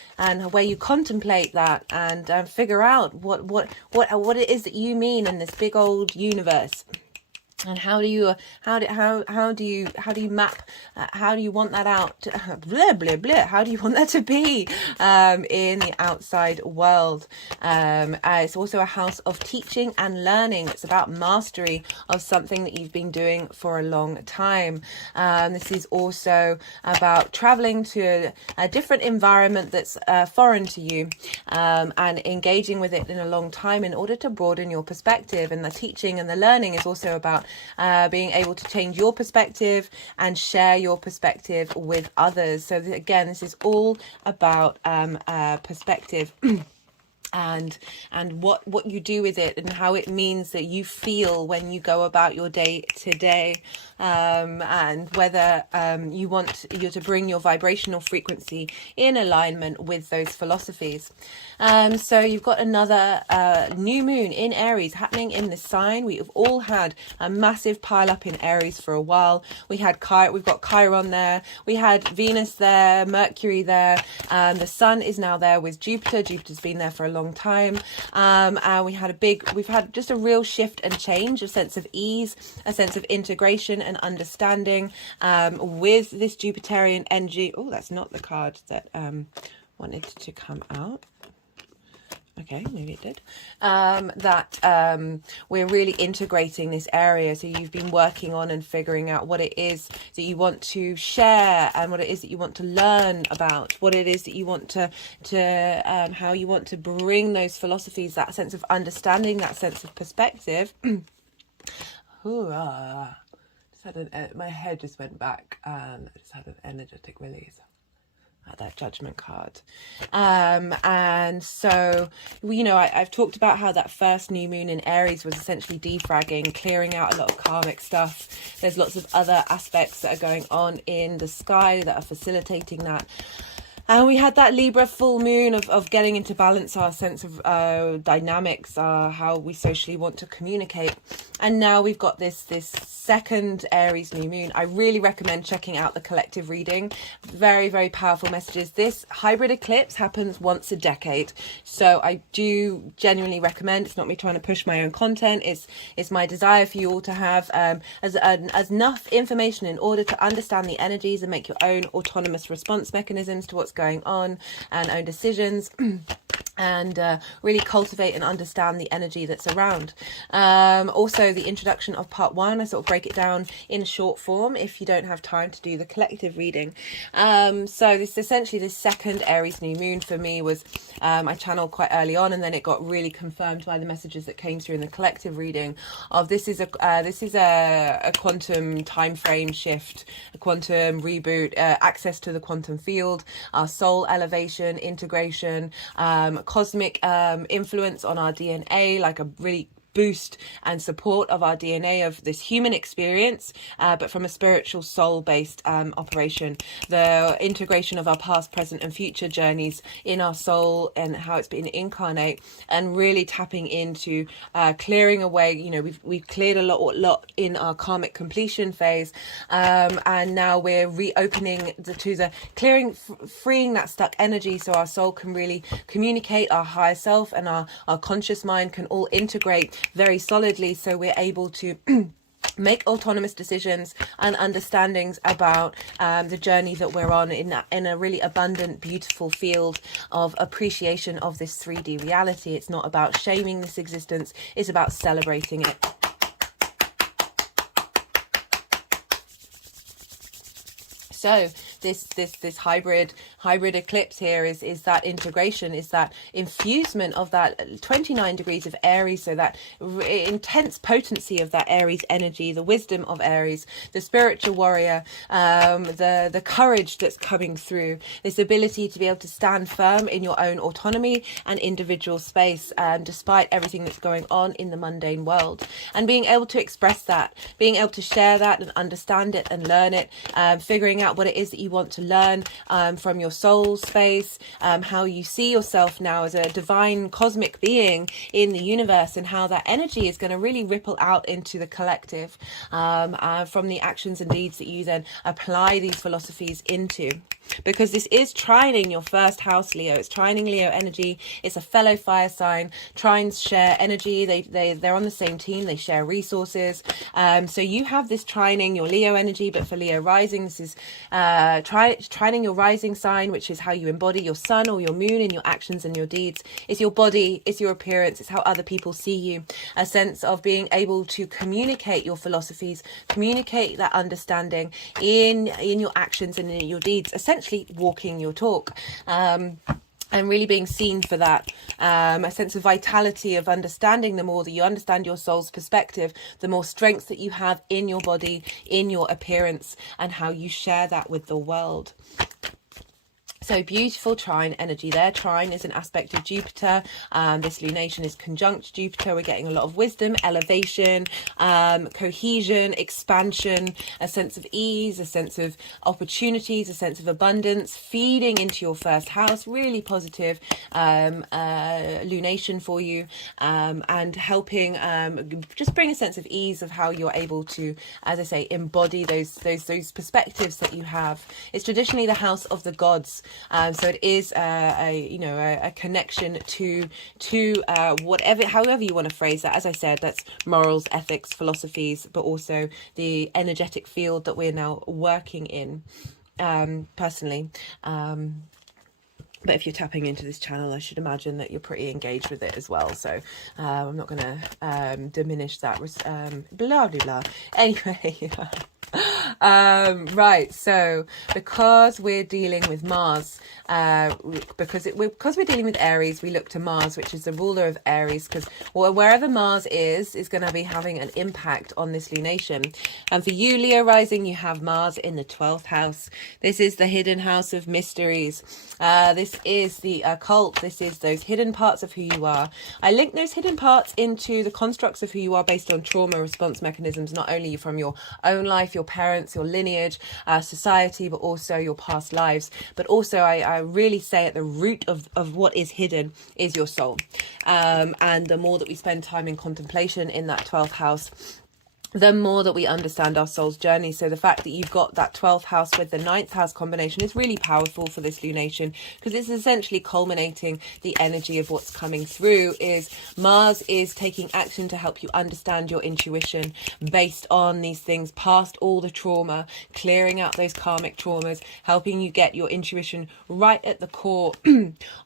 where you contemplate that and figure out what it is that you mean in this big old universe. And how do you map? How do you want that out? Blah blah blah. How do you want that to be in the outside world? It's also a house of teaching and learning. It's about mastery of something that you've been doing for a long time. This is also about traveling to a different environment that's foreign to you, and engaging with it in a long time in order to broaden your perspective. And the teaching and the learning is also about being able to change your perspective and share your perspective with others. So again, this is all about perspective. And what you do with it, and how it means that you feel when you go about your day to day, and whether you're to bring your vibrational frequency in alignment with those philosophies. So you've got another new moon in Aries happening in this sign. We have all had a massive pile up in Aries for a while. We've got Chiron there, we had Venus there, Mercury there, the Sun is now there with Jupiter. Jupiter's been there for a long time. We've had just a real shift and change, a sense of ease, a sense of integration and understanding with this Jupiterian energy. Oh, that's not the card that wanted to come out. Okay, maybe it did. We're really integrating this area. So you've been working on and figuring out what it is that you want to share, and what it is that you want to learn about, what it is that you want to how you want to bring those philosophies, that sense of understanding, that sense of perspective. My head just went back, and I just had an energetic release. That Judgment card. And so, I've talked about how that first new moon in Aries was essentially defragging, clearing out a lot of karmic stuff. There's lots of other aspects that are going on in the sky that are facilitating that. And we had that Libra full moon of getting into balance, our sense of dynamics, how we socially want to communicate. And now we've got this second Aries new moon. I really recommend checking out the collective reading. Very, very powerful messages. This hybrid eclipse happens once a decade. So I do genuinely recommend, it's not me trying to push my own content, it's my desire for you all to have as enough information in order to understand the energies and make your own autonomous response mechanisms to what's going on and own decisions. And really cultivate and understand the energy that's around. Also, the introduction of part 1, I sort of break it down in short form if you don't have time to do the collective reading. So this essentially, this second Aries new moon for me was I channeled quite early on, and then it got really confirmed by the messages that came through in the collective reading of this is a quantum time frame shift, a quantum reboot, access to the quantum field, our soul elevation, integration, cosmic influence on our DNA, like a really boost and support of our DNA, of this human experience, but from a spiritual soul-based operation. The integration of our past, present and future journeys in our soul and how it's been incarnate, and really tapping into clearing away, you know, we've cleared a lot in our karmic completion phase, and now we're reopening to the clearing, freeing that stuck energy so our soul can really communicate, our higher self and our conscious mind can all integrate very solidly, so we're able to make autonomous decisions and understandings about the journey that we're on in a really abundant, beautiful field of appreciation of this 3D reality. It's not about shaming this existence, it's about celebrating it. So this hybrid eclipse here is that integration, is that infusement of that 29 degrees of Aries, so that intense potency of that Aries energy, the wisdom of Aries, the spiritual warrior, the courage that's coming through, this ability to be able to stand firm in your own autonomy and individual space, despite everything that's going on in the mundane world, and being able to express that, being able to share that and understand it and learn it, figuring out what it is that you want to learn from your soul space, how you see yourself now as a divine cosmic being in the universe, and how that energy is going to really ripple out into the collective from the actions and deeds that you then apply these philosophies into. Because this is trining your first house, Leo. It's trining Leo energy. It's a fellow fire sign. Trines share energy. They're on the same team. They share resources. So you have this trining your Leo energy, but for Leo rising, this is trining your rising sign, which is how you embody your sun or your moon in your actions and your deeds. It's your body, it's your appearance, it's how other people see you. A sense of being able to communicate your philosophies, communicate that understanding in your actions and in your deeds, essentially walking your talk. And really being seen for that, a sense of vitality, of understanding the more that you understand your soul's perspective, the more strength that you have in your body, in your appearance, and how you share that with the world. So beautiful trine energy there. Trine is an aspect of Jupiter. This lunation is conjunct Jupiter. We're getting a lot of wisdom, elevation, cohesion, expansion, a sense of ease, a sense of opportunities, a sense of abundance, feeding into your first house. Really positive lunation for you, and helping just bring a sense of ease of how you're able to, as I say, embody those perspectives that you have. It's traditionally the house of the gods. So it is a connection to whatever, however you want to phrase that. As I said, that's morals, ethics, philosophies, but also the energetic field that we're now working in, personally. But if you're tapping into this channel, I should imagine that you're pretty engaged with it as well. So I'm not going to diminish that. Blah, blah, blah. Anyway. Right, so because we're dealing with Mars, because we're dealing with Aries, we look to Mars, which is the ruler of Aries, because wherever Mars is going to be having an impact on this lunation. And for you, Leo rising, you have Mars in the 12th house. This is the hidden house of mysteries. This is the occult. This is those hidden parts of who you are. I link those hidden parts into the constructs of who you are based on trauma response mechanisms, not only from your own life, your parents, parents, your lineage, society, but also your past lives. But also I really say at the root of what is hidden is your soul. And the more that we spend time in contemplation in that 12th house, the more that we understand our soul's journey. So the fact that you've got that 12th house with the 9th house combination is really powerful for this lunation, because it's essentially culminating the energy of what's coming through. Is Mars is taking action to help you understand your intuition based on these things, past all the trauma, clearing out those karmic traumas, helping you get your intuition right at the core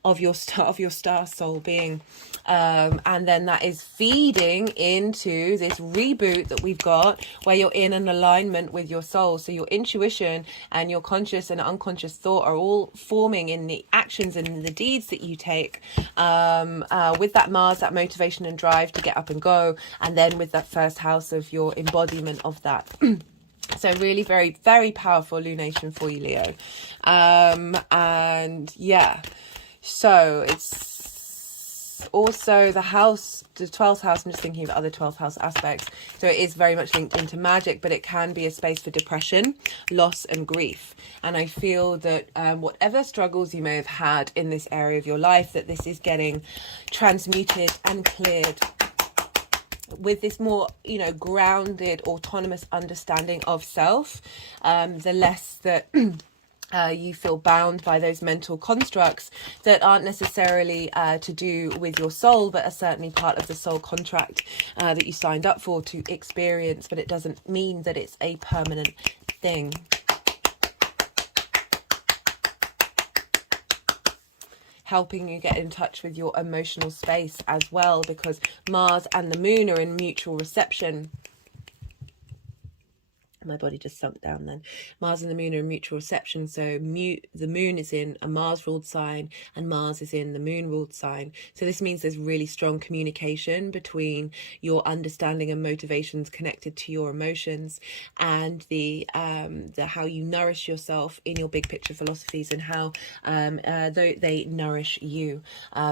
of your star soul being. And then that is feeding into this reboot that we've got, where you're in an alignment with your soul. So your intuition and your conscious and unconscious thought are all forming in the actions and the deeds that you take, with that Mars, that motivation and drive to get up and go, and then with that first house of your embodiment of that. So really very, very powerful lunation for you, Leo. And yeah, so it's also the 12th house. I'm just thinking of other 12th house aspects. So it is very much linked into magic, but it can be a space for depression, loss and grief. And I feel that whatever struggles you may have had in this area of your life, that this is getting transmuted and cleared with this more, grounded, autonomous understanding of self. The less that you feel bound by those mental constructs that aren't necessarily to do with your soul, but are certainly part of the soul contract that you signed up for to experience, but it doesn't mean that it's a permanent thing. Helping you get in touch with your emotional space as well, because Mars and the moon are in mutual reception. My body just sunk down then. Mars and the moon are in mutual reception. So the moon is in a Mars ruled sign and Mars is in the moon ruled sign. So this means there's really strong communication between your understanding and motivations connected to your emotions, and the how you nourish yourself in your big picture philosophies, and how they nourish you.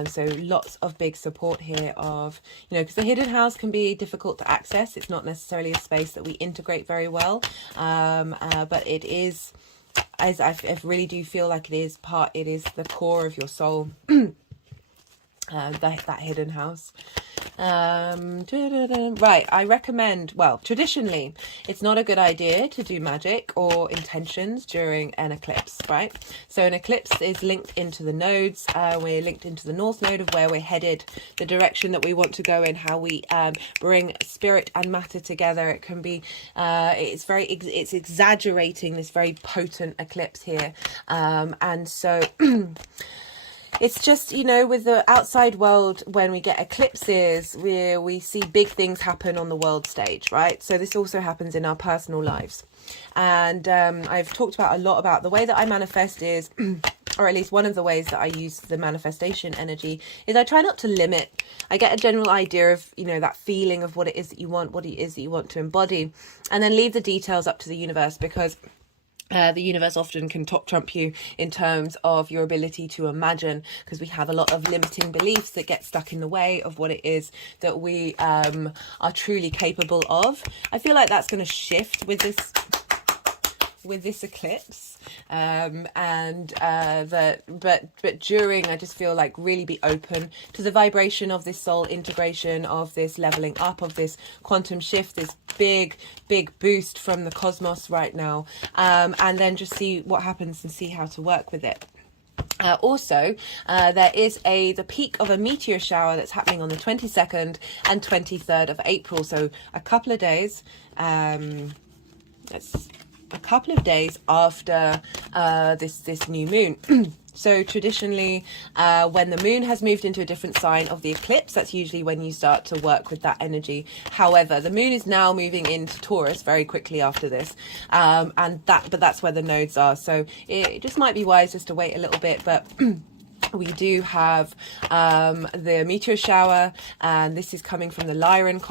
So lots of big support here of, because the hidden house can be difficult to access. It's not necessarily a space that we integrate very well. But it is, as I really do feel like it is the core of your soul, that hidden house. Right, I recommend, traditionally it's not a good idea to do magic or intentions during an eclipse, right? So an eclipse is linked into the nodes. We're linked into the north node of where we're headed, the direction that we want to go in, how we bring spirit and matter together. It can be it's exaggerating this very potent eclipse here, and so it's just, with the outside world, when we get eclipses, we see big things happen on the world stage, right? So this also happens in our personal lives. And I've talked a lot about the way that I manifest is, or at least one of the ways that I use the manifestation energy is I try not to limit. I get a general idea of, that feeling of what it is that you want, what it is that you want to embody, and then leave the details up to the universe, because the universe often can top trump you in terms of your ability to imagine, because we have a lot of limiting beliefs that get stuck in the way of what it is that we are truly capable of. I feel like that's going to shift with this eclipse, but during, I just feel like really be open to the vibration of this soul integration, of this leveling up, of this quantum shift, this big boost from the cosmos right now, and then just see what happens and see how to work with it. Also, there is the peak of a meteor shower that's happening on the 22nd and 23rd of April. So a couple of days, after this new moon. So traditionally, when the moon has moved into a different sign of the eclipse, that's usually when you start to work with that energy. However, the moon is now moving into Taurus very quickly after this, but that's where the nodes are. So it just might be wise just to wait a little bit, but we do have the meteor shower, and this is coming from the Lyran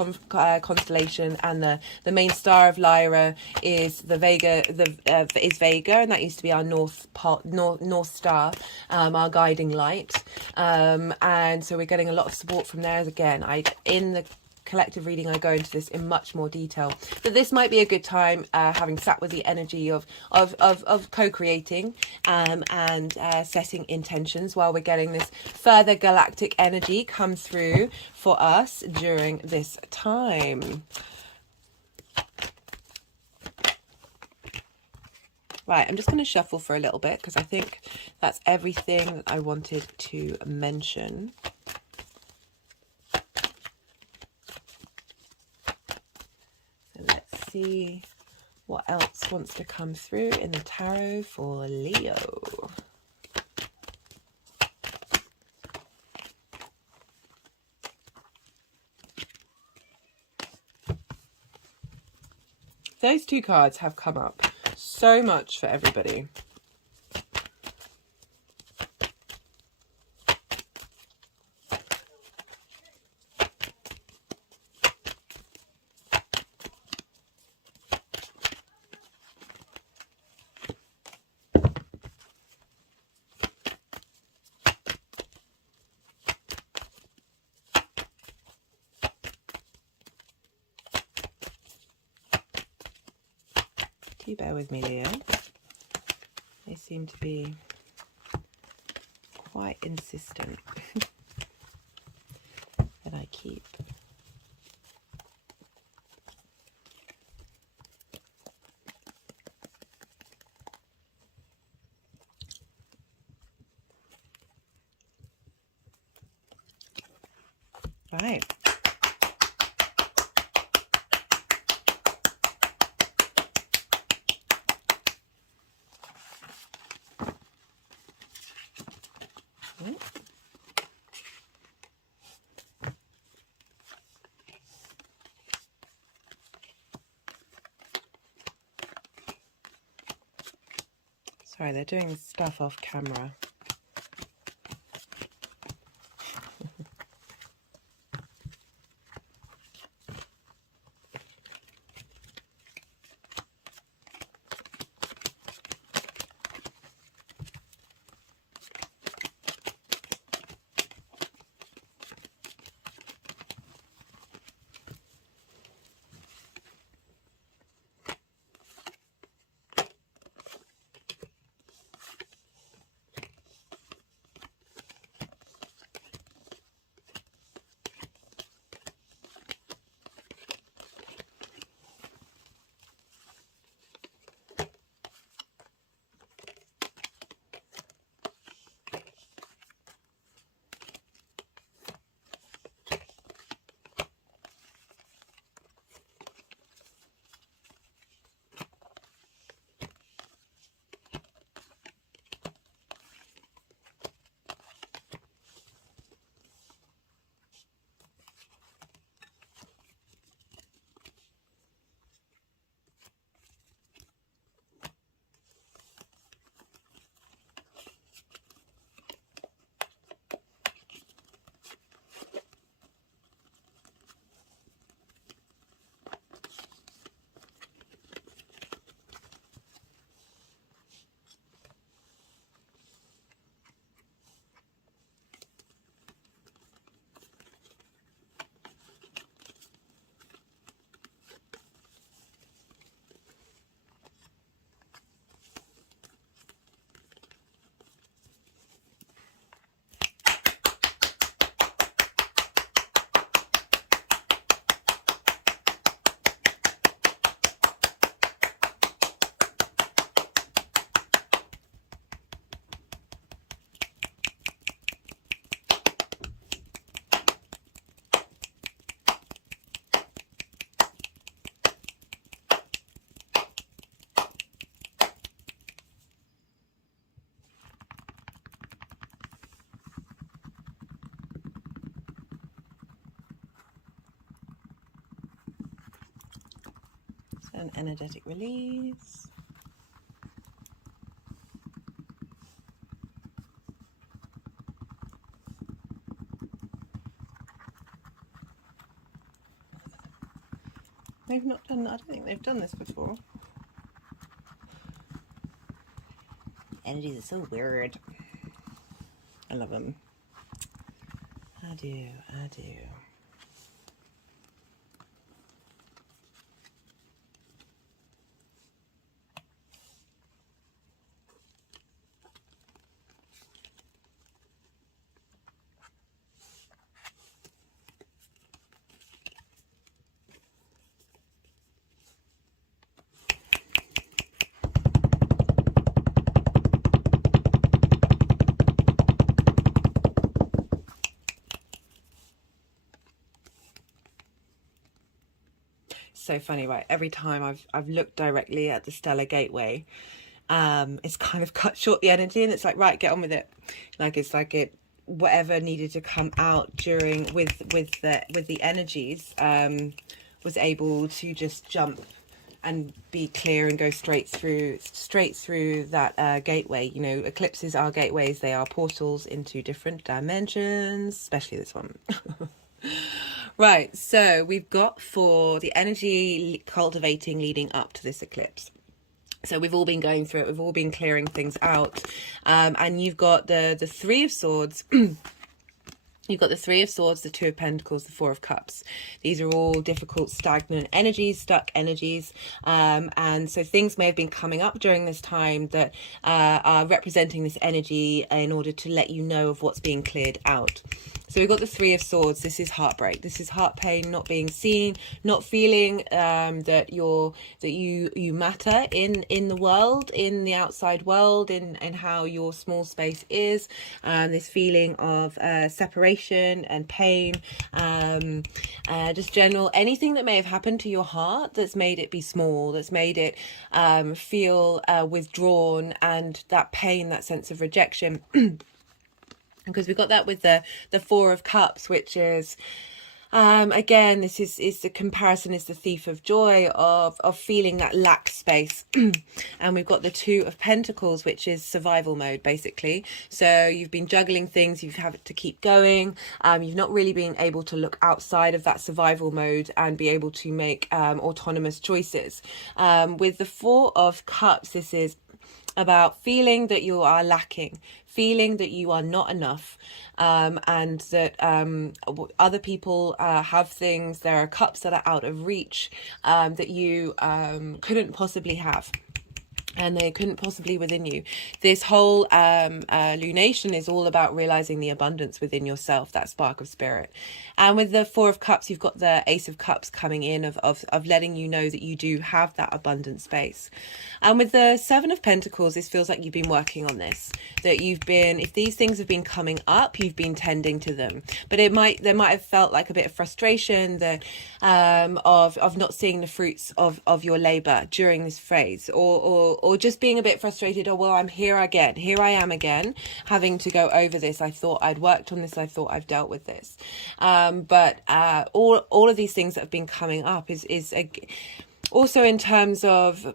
constellation, and the main star of Lyra is Vega, and that used to be our north star, our guiding light, and so we're getting a lot of support from there. Again, in the collective reading, I go into this in much more detail. But this might be a good time, having sat with the energy of co-creating and setting intentions, while we're getting this further galactic energy come through for us during this time. Right, I'm just going to shuffle for a little bit because I think that's everything that I wanted to mention. So let's see what else wants to come through in the tarot for Leo. Those two cards have come up so much for everybody. Do bear with me, Leo. They seem to be quite insistent that I keep. Right. Sorry, they're doing stuff off camera. An energetic release. They've not done, I don't think they've done this before. Energies are so weird. I love them. I do. so funny, right? Every time I've looked directly at the stellar gateway, it's kind of cut short the energy, and it's like, right, get on with it. Like, it's like it, whatever needed to come out during with the energies, was able to just jump and be clear and go straight through that gateway. You know, eclipses are gateways. They are portals into different dimensions, especially this one. Right, so we've got for the energy cultivating leading up to this eclipse. So we've all been going through it. We've all been clearing things out. And you've got the Three of Swords. You've got the Three of Swords, the Two of Pentacles, the Four of Cups. These are all difficult, stagnant energies, stuck energies. And so things may have been coming up during this time that are representing this energy in order to let you know of what's being cleared out. So we've got the Three of Swords. This is heartbreak. This is heart pain, not being seen, not feeling that you matter in the world, in the outside world, in how your small space is. This feeling of separation and pain, just general anything that may have happened to your heart that's made it be small, that's made it feel withdrawn, and that pain, that sense of rejection. Because we've got that with the Four of Cups, which is again, this is the comparison, is the thief of joy of feeling that lack space. And we've got the Two of Pentacles, which is survival mode, basically. So you've been juggling things, you've had to keep going, you've not really been able to look outside of that survival mode and be able to make autonomous choices. With the Four of Cups, this is about feeling that you are lacking, feeling that you are not enough, and that other people have things, there are cups that are out of reach, that you couldn't possibly have. And they couldn't possibly within you. This whole lunation is all about realizing the abundance within yourself, that spark of spirit. And with the Four of Cups, you've got the Ace of Cups coming in of letting you know that you do have that abundant space. And with the Seven of Pentacles, this feels like you've been working on this, that you've been, if these things have been coming up, you've been tending to them. But there might have felt like a bit of frustration, that of not seeing the fruits of your labor during this phase, or just being a bit frustrated. Oh, well, here I am again, having to go over this. I thought I'd worked on this. I thought I've dealt with this. But all of these things that have been coming up is also in terms of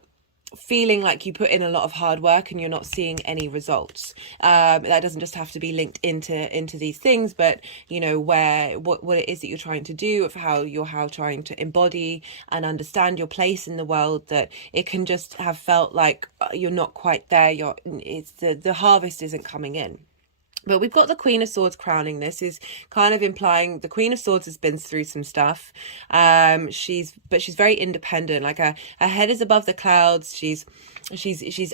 feeling like you put in a lot of hard work and you're not seeing any results. That doesn't just have to be linked into these things, but you know, what it is that you're trying to do, of how you're trying to embody and understand your place in the world, that it can just have felt like you're not quite there. It's the harvest isn't coming in. But we've got the Queen of Swords crowning this, is kind of implying the Queen of Swords has been through some stuff. She's very independent. Like her head is above the clouds. She's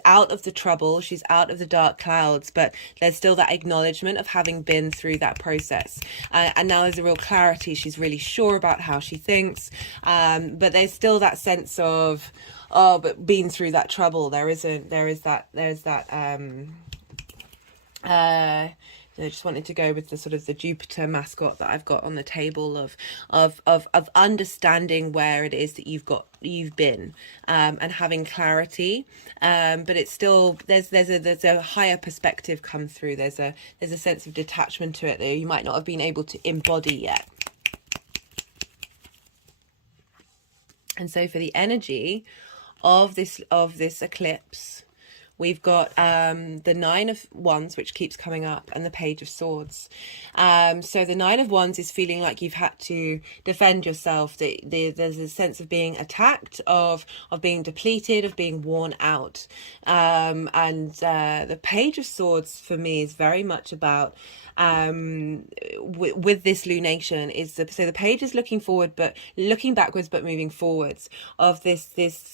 out of the trouble. She's out of the dark clouds. But there's still that acknowledgement of having been through that process. And now there's a real clarity. She's really sure about how she thinks. But there's still that sense of, but being through that trouble. I just wanted to go with the sort of the Jupiter mascot that I've got on the table of understanding where it is that you've been, and having clarity, but it's still there's a higher perspective come through. There's a sense of detachment to it that you might not have been able to embody yet. And so for the energy of this eclipse, we've got the Nine of Wands, which keeps coming up, and the Page of Swords. So the Nine of Wands is feeling like you've had to defend yourself. There's a sense of being attacked, of being depleted, of being worn out. And the Page of Swords for me is very much about, with this lunation, so the page is looking forward, but looking backwards, but moving forwards, of this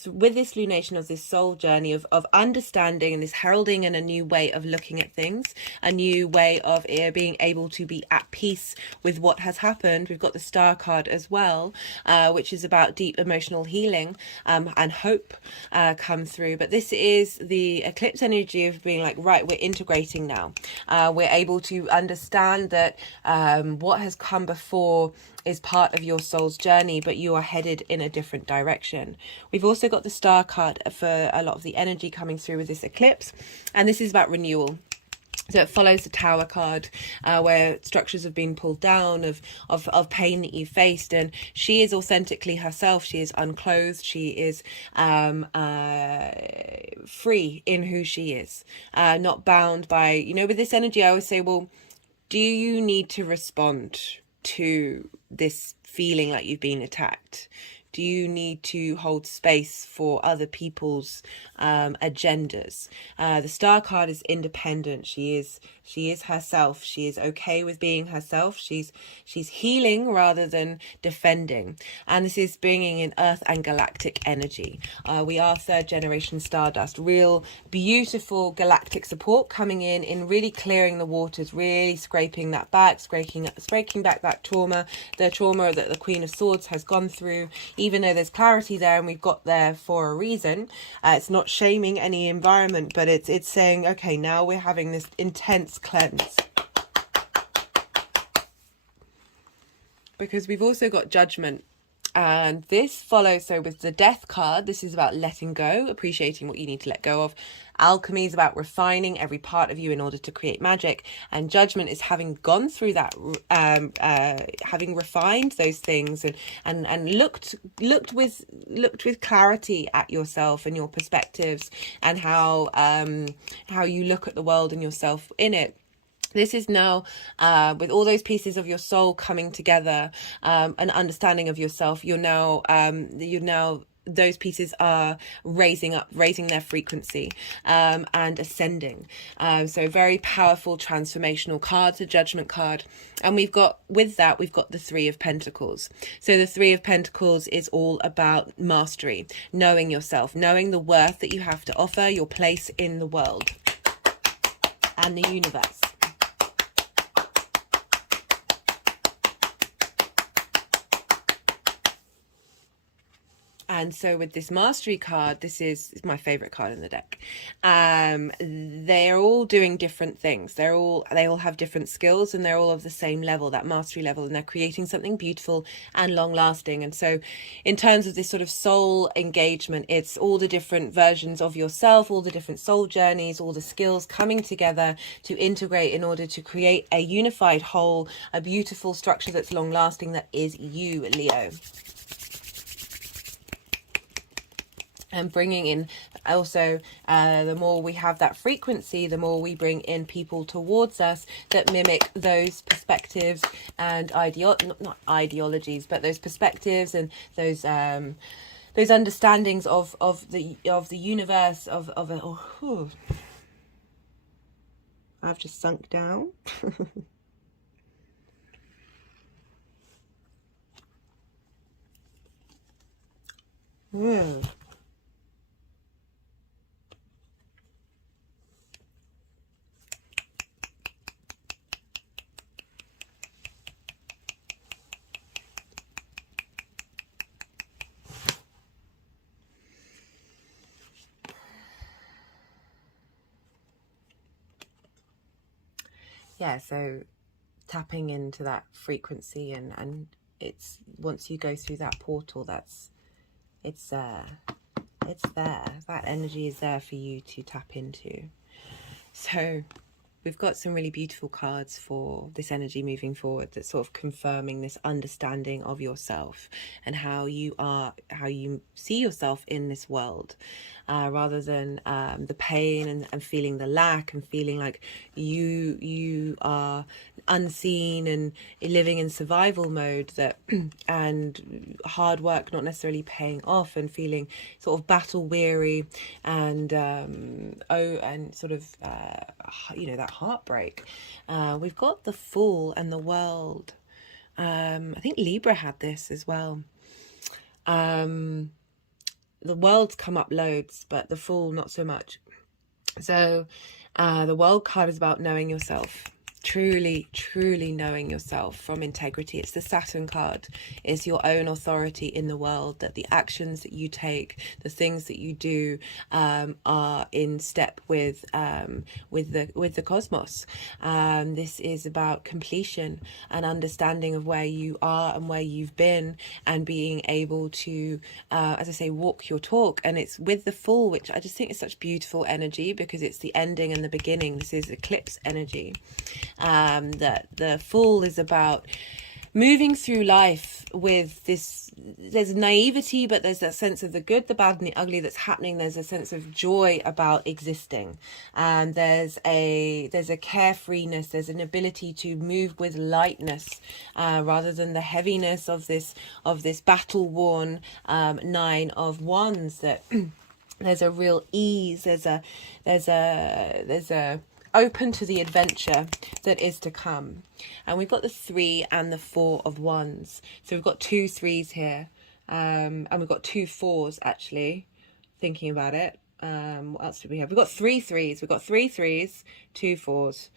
with this lunation, of this soul journey of understanding, and this heralding, and a new way of looking at things, a new way of being able to be at peace with what has happened. We've got the Star card as well, which is about deep emotional healing, and hope come through. But this is the eclipse energy of being like, right, we're integrating now. We're able to understand understand that what has come before is part of your soul's journey, but you are headed in a different direction. We've also got the Star card for a lot of the energy coming through with this eclipse, and this is about renewal. So it follows the Tower card, where structures have been pulled down of pain that you faced, and she is authentically herself. She is unclothed. She is free in who she is, not bound by, you know, with this energy. I always say, well, do you need to respond to this feeling like you've been attacked? Do you need to hold space for other people's agendas? The Star card is independent. She is herself. She is okay with being herself. She's healing rather than defending. And this is bringing in earth and galactic energy. We are third generation stardust. Real beautiful galactic support coming in really clearing the waters, really scraping that back, scraping back that trauma, the trauma that the Queen of Swords has gone through. Even though there's clarity there and we've got there for a reason, it's not shaming any environment, but it's saying, okay, now we're having this intense cleanse. Because we've also got Judgment. And this follows, so with the Death card, this is about letting go, appreciating what you need to let go of. Alchemy is about refining every part of you in order to create magic. And Judgment is having gone through that, having refined those things and looked with clarity at yourself and your perspectives and how you look at the world and yourself in it. This is now, with all those pieces of your soul coming together, an understanding of yourself. You're now, those pieces are raising their frequency, and ascending. So very powerful transformational cards, a Judgment card. And we've got the Three of Pentacles. So the Three of Pentacles is all about mastery, knowing yourself, knowing the worth that you have to offer, your place in the world and the universe. And so with this Mastery card, this is my favorite card in the deck. They're all doing different things. They all have different skills, and they're all of the same level, that mastery level, and they're creating something beautiful and long lasting. And so in terms of this sort of soul engagement, it's all the different versions of yourself, all the different soul journeys, all the skills coming together to integrate in order to create a unified whole, a beautiful structure that's long lasting, that is you, Leo. And bringing in also, the more we have that frequency, the more we bring in people towards us that mimic those perspectives and not ideologies, but those perspectives and those understandings of the universe I've just sunk down. Yeah. Yeah, so tapping into that frequency and it's, once you go through that portal, it's there. That energy is there for you to tap into. So we've got some really beautiful cards for this energy moving forward, that's sort of confirming this understanding of yourself and how you see yourself in this world, rather than the pain and feeling the lack and feeling like you are unseen and living in survival mode, that and hard work not necessarily paying off, and feeling sort of battle weary and sort of that heartbreak. We've got the Fool and the World. I think Libra had this as well. The World's come up loads, but the Fool not so much. So the World card is about knowing yourself, truly knowing yourself from integrity. It's the Saturn card. It's your own authority in the world, that the actions that you take, the things that you do, are in step with the cosmos. This is about completion and understanding of where you are and where you've been, and being able to, as I say, walk your talk. And it's with the Fool, which I just think is such beautiful energy, because it's the ending and the beginning. This is eclipse energy. That the Fool is about moving through life with this, there's naivety, but there's that sense of the good, the bad and the ugly that's happening. There's a sense of joy about existing, and there's a carefreeness, there's an ability to move with lightness, rather than the heaviness of this battle worn Nine of Wands. That there's a real ease, there's a open to the adventure that is to come. And we've got the 3 and the 4 of Wands, so we've got 2 3s here, and we've got 2 4s actually, thinking about it. What else do we have? We've got 3 3s, we've got 3 3s, 2 4s.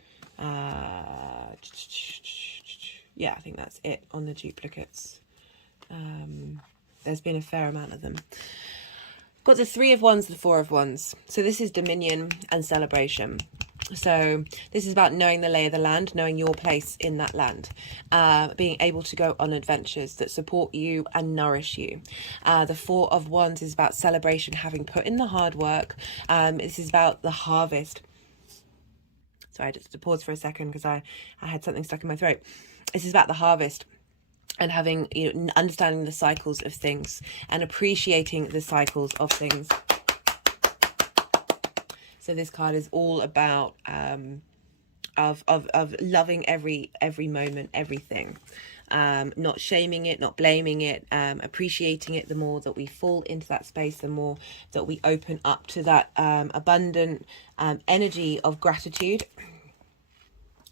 Yeah, I think that's it on the duplicates. There's been a fair amount of them. Got the 3 of Wands, the 4 of Wands. So this is dominion and celebration. So this is about knowing the lay of the land, knowing your place in that land, being able to go on adventures that support you and nourish you. The 4 of Wands is about celebration, having put in the hard work. This is about the harvest. Sorry, just to pause for a second because I had something stuck in my throat. This is about the harvest, and having, understanding the cycles of things and appreciating the cycles of things. So this card is all about of loving every moment, everything, not shaming it, not blaming it, appreciating it. The more that we fall into that space, the more that we open up to that abundant energy of gratitude,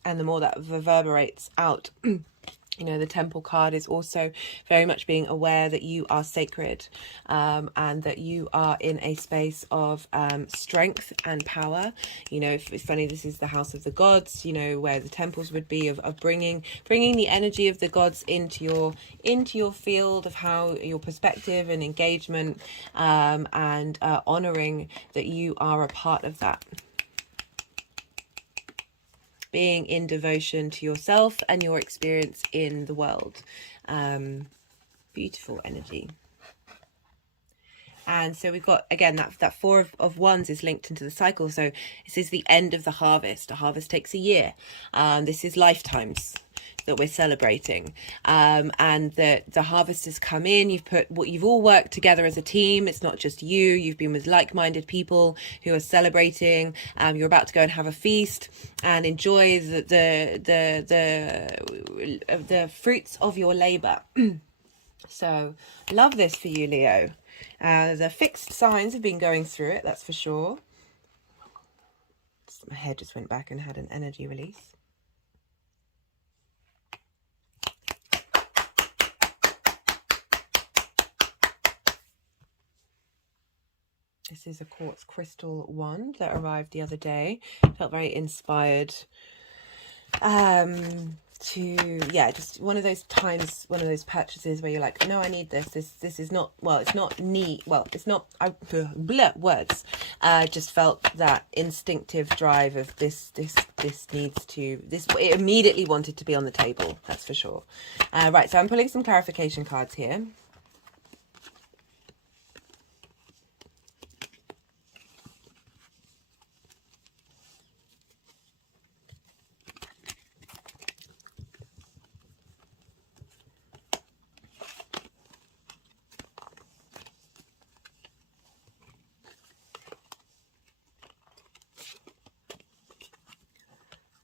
and the more that reverberates out. The Temple card is also very much being aware that you are sacred, and that you are in a space of strength and power. It's funny, this is the house of the gods, where the temples would be, of bringing the energy of the gods into your field of how your perspective and engagement, and honoring that you are a part of that. Being in devotion to yourself and your experience in the world. Beautiful energy. And so we've got, again, that 4 of Wands is linked into the cycle. So this is the end of the harvest. A harvest takes a year. This is lifetimes that we're celebrating, and the harvest has come in. You've all worked together as a team. It's not just you. You've been with like-minded people who are celebrating. You're about to go and have a feast and enjoy the fruits of your labor. So love this for you, Leo. The fixed signs have been going through it, that's for sure. My head just went back and had an energy release. This is a quartz crystal wand that arrived the other day. Felt very inspired just one of those times, one of those purchases where you're like, no, I need this. This is not, well, it's not neat. Well, it's not, words. Just felt that instinctive drive of this needs to, it immediately wanted to be on the table. That's for sure. Right. So I'm pulling some clarification cards here.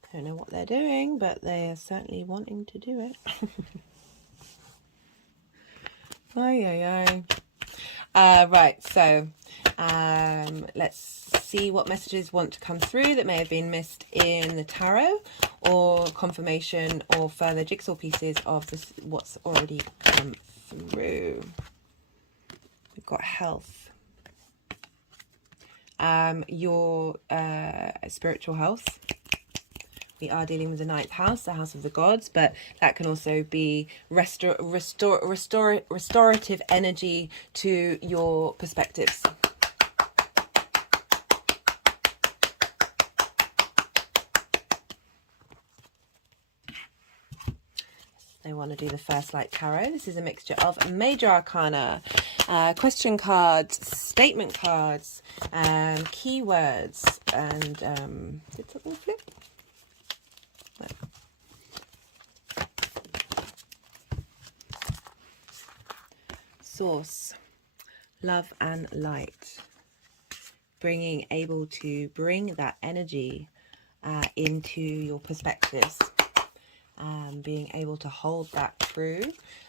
I don't know what they're doing, but they are certainly wanting to do it. Right, so let's see what messages want to come through that may have been missed in the tarot, or confirmation or further jigsaw pieces of what's already come through. We've got health. Your spiritual health. we are dealing with the ninth house, the house of the gods, but that can also be restorative energy to your perspectives. They want to do the first light tarot. This is a mixture of major arcana, question cards, statement cards, keywords, and did something flip? No. Source, love and light. Able to bring that energy into your perspectives. Being able to hold that true,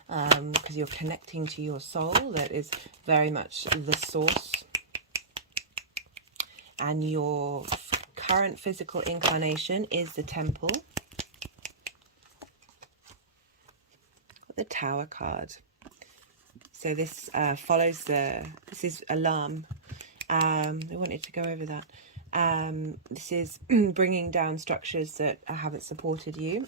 because you're connecting to your soul that is very much the source, and your current physical incarnation is the temple. The Tower card. So this follows this is alarm. I wanted to go over that. This is bringing down structures that haven't supported you.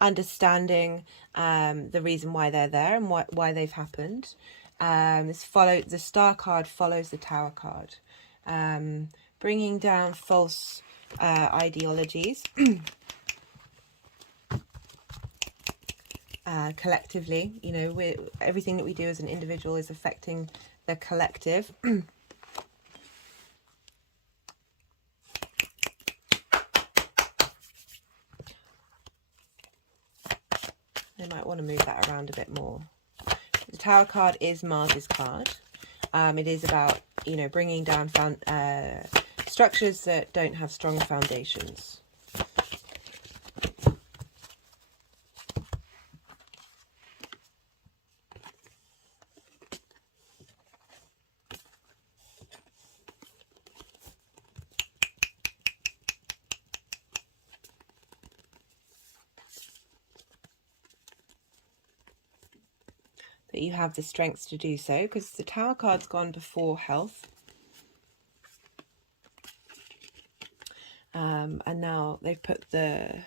Understanding the reason why they're there and why they've happened. The Star card follows the Tower card. Bringing down false ideologies. Collectively, you know, everything that we do as an individual is affecting the collective. They might want to move that around a bit more. The Tower card is Mars's card. It is about, you know, bringing down structures that don't have strong foundations. That you have the strength to do so, because the Tower card's gone before health. And now they've put the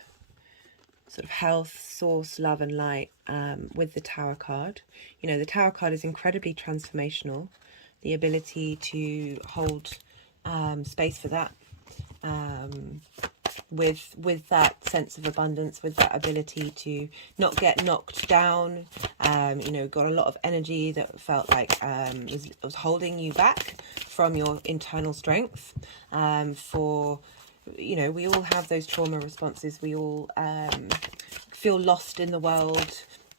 sort of health, source, love and light with the Tower card. You know, the Tower card is incredibly transformational. The ability to hold space for that. With that sense of abundance, with that ability to not get knocked down, you know, got a lot of energy that felt like was holding you back from your internal strength. You know, we all have those trauma responses. We all feel lost in the world.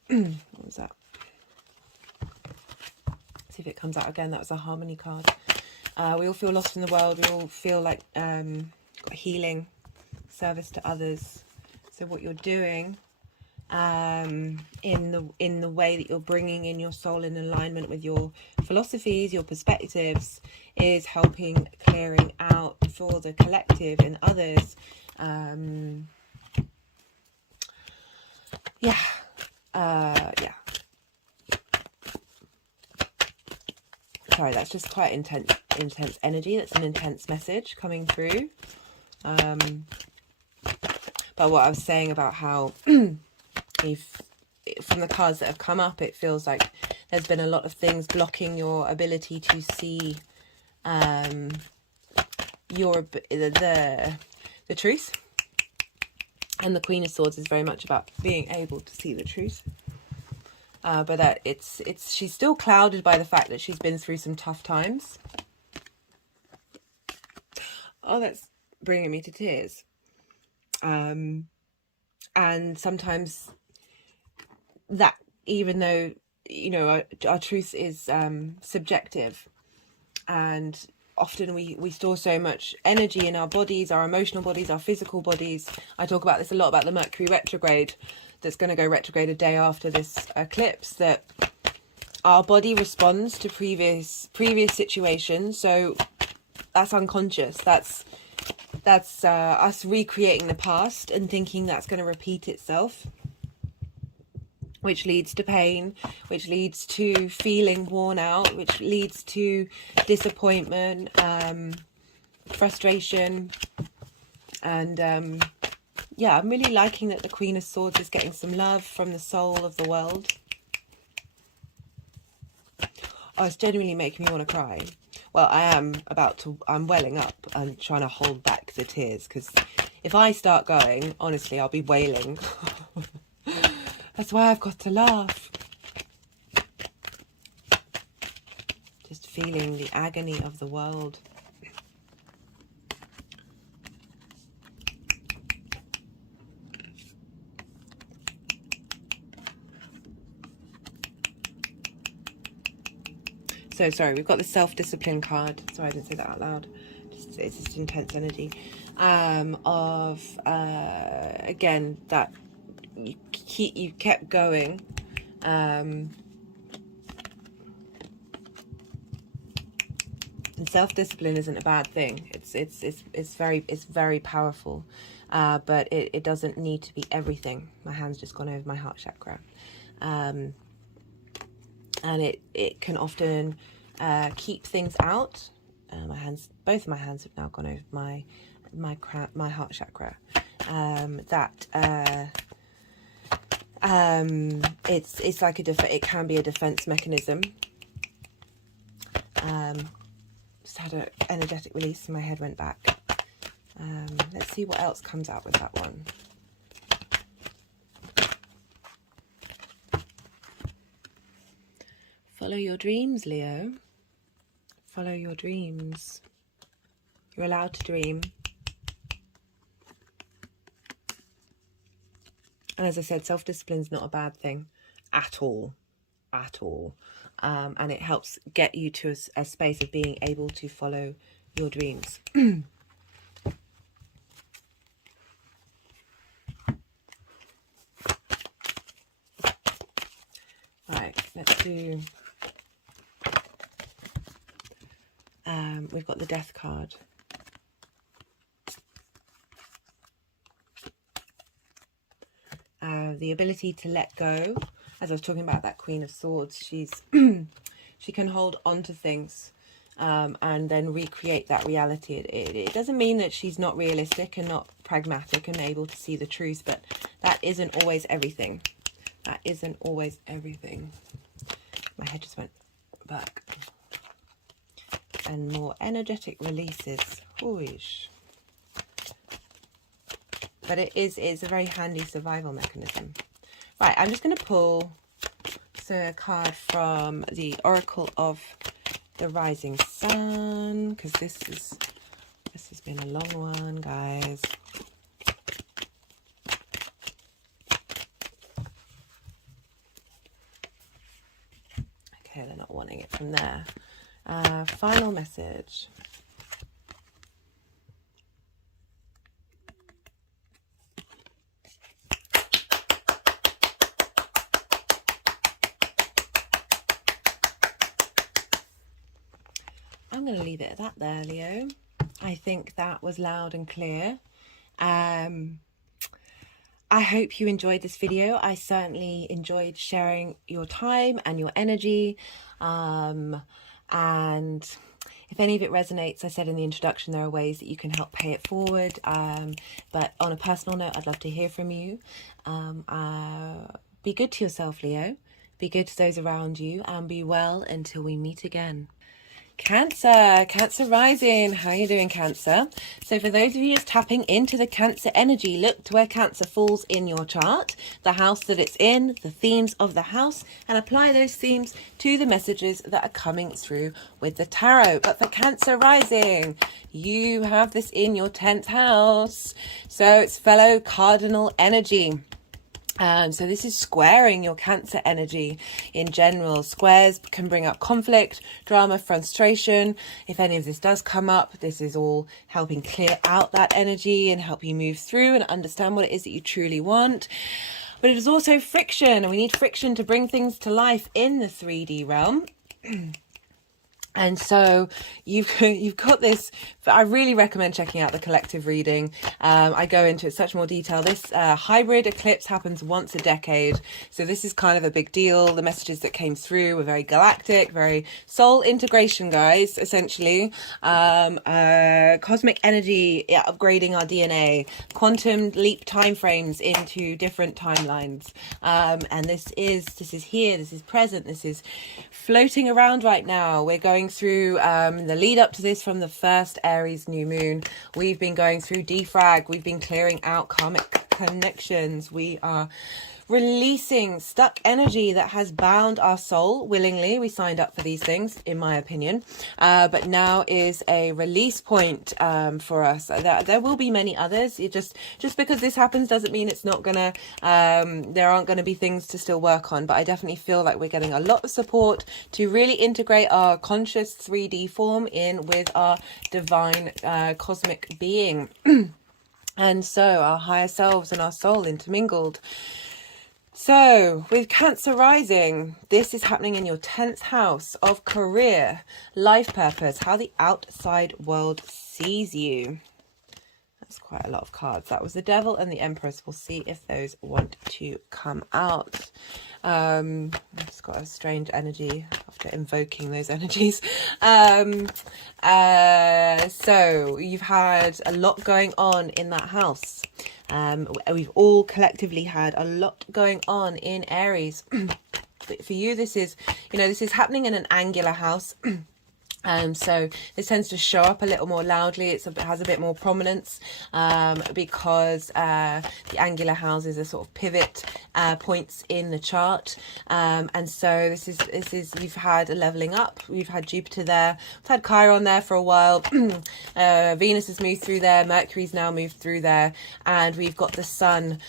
What was that? See if it comes out again. That was a harmony card. We all feel lost in the world. We all feel like got healing, service to others. So what you're doing in the way that you're bringing in your soul in alignment with your philosophies, your perspectives, is helping clearing out for the collective and others. Yeah. Sorry, that's just quite intense energy. That's an intense message coming through. But what I was saying about how from the cards that have come up, it feels like there's been a lot of things blocking your ability to see the truth. And the Queen of Swords is very much about being able to see the truth. But that she's still clouded by the fact that she's been through some tough times. Oh, that's bringing me to tears. And sometimes that, even though, you know, our truth is subjective, and often we store so much energy in our bodies, our emotional bodies, our physical bodies. I talk about this a lot, about the Mercury retrograde that's going to go retrograde a day after this eclipse, that our body responds to previous situations. So that's unconscious. That's us recreating the past and thinking that's going to repeat itself, which leads to pain, which leads to feeling worn out, which leads to disappointment, frustration, and yeah, I'm really liking that the Queen of Swords is getting some love from the soul of the world. Oh, it's genuinely making me want to cry. Well, I'm welling up and trying to hold back the tears, because if I start going, honestly, I'll be wailing. That's why I've got to laugh. Just feeling the agony of the world. So sorry, we've got the self-discipline card. Sorry, I didn't say that out loud. It's just intense energy. Again, that you kept going. And self-discipline isn't a bad thing. It's very powerful. But it doesn't need to be everything. My hand's just gone over my heart chakra. And it can often keep things out. Both of my hands have now gone over my heart chakra. It's like it can be a defense mechanism. Just had an energetic release and my head went back. Let's see what else comes out with that one. Follow your dreams, Leo. Follow your dreams. You're allowed to dream. And as I said, self-discipline is not a bad thing at all. At all. And it helps get you to a space of being able to follow your dreams. Right, let's do... we've got the Death card. The ability to let go. As I was talking about that Queen of Swords, she can hold on to things and then recreate that reality. It doesn't mean that she's not realistic and not pragmatic and able to see the truth, but that isn't always everything. That isn't always everything. My head just went back. And more energetic releases. Ooish. But it's a very handy survival mechanism. Right, I'm just going to pull a card from the Oracle of the Rising Sun, because this has been a long one, guys. Okay, they're not wanting it from there. Final message. I'm going to leave it at that there, Leo. I think that was loud and clear. I hope you enjoyed this video. I certainly enjoyed sharing your time and your energy. And if any of it resonates, I said in the introduction, there are ways that you can help pay it forward. But on a personal note, I'd love to hear from you. Be good to yourself, Leo. Be good to those around you, and be well until we meet again. Cancer rising. How are you doing, Cancer? So for those of you just tapping into the Cancer energy, look to where Cancer falls in your chart, the house that it's in, the themes of the house, and apply those themes to the messages that are coming through with the tarot. But for Cancer rising, you have this in your 10th house. So it's fellow cardinal energy. So this is squaring your Cancer energy in general. Squares can bring up conflict, drama, frustration. If any of this does come up, this is all helping clear out that energy and help you move through and understand what it is that you truly want. But it is also friction, and we need friction to bring things to life in the 3D realm. And so you've got this. I really recommend checking out the collective reading. I go into it such more detail. This hybrid eclipse happens once a decade, so this is kind of a big deal. The messages that came through were very galactic, very soul integration, guys. Essentially, cosmic energy, yeah, upgrading our DNA, quantum leap timeframes into different timelines. And this is here. This is present. This is floating around right now. We're going through the lead up to this from the first Aries new moon. We've been going through defrag. We've been clearing out karmic connections. We are releasing stuck energy that has bound our soul willingly. We signed up for these things, in my opinion, but now is a release point for us. There will be many others. It just because this happens doesn't mean it's not gonna there aren't gonna be things to still work on, but I definitely feel like we're getting a lot of support to really integrate our conscious 3D form in with our divine cosmic being. And so our higher selves and our soul intermingled. So, with Cancer rising, this is happening in your 10th house of career, life purpose, how the outside world sees you. That's quite a lot of cards. That was the Devil and the Empress. We'll see if those want to come out. I've just got a strange energy after invoking those energies. So, you've had a lot going on in that house. We've all collectively had a lot going on in Aries. For you, this is happening in an angular house. So this tends to show up a little more loudly. It has a bit more prominence because the angular houses are sort of pivot points in the chart, and so this is you've had a leveling up. We've had Jupiter there, we've had Chiron there for a while. Venus has moved through there, Mercury's now moved through there, and we've got the Sun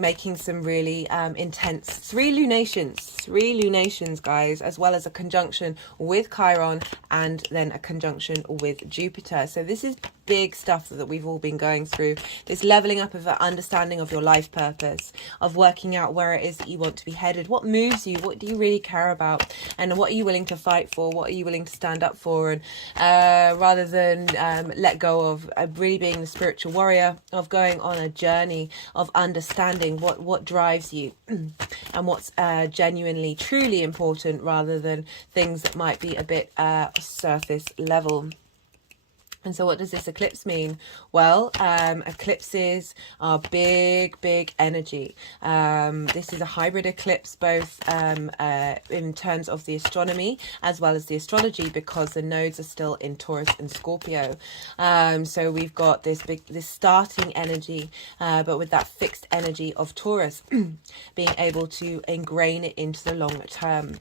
making some really intense three lunations, guys, as well as a conjunction with Chiron and then a conjunction with Jupiter. So this is big stuff that we've all been going through, this leveling up of an understanding of your life purpose, of working out where it is that you want to be headed, what moves you, what do you really care about, and what are you willing to fight for, what are you willing to stand up for, and rather than let go of really being the spiritual warrior, of going on a journey of understanding what drives you and what's genuinely truly important, rather than things that might be a bit surface level. And so what does this eclipse mean? Well, eclipses are big energy. This is a hybrid eclipse, both in terms of the astronomy as well as the astrology, because the nodes are still in Taurus and Scorpio. So we've got this starting energy, but with that fixed energy of Taurus, being able to ingrain it into the long term.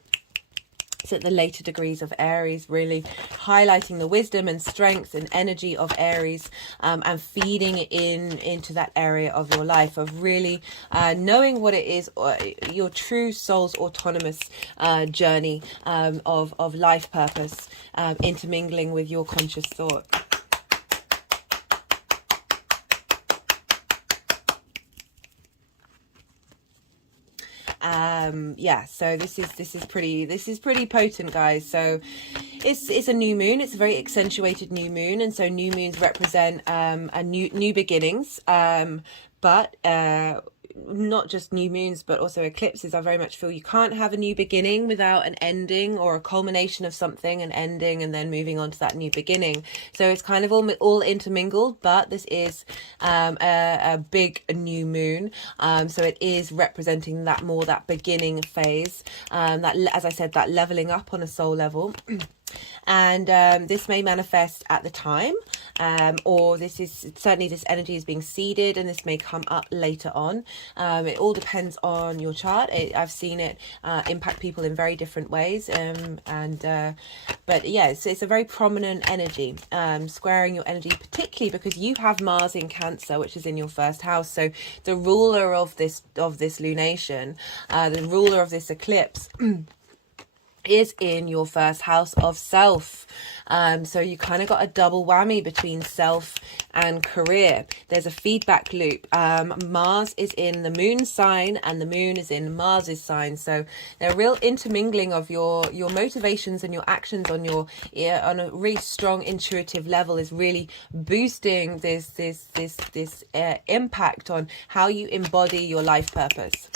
So at the later degrees of Aries, really highlighting the wisdom and strength and energy of Aries, and feeding it into that area of your life, of really knowing what it is, your true soul's autonomous journey of life purpose, intermingling with your conscious thought. So this is pretty potent, guys. So it's a new moon. It's a very accentuated new moon, and so new moons represent a new beginnings, but not just new moons, but also eclipses. I very much feel you can't have a new beginning without an ending, or a culmination of something, an ending, and then moving on to that new beginning. So it's kind of all intermingled, but this is a big new moon. So it is representing that beginning phase, that, as I said, that leveling up on a soul level. And this may manifest at the time, or this energy is being seeded, and this may come up later on. It all depends on your chart. I've seen it impact people in very different ways, but yeah, it's a very prominent energy, squaring your energy, particularly because you have Mars in Cancer, which is in your first house. So the ruler of this lunation, the ruler of this eclipse is in your first house of self. So you kind of got a double whammy between self and career. There's a feedback loop. Mars is in the moon sign and the moon is in Mars's sign. So they're a real intermingling of your motivations and your actions on a really strong intuitive level is really boosting this impact on how you embody your life purpose.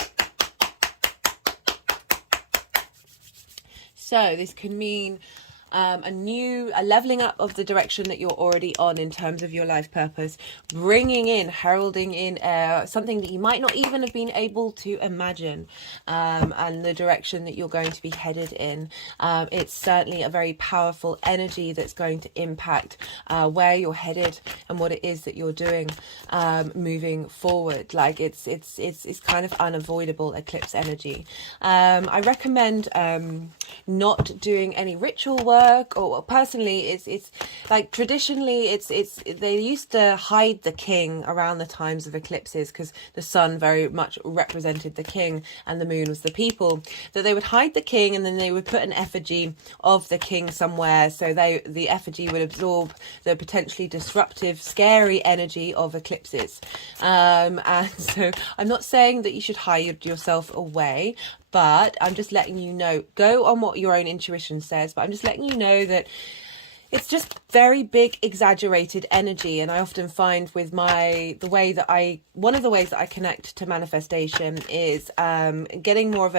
So this can mean a leveling up of the direction that you're already on in terms of your life purpose, heralding in something that you might not even have been able to imagine, and the direction that you're going to be headed in. It's certainly a very powerful energy that's going to impact where you're headed and what it is that you're doing moving forward. Like it's kind of unavoidable eclipse energy. I recommend not doing any ritual work, or personally it's like traditionally they used to hide the king around the times of eclipses, because the sun very much represented the king and the moon was the people, that they would hide the king and then they would put an effigy of the king somewhere, so the effigy would absorb the potentially disruptive, scary energy of eclipses. And so I'm not saying that you should hide yourself away, but I'm just letting you know, go on what your own intuition says, but I'm just letting you know that it's just very big exaggerated energy. And I often find with one of the ways that I connect to manifestation is getting more of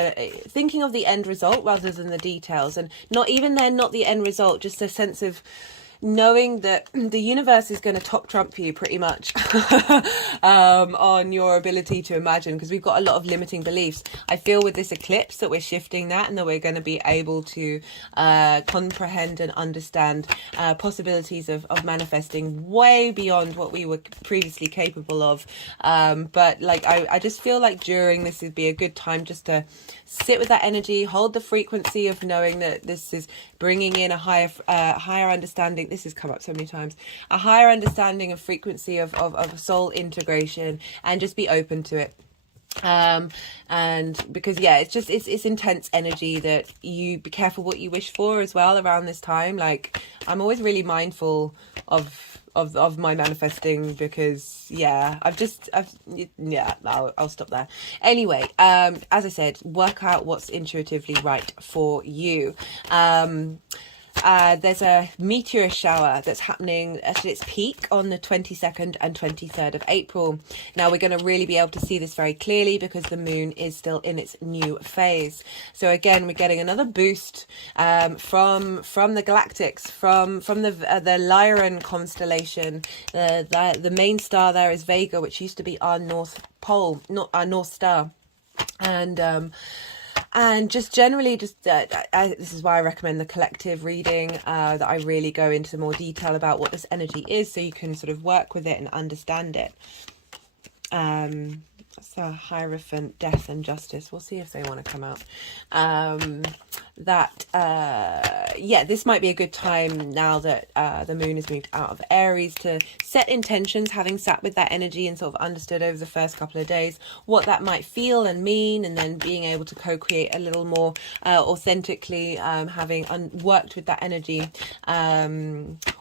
thinking of the end result rather than the details, and not the end result, just a sense of knowing that the universe is going to top trump you pretty much on your ability to imagine, because we've got a lot of limiting beliefs. I feel with this eclipse that we're shifting that, and that we're going to be able to comprehend and understand possibilities of manifesting way beyond what we were previously capable of. But like I just feel like during this would be a good time just to sit with that energy, hold the frequency of knowing that this is bringing in a higher understanding. This has come up so many times. A higher understanding of frequency of soul integration, and just be open to it. And because it's intense energy, that you be careful what you wish for as well around this time. Like I'm always really mindful of my manifesting, because I'll stop there. Anyway, as I said, work out what's intuitively right for you. There's a meteor shower that's happening at its peak on the 22nd and 23rd of April. Now we're going to really be able to see this very clearly because the moon is still in its new phase. So again, we're getting another boost from the galactics, from the Lyran constellation. The main star there is Vega, which used to be our North Pole, not our North Star, and just generally, this is why I recommend the collective reading, that I really go into more detail about what this energy is, so you can sort of work with it and understand it. So Hierophant, Death and Justice. We'll see if they want to come out. This might be a good time now that the moon has moved out of Aries to set intentions, having sat with that energy and sort of understood over the first couple of days what that might feel and mean, and then being able to co-create a little more authentically, having worked with that energy,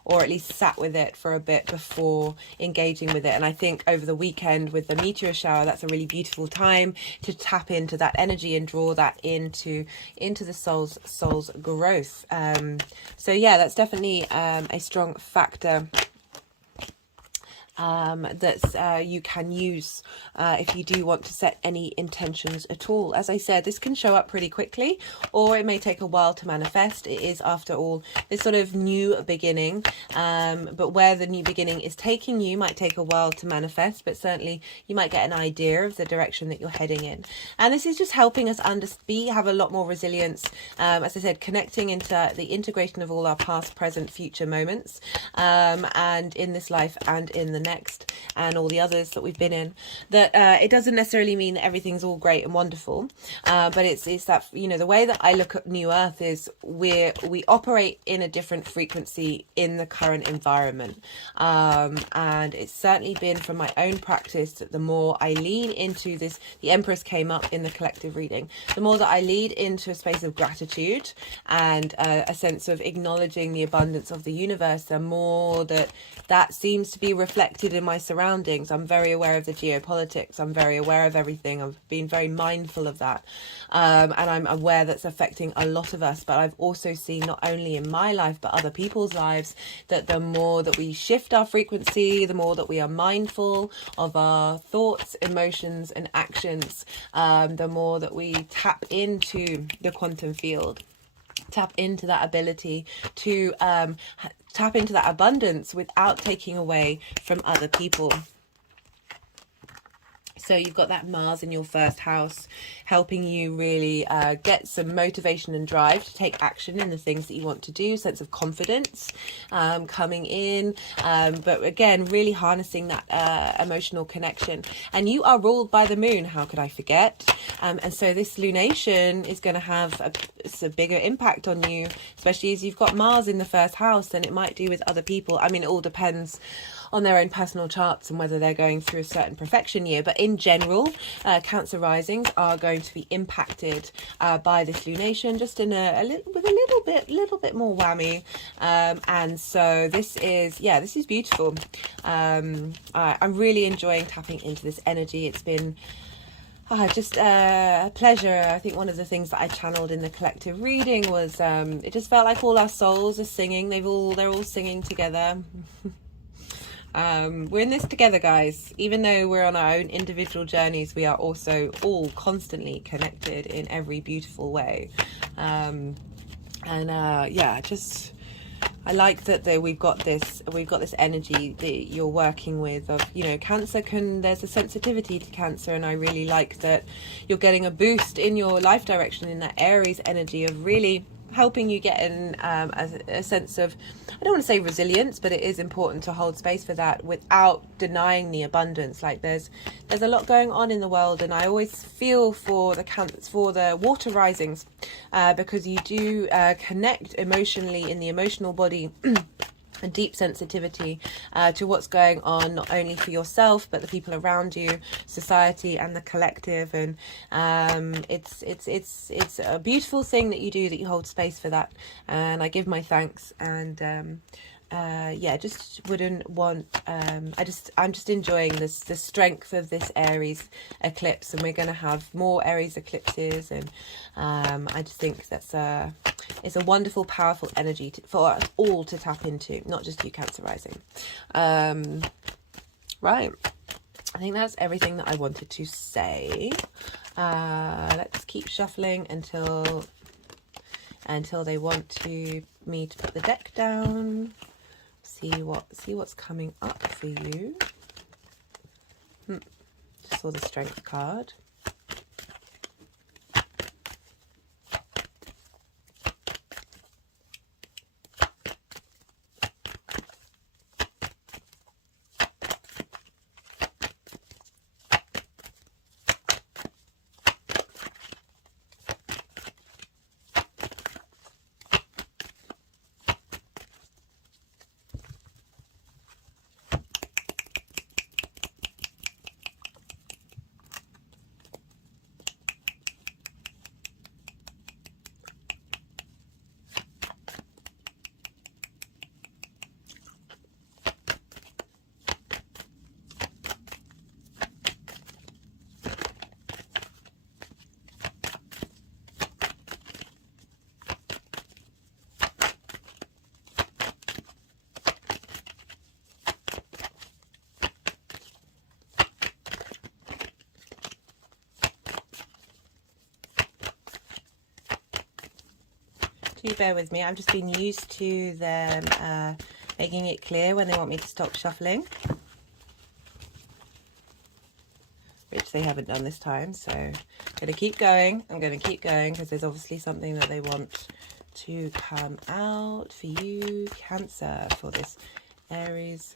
or at least sat with it for a bit before engaging with it. And I think over the weekend with the meteor shower, that's a really beautiful time to tap into that energy and draw that into the soul's growth. That's definitely a strong factor that you can use if you do want to set any intentions at all. As I said, this can show up pretty quickly, or it may take a while to manifest. It is, after all, this sort of new beginning, but where the new beginning is taking you might take a while to manifest, but certainly you might get an idea of the direction that you're heading in. And this is just helping us have a lot more resilience, as I said, connecting into the integration of all our past, present, future moments, and in this life and in the next, and all the others that we've been in, that it doesn't necessarily mean that everything's all great and wonderful, but it's that, you know, the way that I look at New Earth is we operate in a different frequency in the current environment, and it's certainly been from my own practice that the more I lean into this, the Empress came up in the collective reading, the more that I lead into a space of gratitude and a sense of acknowledging the abundance of the universe, the more that seems to be reflected in my surroundings. I'm very aware of the geopolitics. I'm very aware of everything. I've been very mindful of that. And I'm aware that's affecting a lot of us. But I've also seen, not only in my life, but other people's lives, that the more that we shift our frequency, the more that we are mindful of our thoughts, emotions, and actions, the more that we tap into the quantum field, tap into that ability to tap into that abundance without taking away from other people. So you've got that Mars in your first house, helping you really get some motivation and drive to take action in the things that you want to do, sense of confidence coming in, but again, really harnessing that emotional connection. And you are ruled by the moon, how could I forget? And so this lunation is going to have a bigger impact on you, especially as you've got Mars in the first house, than it might do with other people. I mean, it all depends on their own personal charts and whether they're going through a certain perfection year, but in general, Cancer risings are going to be impacted by this lunation, just in with a little bit more whammy, and so this is beautiful. I'm really enjoying tapping into this energy. It's been just a pleasure. I think one of the things that I channeled in the collective reading was it just felt like all our souls are singing. They're all singing together. We're in this together, guys. Even though we're on our own individual journeys, we are also all constantly connected in every beautiful way. Just I like that we've got this energy that you're working with of, you know, Cancer there's a sensitivity to Cancer, and I really like that you're getting a boost in your life direction in that Aries energy of really helping you get in a sense of, I don't want to say resilience, but it is important to hold space for that without denying the abundance. Like there's a lot going on in the world, and I always feel for the water risings, because you do connect emotionally in the emotional body. A deep sensitivity to what's going on, not only for yourself but the people around you, society, and the collective. And it's a beautiful thing that you do, that you hold space for that, and I give my thanks. And just wouldn't want I'm just enjoying the strength of this Aries eclipse, and we're going to have more Aries eclipses, and I just think it's a wonderful, powerful energy for us all to tap into, not just you Cancer rising. Right, I think that's everything that I wanted to say. Let's keep shuffling until they want me to put the deck down. See what's coming up for you. Just saw the Strength card. Do bear with me. I've just been used to them making it clear when they want me to stop shuffling, which they haven't done this time. So I'm going to keep going. I'm going to keep going because there's obviously something that they want to come out for you, Cancer, for this Aries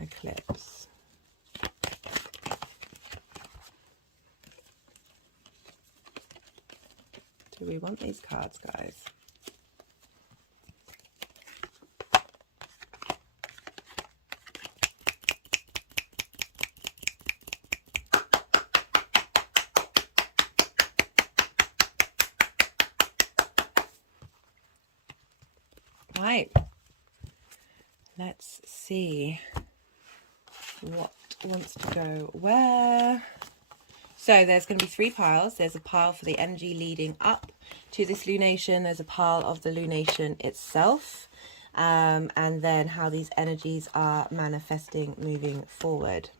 eclipse. Do we want these cards, guys? Right, let's see what wants to go where. So there's going to be 3 piles. There's a pile for the energy leading up to this lunation. There's a pile of the lunation itself, and then how these energies are manifesting moving forward.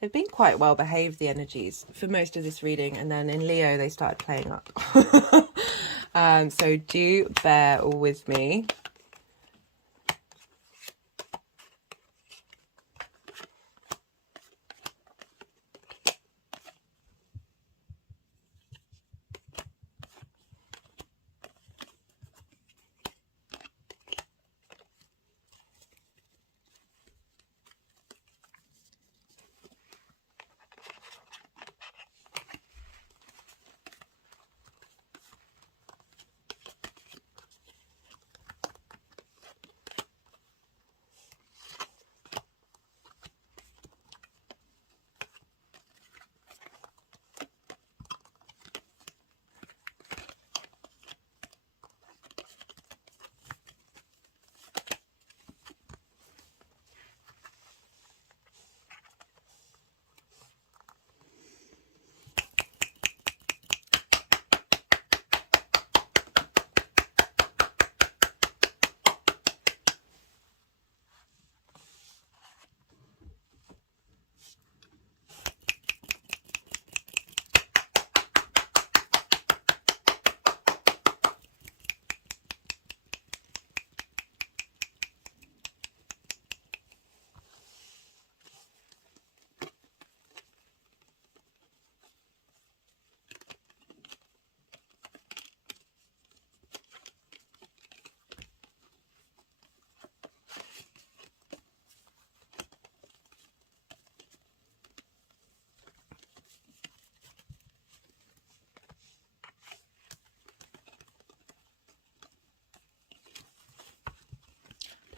They've been quite well behaved, the energies, for most of this reading, and then in Leo they started playing up. So do bear with me.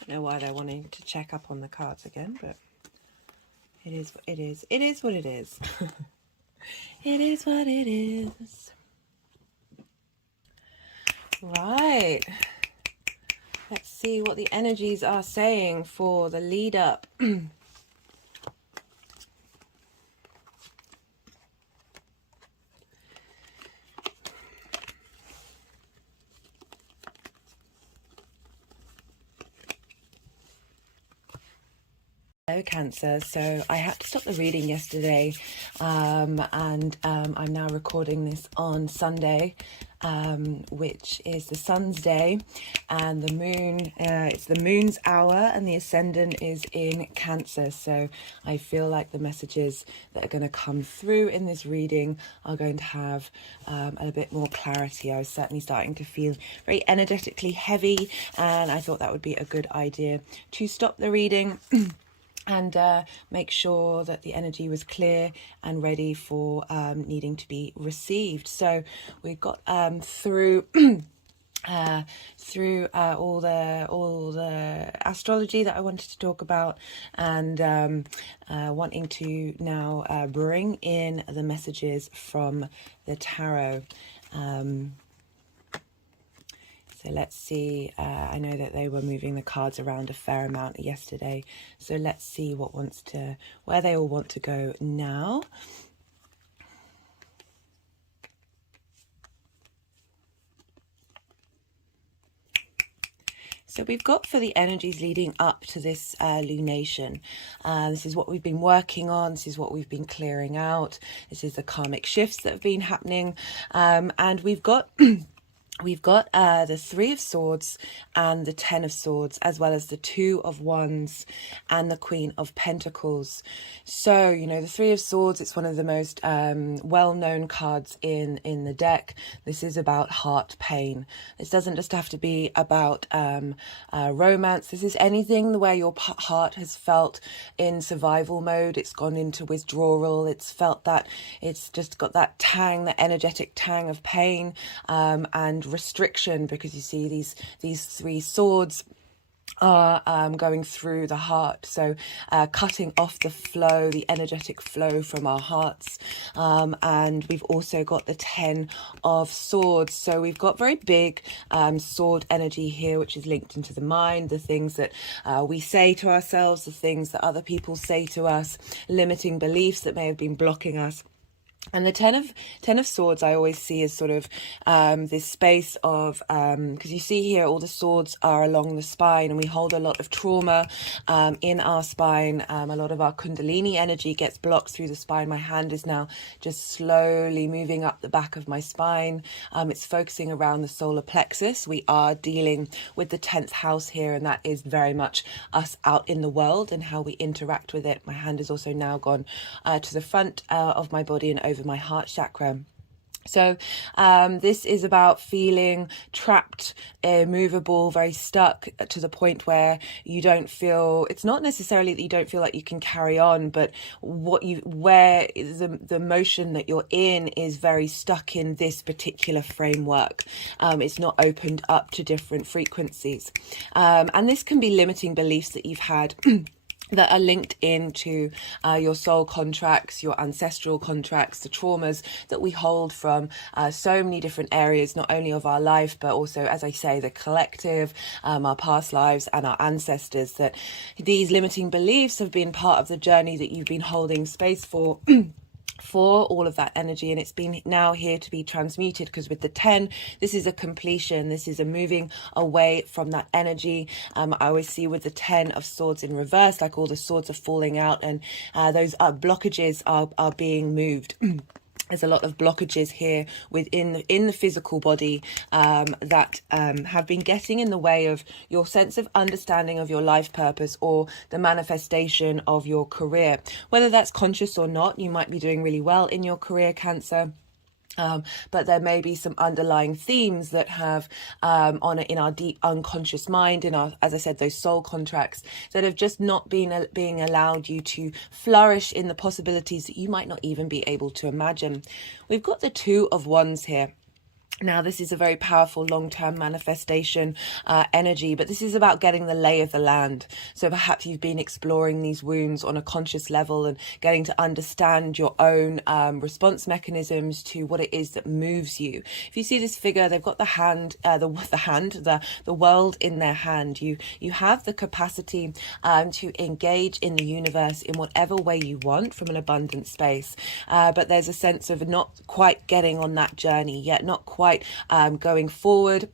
Know why they're wanting to check up on the cards again, but it is what it is. It is what it is. It is what it is. Right. Let's see what the energies are saying for the lead up. Hello Cancer. So I had to stop the reading yesterday, and I'm now recording this on Sunday, which is the sun's day, and the moon, it's the moon's hour, and the ascendant is in Cancer. So I feel like the messages that are going to come through in this reading are going to have a bit more clarity. I was certainly starting to feel very energetically heavy, and I thought that would be a good idea to stop the reading and make sure that the energy was clear and ready for needing to be received. So we got through all the astrology that I wanted to talk about, and wanting to now bring in the messages from the tarot. So let's see, I know that they were moving the cards around a fair amount yesterday. So let's see where they all want to go now. So we've got for the energies leading up to this lunation. This is what we've been working on. This is what we've been clearing out. This is the karmic shifts that have been happening. And we've got we've got the Three of Swords and the Ten of Swords, as well as the Two of Wands and the Queen of Pentacles. So, you know, the Three of Swords, it's one of the most well-known cards in the deck. This is about heart pain. This doesn't just have to be about romance. This is anything where your heart has felt in survival mode. It's gone into withdrawal. It's felt that it's just got that tang, that energetic tang of pain and restriction, because you see these three swords are going through the heart, so cutting off the flow, the energetic flow from our hearts. And we've also got the Ten of Swords, so we've got very big sword energy here, which is linked into the mind, the things that we say to ourselves, the things that other people say to us, limiting beliefs that may have been blocking us. And the Ten of Swords I always see as sort of this space of, because you see here all the swords are along the spine, and we hold a lot of trauma in our spine. A lot of our Kundalini energy gets blocked through the spine. My hand is now just slowly moving up the back of my spine. It's focusing around the solar plexus. We are dealing with the 10th house here, and that is very much us out in the world and how we interact with it. My hand has also now gone to the front of my body and over my heart chakra. So this is about feeling trapped, immovable, very stuck, to the point where you don't feel, it's not necessarily that you don't feel like you can carry on, but where the motion that you're in is very stuck in this particular framework. It's not opened up to different frequencies. And this can be limiting beliefs that you've had that are linked into your soul contracts, your ancestral contracts, the traumas that we hold from so many different areas, not only of our life, but also, as I say, the collective, our past lives and our ancestors, that these limiting beliefs have been part of the journey that you've been holding space for. For all of that energy, and it's been now here to be transmuted, because with the 10, this is a completion, this is a moving away from that energy. I always see with the 10 of Swords in reverse, like all the swords are falling out, and those blockages are being moved. There's a lot of blockages here in the physical body that have been getting in the way of your sense of understanding of your life purpose or the manifestation of your career. Whether that's conscious or not, you might be doing really well in your career, Cancer. But there may be some underlying themes that have in our deep unconscious mind, in our, as I said, those soul contracts that have just not been being allowed you to flourish in the possibilities that you might not even be able to imagine. We've got the Two of Wands here. Now, this is a very powerful long-term manifestation energy, but this is about getting the lay of the land. So perhaps you've been exploring these wounds on a conscious level and getting to understand your own response mechanisms to what it is that moves you. If you see this figure, they've got the hand, the world in their hand. You have the capacity to engage in the universe in whatever way you want from an abundant space. But there's a sense of not quite getting on that journey yet, not quite going forward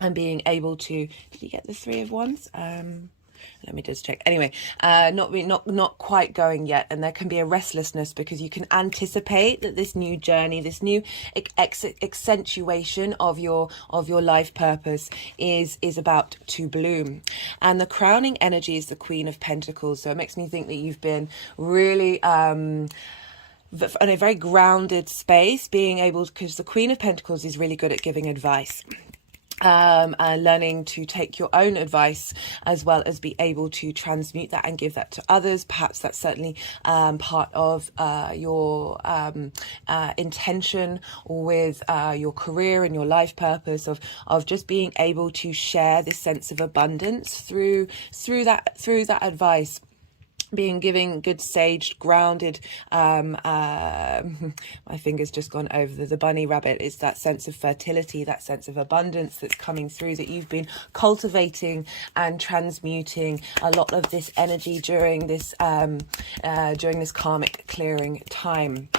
and being able to, did you get the Three of Wands? Let me just check. Anyway, not quite going yet, and there can be a restlessness because you can anticipate that this new journey, this new accentuation of your life purpose is about to bloom. And the crowning energy is the Queen of Pentacles. So it makes me think that you've been really in a very grounded space, being able, because the Queen of Pentacles is really good at giving advice. And learning to take your own advice, as well as be able to transmute that and give that to others. Perhaps that's certainly part of your intention with your career and your life purpose of just being able to share this sense of abundance through that advice. Giving good, saged, grounded, my finger's just gone over the bunny rabbit. It's that sense of fertility, that sense of abundance that's coming through, that you've been cultivating and transmuting a lot of this energy during this karmic clearing time.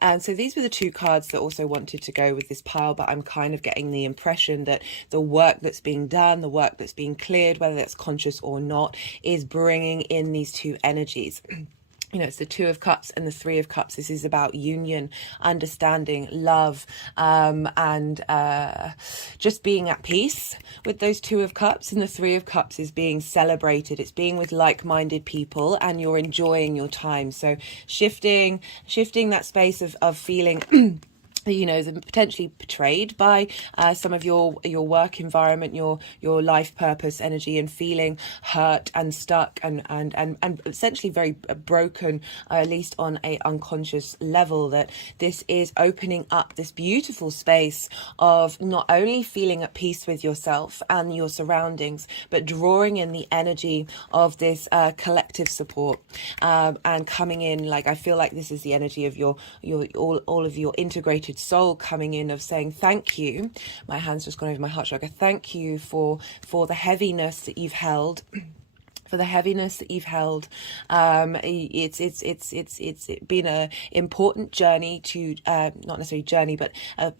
And so these were the two cards that also wanted to go with this pile, but I'm kind of getting the impression that the work that's being done, the work that's being cleared, whether that's conscious or not, is bringing in these two energies. you know, it's the Two of Cups and the Three of Cups. This is about union, understanding, love, and just being at peace with those Two of Cups. And the Three of Cups is being celebrated. It's being with like-minded people, and you're enjoying your time. So shifting that space of feeling you know, potentially betrayed by some of your work environment, your life purpose energy, and feeling hurt and stuck and essentially very broken, at least on a unconscious level. That this is opening up this beautiful space of not only feeling at peace with yourself and your surroundings, but drawing in the energy of this collective support, and coming in, like, I feel like this is the energy of your all of your integrated soul coming in, of saying thank you. My hand's just gone over my heart chakra. Thank you for the heaviness that you've held. For the heaviness that you've held. It's been a important journey to not necessarily journey, but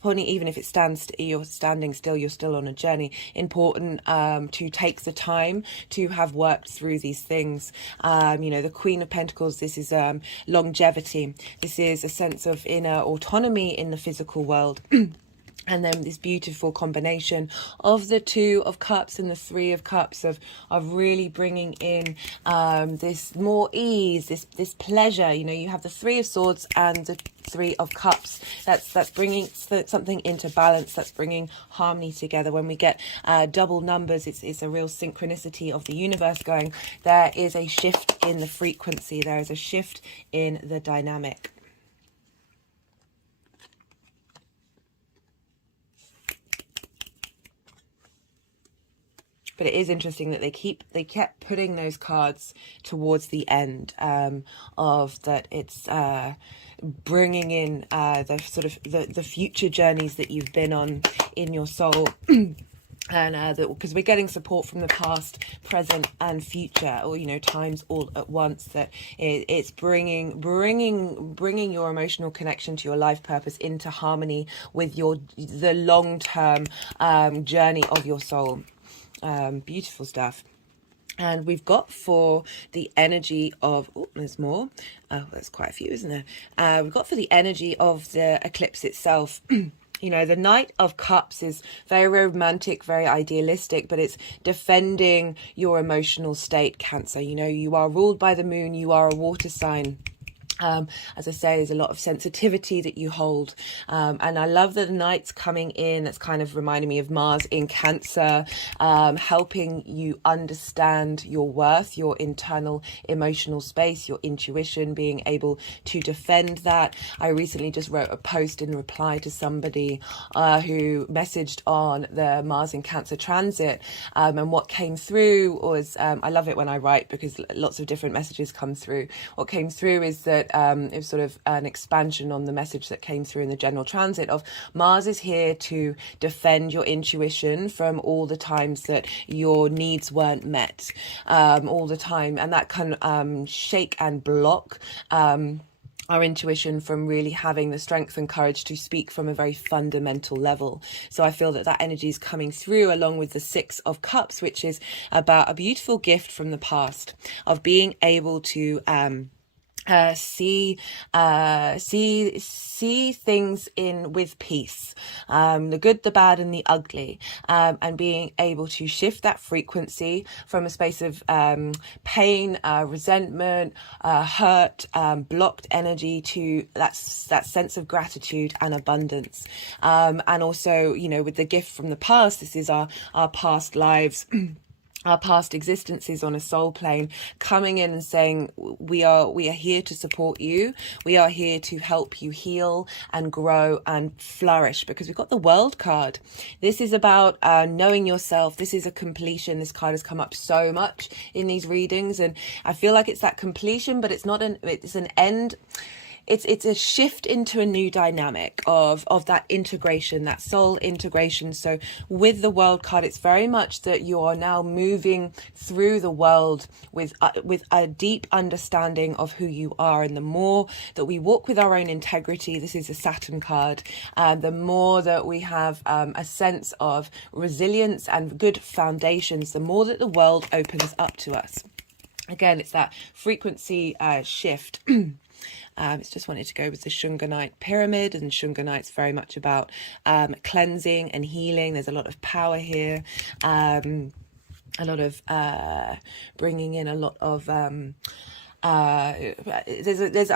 even if you're standing still, you're still on a journey. Important to take the time to have worked through these things. You know, the Queen of Pentacles, this is longevity. This is a sense of inner autonomy in the physical world. And then this beautiful combination of the Two of Cups and the Three of Cups of really bringing in this more ease, this pleasure. You know, you have the Three of Swords and the Three of Cups. That's bringing something into balance. That's bringing harmony together. When we get double numbers, it's a real synchronicity of the universe going, there is a shift in the frequency. There is a shift in the dynamic. But it is interesting that they kept putting those cards towards the end of that. It's bringing in the sort of the future journeys that you've been on in your soul. And because we're getting support from the past, present, and future, or, you know, times all at once. That it's bringing your emotional connection to your life purpose into harmony with the long-term journey of your soul. Beautiful stuff. And we've got, for the energy of, oh, there's more. Oh, there's quite a few, isn't there? We've got for the energy of the eclipse itself. You know, the Knight of Cups is very romantic, very idealistic, but it's defending your emotional state, Cancer. You know, you are ruled by the moon. You are a water sign. As I say, there's a lot of sensitivity that you hold, and I love that the Knight's coming in. That's kind of reminding me of Mars in Cancer, helping you understand your worth, your internal emotional space, your intuition, being able to defend that. I recently just wrote a post in reply to somebody who messaged on the Mars in Cancer transit, and what came through was, I love it when I write because lots of different messages come through. What came through is that it was sort of an expansion on the message that came through in the general transit of Mars is here to defend your intuition from all the times that your needs weren't met, all the time, and that can shake and block our intuition from really having the strength and courage to speak from a very fundamental level. So I feel that that energy is coming through, along with the Six of Cups, which is about a beautiful gift from the past of being able to see things in with peace, the good, the bad, and the ugly, and being able to shift that frequency from a space of pain, resentment, hurt, blocked energy to that sense of gratitude and abundance. And also, you know, with the gift from the past, this is our past lives. Our past existences on a soul plane, coming in and saying, we are here to support you. We are here to help you heal and grow and flourish, because we've got the World card. This is about knowing yourself. This is a completion. This card has come up so much in these readings, and I feel like it's that completion, but it's not it's an end. It's a shift into a new dynamic of that integration, that soul integration. So with the World card, it's very much that you are now moving through the world with a deep understanding of who you are. And the more that we walk with our own integrity, this is a Saturn card, the more that we have a sense of resilience and good foundations, the more that the world opens up to us. Again, it's that frequency shift. It's just wanted to go with the Shunganite pyramid, and Shunganite's very much about cleansing and healing. There's a lot of power here, a lot of bringing in a lot of I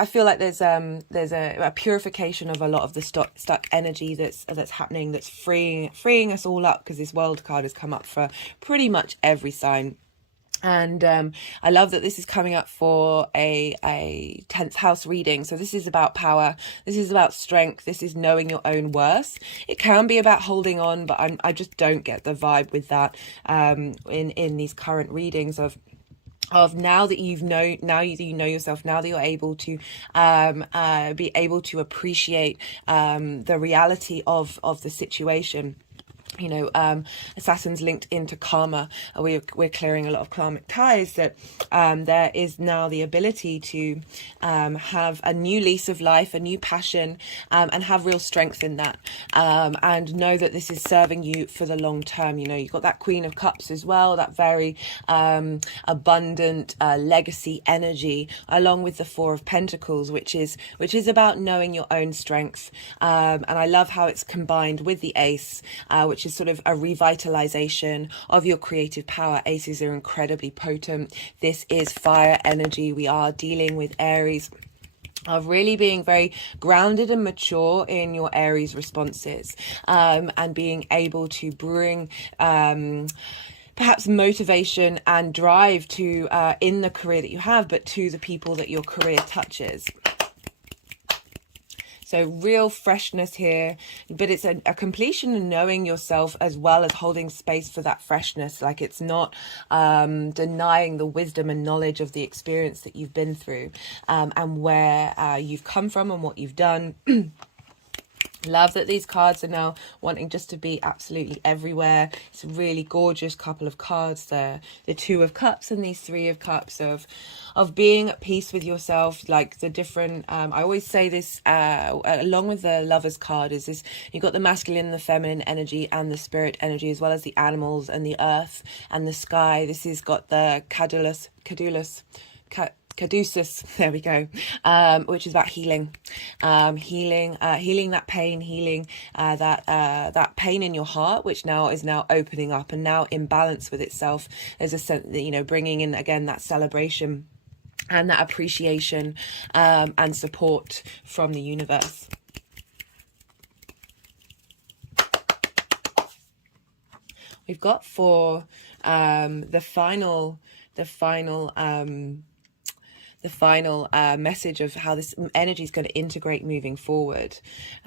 feel like there's a purification of a lot of the stuck energy that's happening, that's freeing us all up, because this world card has come up for pretty much every sign. And I love that this is coming up for a 10th house reading. So this is about power. This is about strength. This is knowing your own worth. It can be about holding on, but I just don't get the vibe with that in these current readings of now that you know yourself, now that you're able to be able to appreciate the reality of the situation. You know, assassins linked into karma. We're clearing a lot of karmic ties, that there is now the ability to have a new lease of life, a new passion, and have real strength in that, and know that this is serving you for the long term. You know, you've got that Queen of Cups as well, that very abundant legacy energy, along with the Four of Pentacles, which is about knowing your own strength. And I love how it's combined with the Ace, which is sort of a revitalization of your creative power. Aces are incredibly potent. This is fire energy. We are dealing with Aries, of really being very grounded and mature in your Aries responses, and being able to bring perhaps motivation and drive to in the career that you have, but to the people that your career touches. So real freshness here, but it's a completion in knowing yourself, as well as holding space for that freshness. Like, it's not denying the wisdom and knowledge of the experience that you've been through, and where you've come from and what you've done. Love that these cards are now wanting just to be absolutely everywhere. It's a really gorgeous couple of cards there. The Two of Cups and these Three of Cups of being at peace with yourself. Like the different, I always say this, along with the Lovers card, is this: you've got the masculine and the feminine energy and the spirit energy, as well as the animals and the earth and the sky. This has got the Caduceus, there we go, which is about healing, healing that pain, healing that pain in your heart, which now is opening up and now in balance with itself. There's a sense that, you know, bringing in again that celebration and that appreciation and support from the universe. We've got for the final message of how this energy is going to integrate moving forward.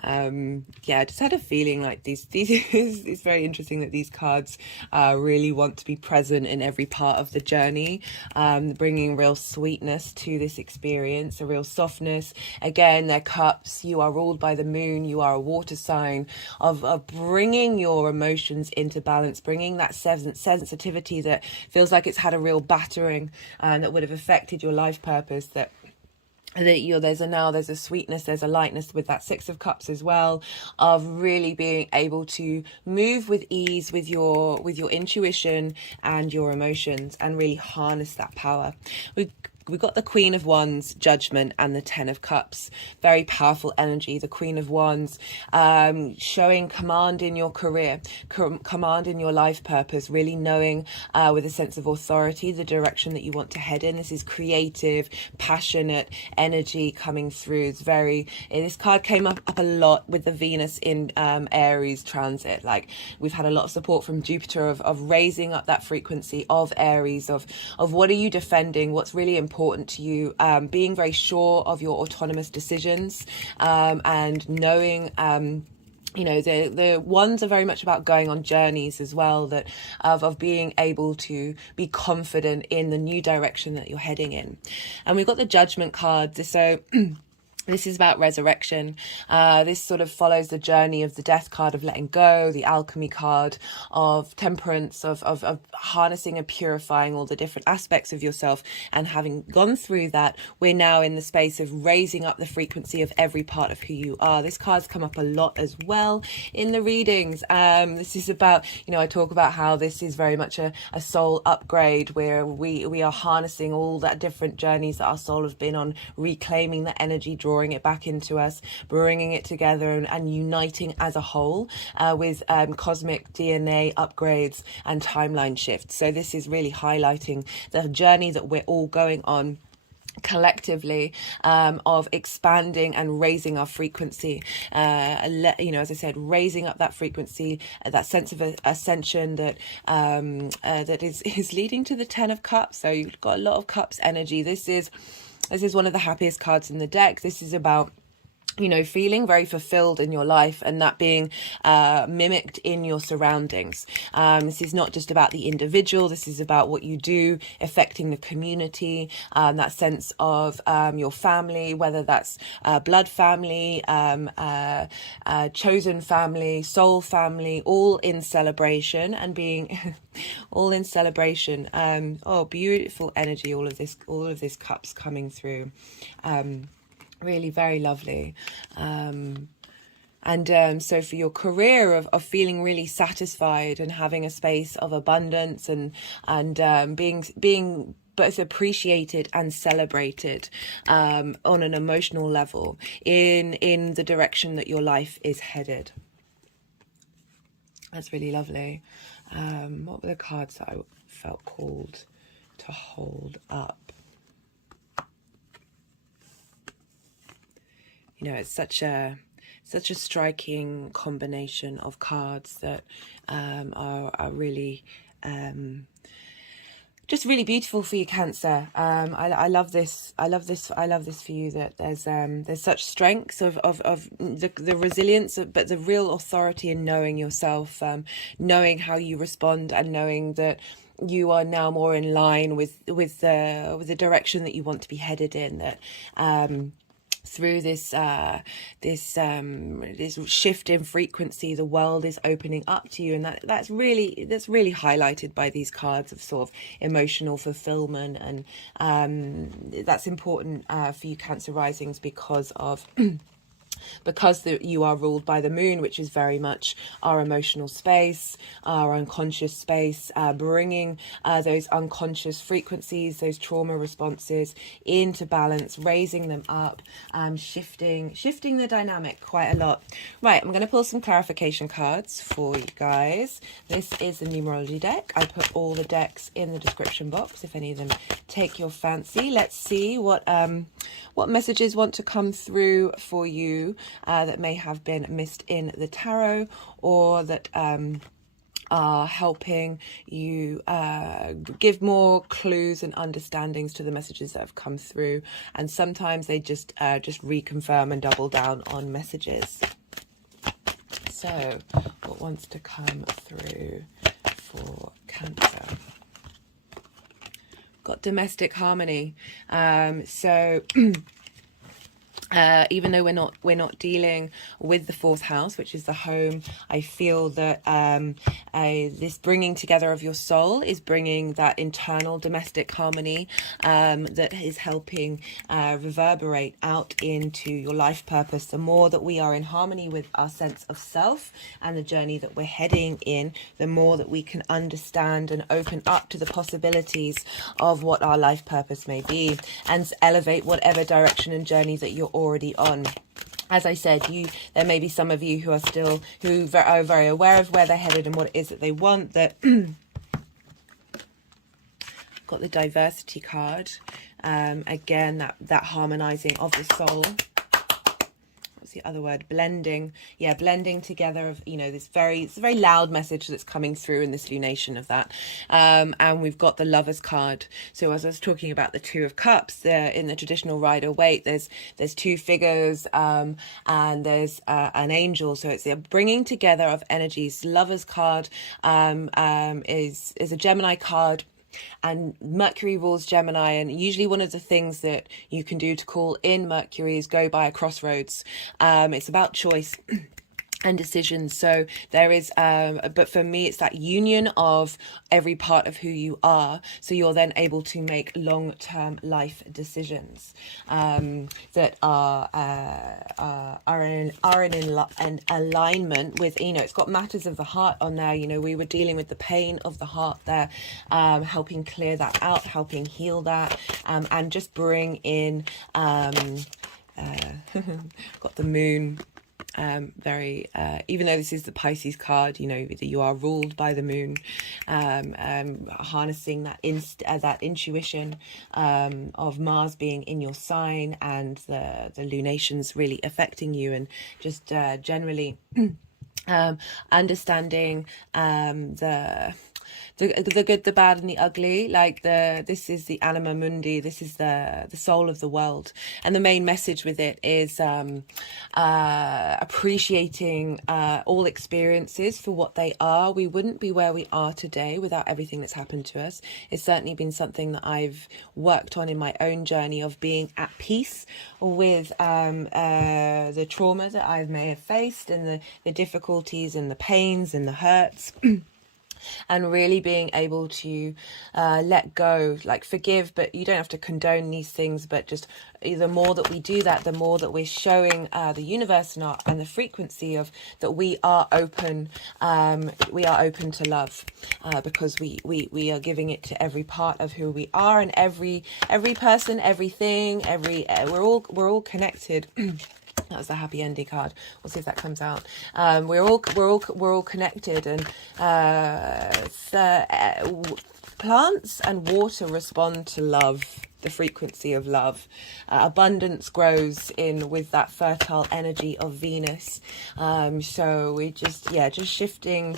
Yeah, I just had a feeling like these it's very interesting that these cards really want to be present in every part of the journey, bringing real sweetness to this experience, a real softness. Again, they're cups. You are ruled by the moon. You are a water sign, of bringing your emotions into balance, bringing that sensitivity that feels like it's had a real battering and that would have affected your life purpose. That there's a sweetness, there's a lightness with that Six of Cups as well, of really being able to move with ease with your intuition and your emotions, and really harness that power. We've got the Queen of Wands, Judgment, and the Ten of Cups. Very powerful energy. The Queen of Wands showing command in your career, command in your life purpose, really knowing with a sense of authority the direction that you want to head in. This is creative, passionate energy coming through. This card came up a lot with the Venus in Aries transit. Like, we've had a lot of support from Jupiter of raising up that frequency of Aries, of what are you defending, what's really important to you, being very sure of your autonomous decisions, and knowing you know, the ones are very much about going on journeys as well, that of being able to be confident in the new direction that you're heading in. And we've got the Judgment card. So This is about resurrection. This sort of follows the journey of the death card of letting go, the alchemy card of temperance, of harnessing and purifying all the different aspects of yourself. And having gone through that, we're now in the space of raising up the frequency of every part of who you are. This card's come up a lot as well in the readings. This is about, I talk about how this is very much a soul upgrade, where we are harnessing all that different journeys that our soul has been on, reclaiming the energy, drawing it back into us, bringing it together and uniting as a whole with cosmic DNA upgrades and timeline shifts. So this is really highlighting the journey that we're all going on collectively, of expanding and raising our frequency, as I said, raising up that frequency, that sense of ascension that that is leading to the 10 of Cups. So you've got a lot of Cups energy. This is one of the happiest cards in the deck. This is about feeling very fulfilled in your life, and that being mimicked in your surroundings. This is not just about the individual. This is about what you do affecting the community, that sense of your family, whether that's blood family, chosen family, soul family, all in celebration and being all in celebration. Beautiful energy, all of this Cups coming through. Really very lovely. So for your career of feeling really satisfied and having a space of abundance and being both appreciated and celebrated on an emotional level in the direction that your life is headed. That's really lovely. What were the cards that I felt called to hold up? It's such a striking combination of cards that are really just really beautiful for you, Cancer. I love this. I love this for you, that there's such strength of the resilience, but the real authority in knowing yourself, knowing how you respond, and knowing that you are now more in line with the direction that you want to be headed in. That through this shift in frequency, the world is opening up to you, and that's really highlighted by these cards of sort of emotional fulfillment, and that's important for you, Cancer risings, because of you are ruled by the moon, which is very much our emotional space, our unconscious space, bringing those unconscious frequencies, those trauma responses into balance, raising them up, shifting the dynamic quite a lot. Right, I'm going to pull some clarification cards for you guys. This is the numerology deck. I put all the decks in the description box if any of them take your fancy. Let's see what messages want to come through for you that may have been missed in the tarot, or that are helping you give more clues and understandings to the messages that have come through. And sometimes they just reconfirm and double down on messages. So what wants to come through for Cancer? Got domestic harmony. Even though we're not dealing with the fourth house, which is the home, I feel that this bringing together of your soul is bringing that internal domestic harmony that is helping reverberate out into your life purpose. The more that we are in harmony with our sense of self and the journey that we're heading in, the more that we can understand and open up to the possibilities of what our life purpose may be, and elevate whatever direction and journey that you're already on. As I said, there may be some of you who are very aware of where they're headed and what it is that they want. That got the diversity card. Again, that harmonizing of the soul. What's the other word? Blending. Yeah, blending together of, it's a very loud message that's coming through in this lunation of that. And we've got the Lovers card. So as I was talking about the Two of Cups, in the traditional Rider-Waite, there's two figures, and there's an angel. So it's the bringing together of energies. Lovers card is a Gemini card. And Mercury rules Gemini, and usually one of the things that you can do to call in Mercury is go by a crossroads. It's about choice and decisions. So there is, but for me, it's that union of every part of who you are. So you're then able to make long-term life decisions that are in alignment with, you know, it's got matters of the heart on there. You know, we were dealing with the pain of the heart there, helping clear that out, helping heal that, and just bring in, got the moon. Even though this is the Pisces card, you know, you are ruled by the moon, harnessing that that intuition of Mars being in your sign, and the lunations really affecting you, and just generally understanding the good, the bad, and the ugly. Like this is the anima mundi. This is the soul of the world, and the main message with it is appreciating all experiences for what they are. We wouldn't be where we are today without everything that's happened to us. It's certainly been something that I've worked on in my own journey of being at peace with the trauma that I may have faced, and the difficulties and the pains and the hurts. And really being able to let go, like forgive, but you don't have to condone these things, but just the more that we do that, the more that we're showing the universe and the frequency of that we are open to love, because we are giving it to every part of who we are, and every person, everything, we're all connected. That was the happy ending card. We'll see if that comes out. We're all connected, and plants and water respond to love, the frequency of love. Abundance grows in with that fertile energy of Venus. So we just shifting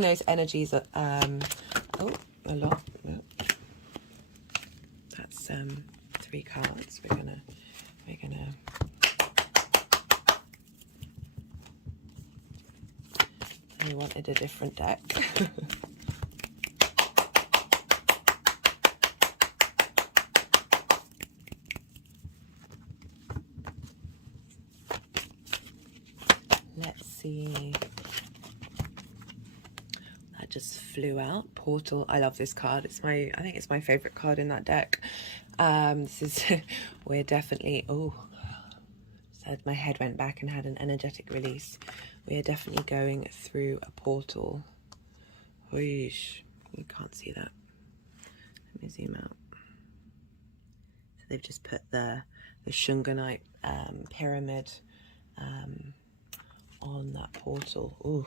those energies. A lot. That's 3 cards. We're gonna. I wanted a different deck. Let's see. That just flew out. Portal. I love this card. I think it's my favorite card in that deck. This is we're definitely said my head went back and had an energetic release. We are definitely going through a portal. Whoosh. You can't see that. Let me zoom out. So they've just put the Shunganite pyramid on that portal. Ooh,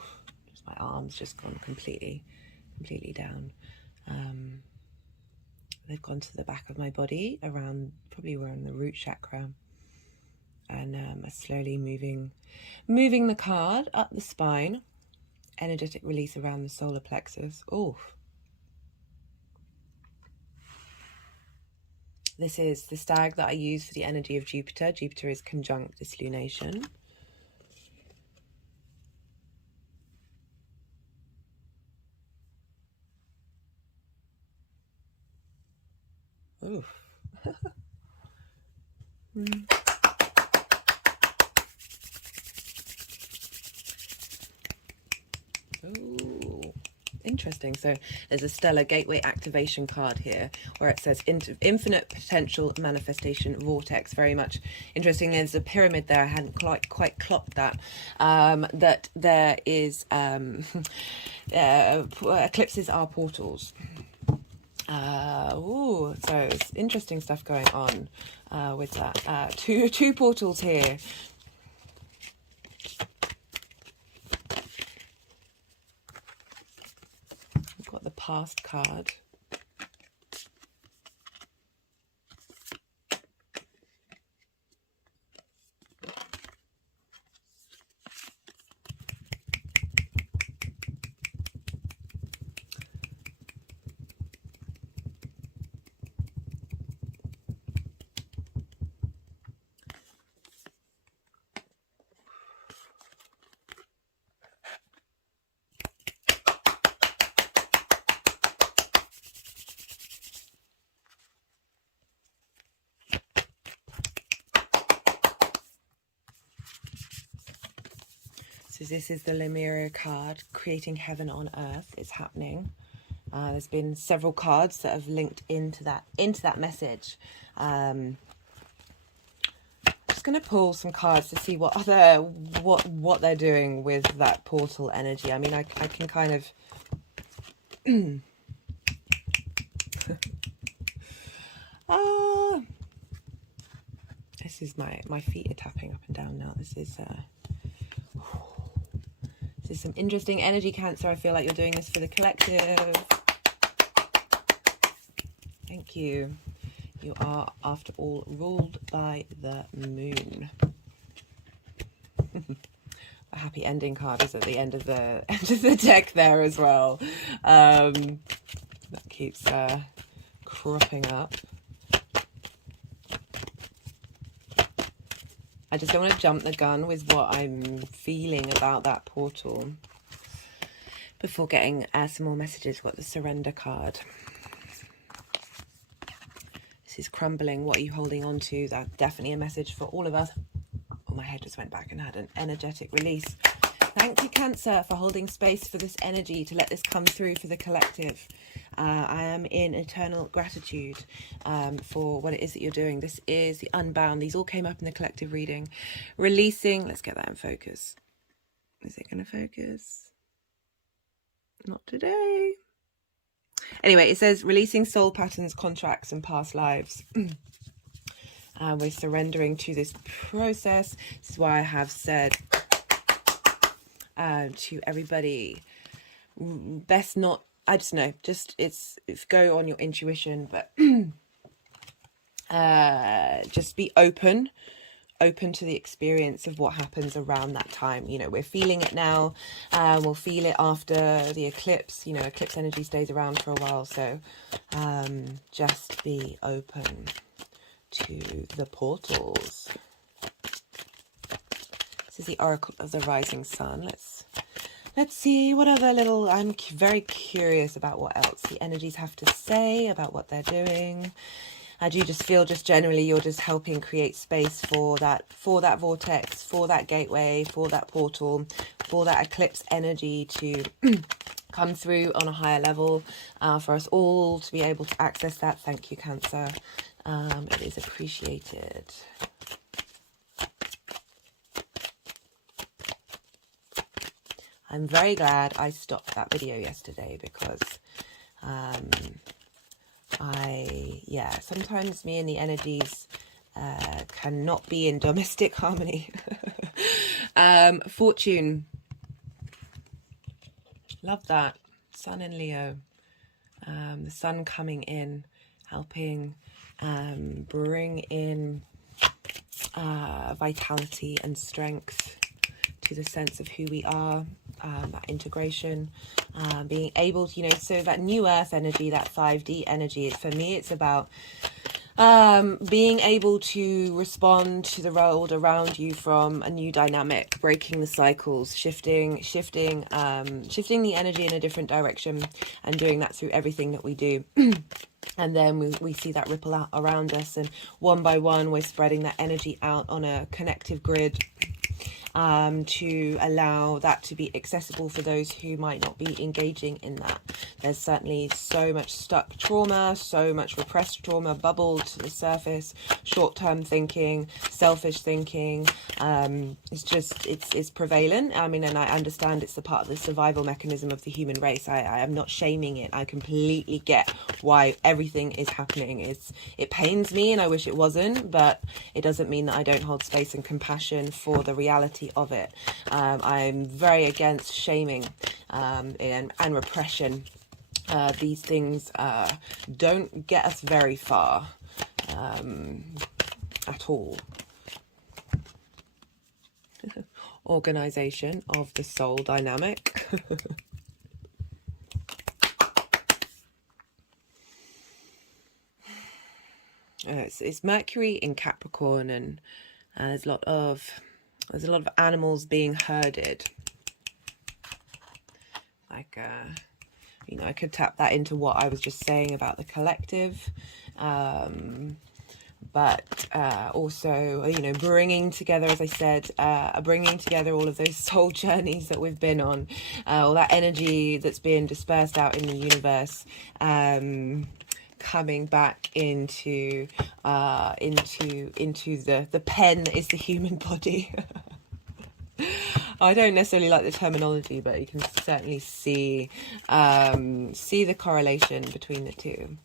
just my arms just gone completely down. They've gone to the back of my body, around the root chakra. And slowly moving the card up the spine, energetic release around the solar plexus. Oh, this is the stag that I use for the energy of Jupiter. Jupiter is conjunct this lunation. Oof. Ooh, interesting. So there's a stellar gateway activation card here where it says infinite potential manifestation vortex. Very much interesting. There's a pyramid there. I hadn't quite clocked that. That there is eclipses are portals. So it's interesting stuff going on with that. Two portals here. We've got the past card. So this is the Lemurian card, creating heaven on earth. It's happening. There's been several cards that have linked into that message. Just going to pull some cards to see what they're doing with that portal energy. I mean, I can kind of this is my feet are tapping up and down now. This is some interesting energy, Cancer. I feel like you're doing this for the collective. Thank you. You are, after all, ruled by the moon. A happy ending card is at the end of the deck there as well. That keeps cropping up. I just don't want to jump the gun with what I'm feeling about that portal before getting some more messages. What the Surrender card. This is crumbling. What are you holding on to? That's definitely a message for all of us. Oh, my head just went back and had an energetic release. Thank you, Cancer, for holding space for this energy to let this come through for the collective. I am in eternal gratitude for what it is that you're doing. This is the Unbound. These all came up in the collective reading. Releasing. Let's get that in focus. Is it going to focus? Not today. Anyway, it says releasing soul patterns, contracts, and past lives. We're surrendering to this process. This is why I have said to everybody, best not, I just know, just it's go on your intuition, but just be open to the experience of what happens around that time. You know, we're feeling it now, we'll feel it after the eclipse. You know, eclipse energy stays around for a while, so just be open to the portals. This is the Oracle of the Rising Sun. Let's see what other little, I'm very curious about what else the energies have to say about what they're doing. I do just feel just generally you're just helping create space for that vortex, for that gateway, for that portal, for that eclipse energy to come through on a higher level, for us all to be able to access that. Thank you, Cancer. It is appreciated. I'm very glad I stopped that video yesterday because sometimes me and the energies cannot be in domestic harmony. Fortune. Love that. Sun in Leo. The sun coming in, helping bring in vitality and strength to the sense of who we are, that integration, being able to, so that new earth energy, that 5D energy, for me, it's about being able to respond to the world around you from a new dynamic, breaking the cycles, shifting the energy in a different direction, and doing that through everything that we do. And then we see that ripple out around us, and one by one we're spreading that energy out on a connective grid, to allow that to be accessible for those who might not be engaging in that. There's certainly so much stuck trauma, so much repressed trauma bubbled to the surface, short-term thinking, selfish thinking. It's prevalent. I mean, and I understand it's a part of the survival mechanism of the human race. I am not shaming it. I completely get why everything is happening. It pains me and I wish it wasn't, but it doesn't mean that I don't hold space and compassion for the reality of it. I'm very against shaming and repression. These things don't get us very far at all. Organization of the soul dynamic. It's Mercury in Capricorn, and there's a lot of animals being herded. Like, I could tap that into what I was just saying about the collective. but also, you know, bringing together, as I said, bringing together all of those soul journeys that we've been on, all that energy that's been dispersed out in the universe, coming back into the pen that is the human body. I don't necessarily like the terminology, but you can certainly see the correlation between the two.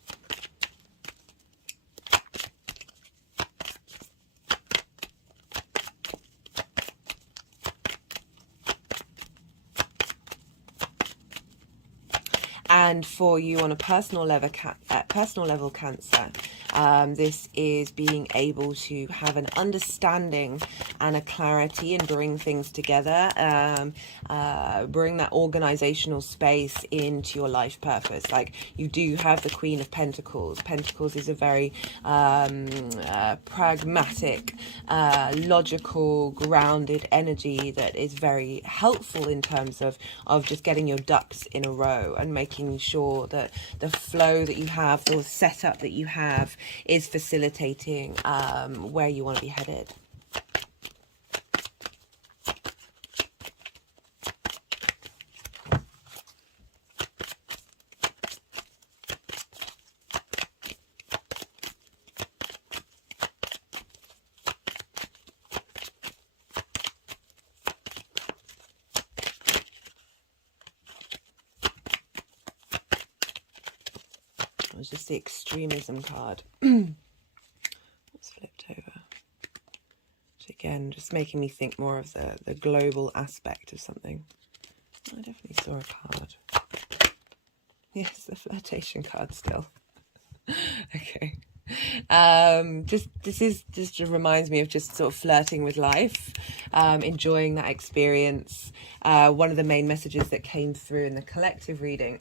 And for you on a personal level, Cancer, this is being able to have an understanding and a clarity and bring things together, bring that organizational space into your life purpose. Like, you do have the Queen of Pentacles. Pentacles is a very pragmatic, logical, grounded energy that is very helpful in terms of just getting your ducks in a row and making sure that the flow that you have, the setup that you have, is facilitating where you want to be headed. It was just the extremism card. Let's flipped over. So again, just making me think more of the global aspect of something. I definitely saw a card. Yes, the flirtation card still. Okay. This reminds me of just sort of flirting with life, enjoying that experience. One of the main messages that came through in the collective reading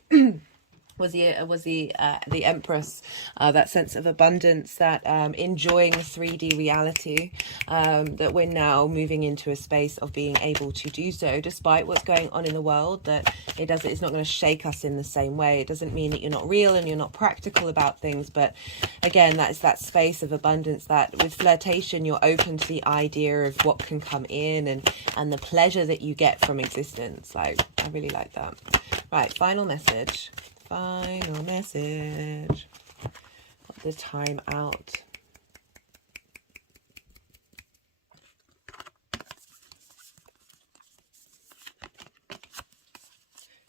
was the Empress, that sense of abundance, that enjoying the 3D reality, that we're now moving into a space of being able to do so despite what's going on in the world, that it's not going to shake us in the same way. It doesn't mean that you're not real and you're not practical about things, but again, that's that space of abundance, that with flirtation you're open to the idea of what can come in and the pleasure that you get from existence. Like, I really like that. Right, final message. Final message. Got the time out.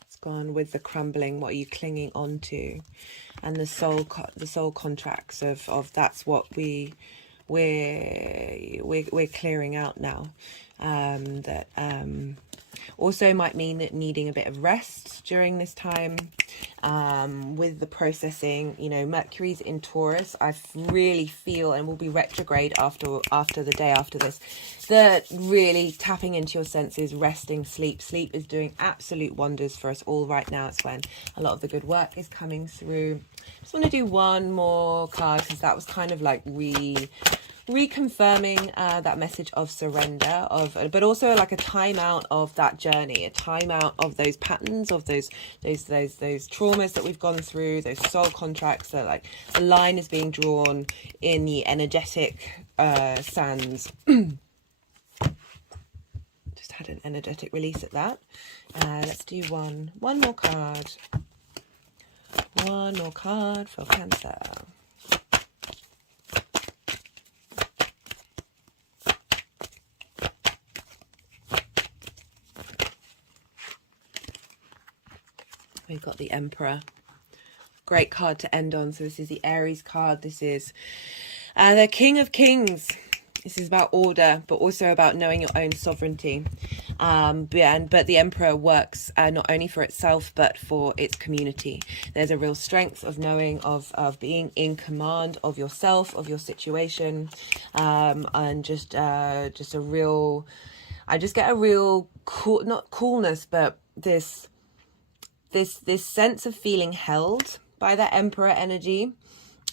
It's gone with the crumbling. What are you clinging on to? And the soul contracts of that's what we're clearing out now. That also might mean that needing a bit of rest during this time, with the processing. You know, Mercury's in Taurus. I really feel, and will be retrograde after the day after this, that really tapping into your senses, resting, sleep is doing absolute wonders for us all right now. It's when a lot of the good work is coming through. Just want to do one more card, because that was kind of like reconfirming that message of surrender, but also like a time out of that journey, a time out of those patterns, of those traumas that we've gone through, those soul contracts. That, like, the line is being drawn in the energetic sands. Just had an energetic release at that. Let's do one more card. One more card for Cancer. We've got the Emperor. Great card to end on. So this is the Aries card. This is the King of Kings. This is about order, but also about knowing your own sovereignty. But the Emperor works not only for itself, but for its community. There's a real strength of knowing, of being in command of yourself, of your situation, and just a real. I just get a real not coolness, but this sense of feeling held by that Emperor energy,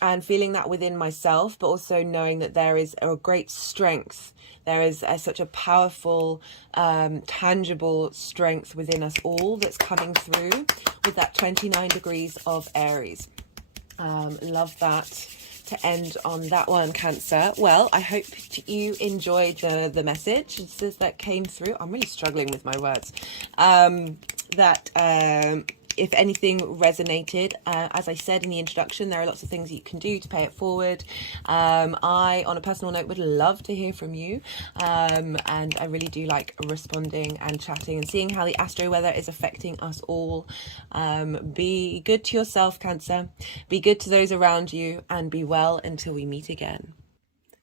and feeling that within myself, but also knowing that there is a great strength. There is such a powerful, tangible strength within us all that's coming through with that 29 degrees of Aries. Love that to end on that one, Cancer. Well, I hope you enjoyed the message that came through. I'm really struggling with my words. If anything resonated, as I said in the introduction, there are lots of things you can do to pay it forward. I, on a personal note, would love to hear from you. And I really do like responding and chatting and seeing how the astro weather is affecting us all. Be good to yourself, Cancer. Be good to those around you, and be well until we meet again.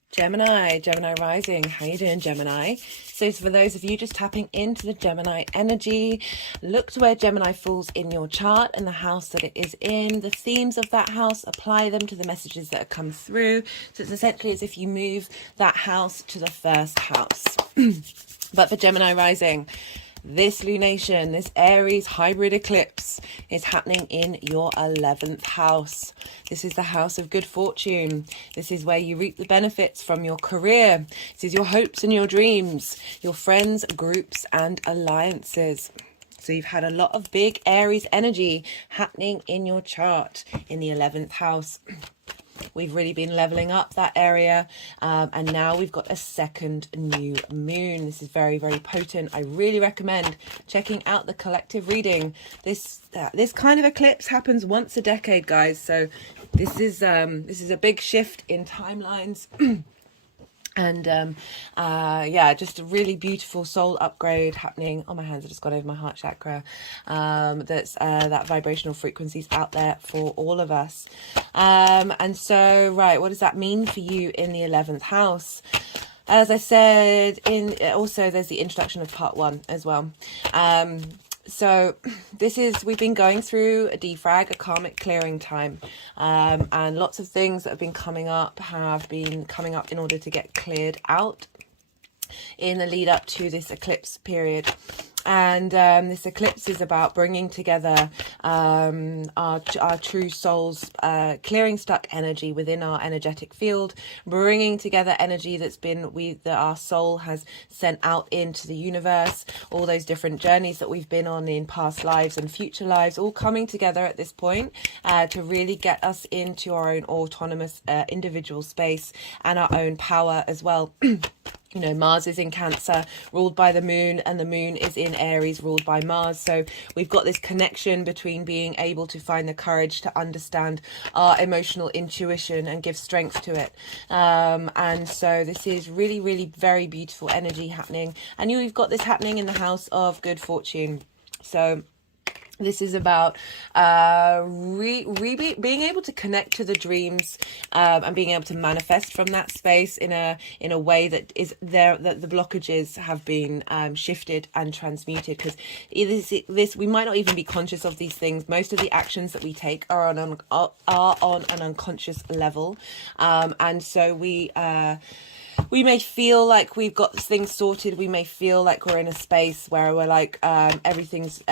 Gemini rising. How you doing, Gemini? So for those of you just tapping into the Gemini energy, look to where Gemini falls in your chart and the house that it is in. The themes of that house, apply them to the messages that have come through. So it's essentially as if you move that house to the first house. But for Gemini rising, this lunation, this Aries hybrid eclipse is happening in your 11th house. This is the house of good fortune. This is where you reap the benefits from your career. This is your hopes and your dreams, your friends, groups, and alliances. So you've had a lot of big Aries energy happening in your chart in the 11th house. We've really been leveling up that area, and now we've got a second new moon. This is very, very potent. I really recommend checking out the collective reading. This kind of eclipse happens once a decade, guys. So this is a big shift in timelines. And yeah, just a really beautiful soul upgrade happening. Oh, my hands have just gone over my heart chakra. That's that vibrational frequencies out there for all of us. And so, right, what does that mean for you in the 11th house? As I said, also there's the introduction of part 1 as well. So we've been going through a defrag, a karmic clearing time, and lots of things that have been coming up in order to get cleared out in the lead up to this eclipse period. And this eclipse is about bringing together our true souls, clearing stuck energy within our energetic field, bringing together energy that our soul has sent out into the universe, all those different journeys that we've been on in past lives and future lives, all coming together at this point to really get us into our own autonomous individual space and our own power as well. You know, Mars is in Cancer, ruled by the moon, and the moon is in Aries, ruled by Mars. So we've got this connection between being able to find the courage to understand our emotional intuition and give strength to it. And so this is really, really very beautiful energy happening. And you've got this happening in the house of good fortune. So this is about being able to connect to the dreams and being able to manifest from that space in a way that is there, that the blockages have been shifted and transmuted. Because we might not even be conscious of these things. Most of the actions that we take are on an unconscious level, and so we may feel like we've got things sorted. We may feel like we're in a space where we're like, everything's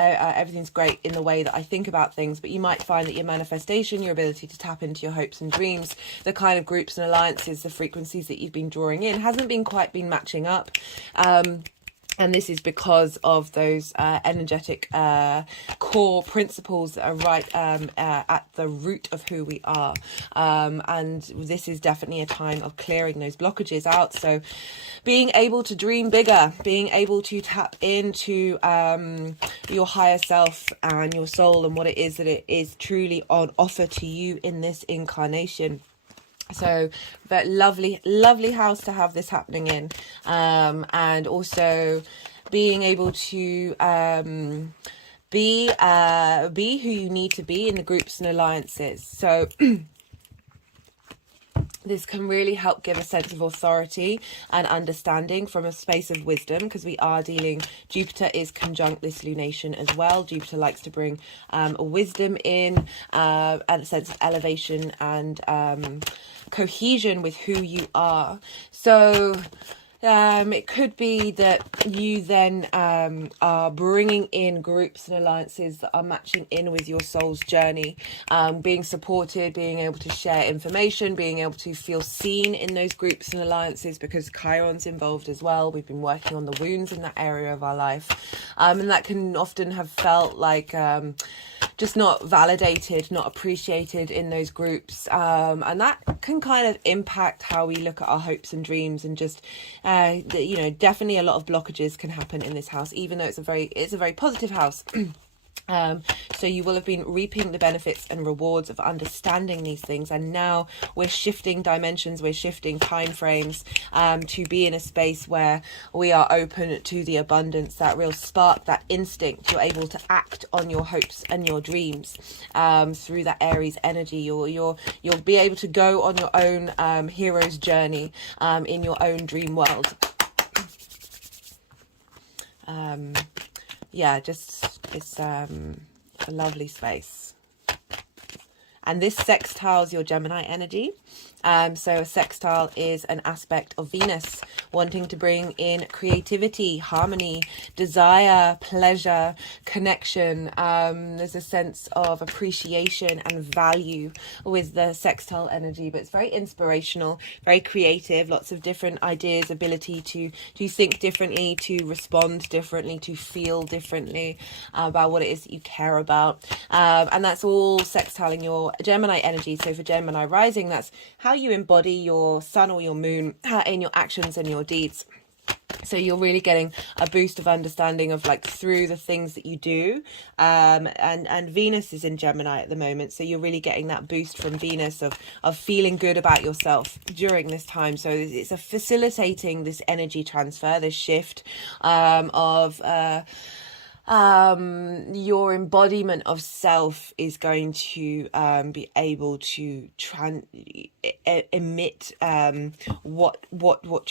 great in the way that I think about things. But you might find that your manifestation, your ability to tap into your hopes and dreams, the kind of groups and alliances, the frequencies that you've been drawing in hasn't been quite matching up. And this is because of those energetic core principles that are right at the root of who we are. And this is definitely a time of clearing those blockages out. So being able to dream bigger, being able to tap into your higher self and your soul and what it is that it is truly on offer to you in this incarnation. So, but lovely house to have this happening in, and also being able to be who you need to be in the groups and alliances. So this can really help give a sense of authority and understanding from a space of wisdom, because we are dealing, Jupiter is conjunct this lunation as well. Jupiter likes to bring wisdom in, and a sense of elevation and cohesion with who you are. So It could be that you then are bringing in groups and alliances that are matching in with your soul's journey, being supported, being able to share information, being able to feel seen in those groups and alliances, because Chiron's involved as well. We've been working on the wounds in that area of our life, and that can often have felt like just not validated, not appreciated in those groups, and that can kind of impact how we look at our hopes and dreams, and just you know, definitely a lot of blockages can happen in this house, even though it's a very positive house. So you will have been reaping the benefits and rewards of understanding these things, and now we're shifting dimensions, we're shifting time frames, to be in a space where we are open to the abundance, that real spark, that instinct. You're able to act on your hopes and your dreams through that Aries energy. You'll be able to go on your own hero's journey in your own dream world. Yeah, just it's a lovely space. And this sextiles your Gemini energy. So a sextile is an aspect of Venus wanting to bring in creativity, harmony, desire, pleasure, connection. There's a sense of appreciation and value with the sextile energy, but it's very inspirational, very creative, lots of different ideas, ability to think differently, to respond differently, to feel differently about what it is that you care about. And that's all sextiling your Gemini energy. So for Gemini rising, that's how you embody your sun or your moon in your actions and your deeds. So you're really getting a boost of understanding of, like, through the things that you do, and Venus is in Gemini at the moment, so you're really getting that boost from Venus of feeling good about yourself during this time. So it's a facilitating this energy transfer, this shift of your embodiment of self is going to be able to emit what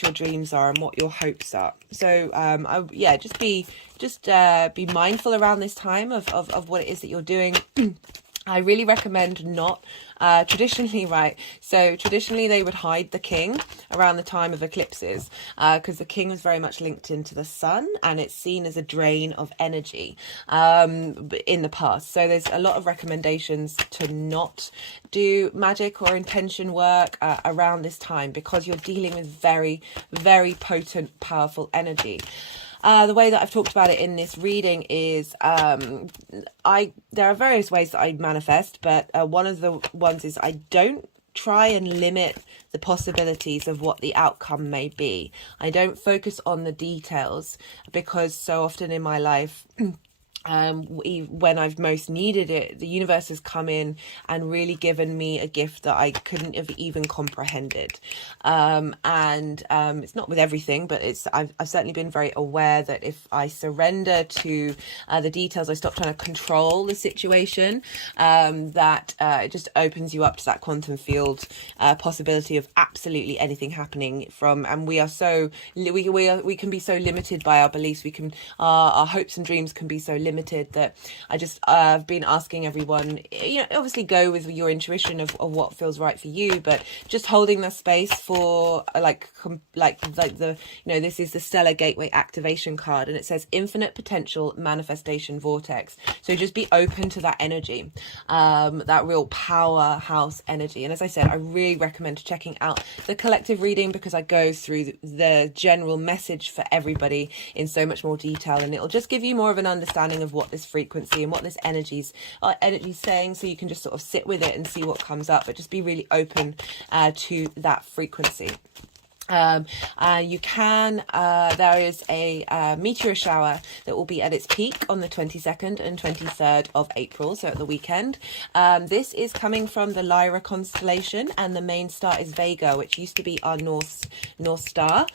your dreams are and what your hopes are. So yeah, just be mindful around this time of what it is that you're doing. I really recommend not traditionally, right? So traditionally they would hide the king around the time of eclipses, because the king was very much linked into the sun, and it's seen as a drain of energy in the past. So there's a lot of recommendations to not do magic or intention work around this time, because you're dealing with very, very potent, powerful energy. The way that I've talked about it in this reading is there are various ways that I manifest, but one of the ones is I don't try and limit the possibilities of what the outcome may be. I don't focus on the details, because so often in my life, when I've most needed it, the universe has come in and really given me a gift that I couldn't have even comprehended. It's not with everything, but I've certainly been very aware that if I surrender to the details, I stop trying to control the situation, that it just opens you up to that quantum field possibility of absolutely anything happening and we can be so limited by our beliefs. Our hopes and dreams can be so limited that I just I've been asking everyone, obviously go with your intuition of what feels right for you, but just holding the space for this is the Stellar Gateway activation card, and it says infinite potential manifestation vortex. So just be open to that energy, that real powerhouse energy. And as I said, I really recommend checking out the collective reading, because I go through the general message for everybody in so much more detail, and it'll just give you more of an understanding of what this frequency and what this energy's saying, so you can just sort of sit with it and see what comes up, but just be really open to that frequency. You can there is a meteor shower that will be at its peak on the 22nd and 23rd of April, so at the weekend. This is coming from the Lyra constellation, and the main star is Vega, which used to be our North Star.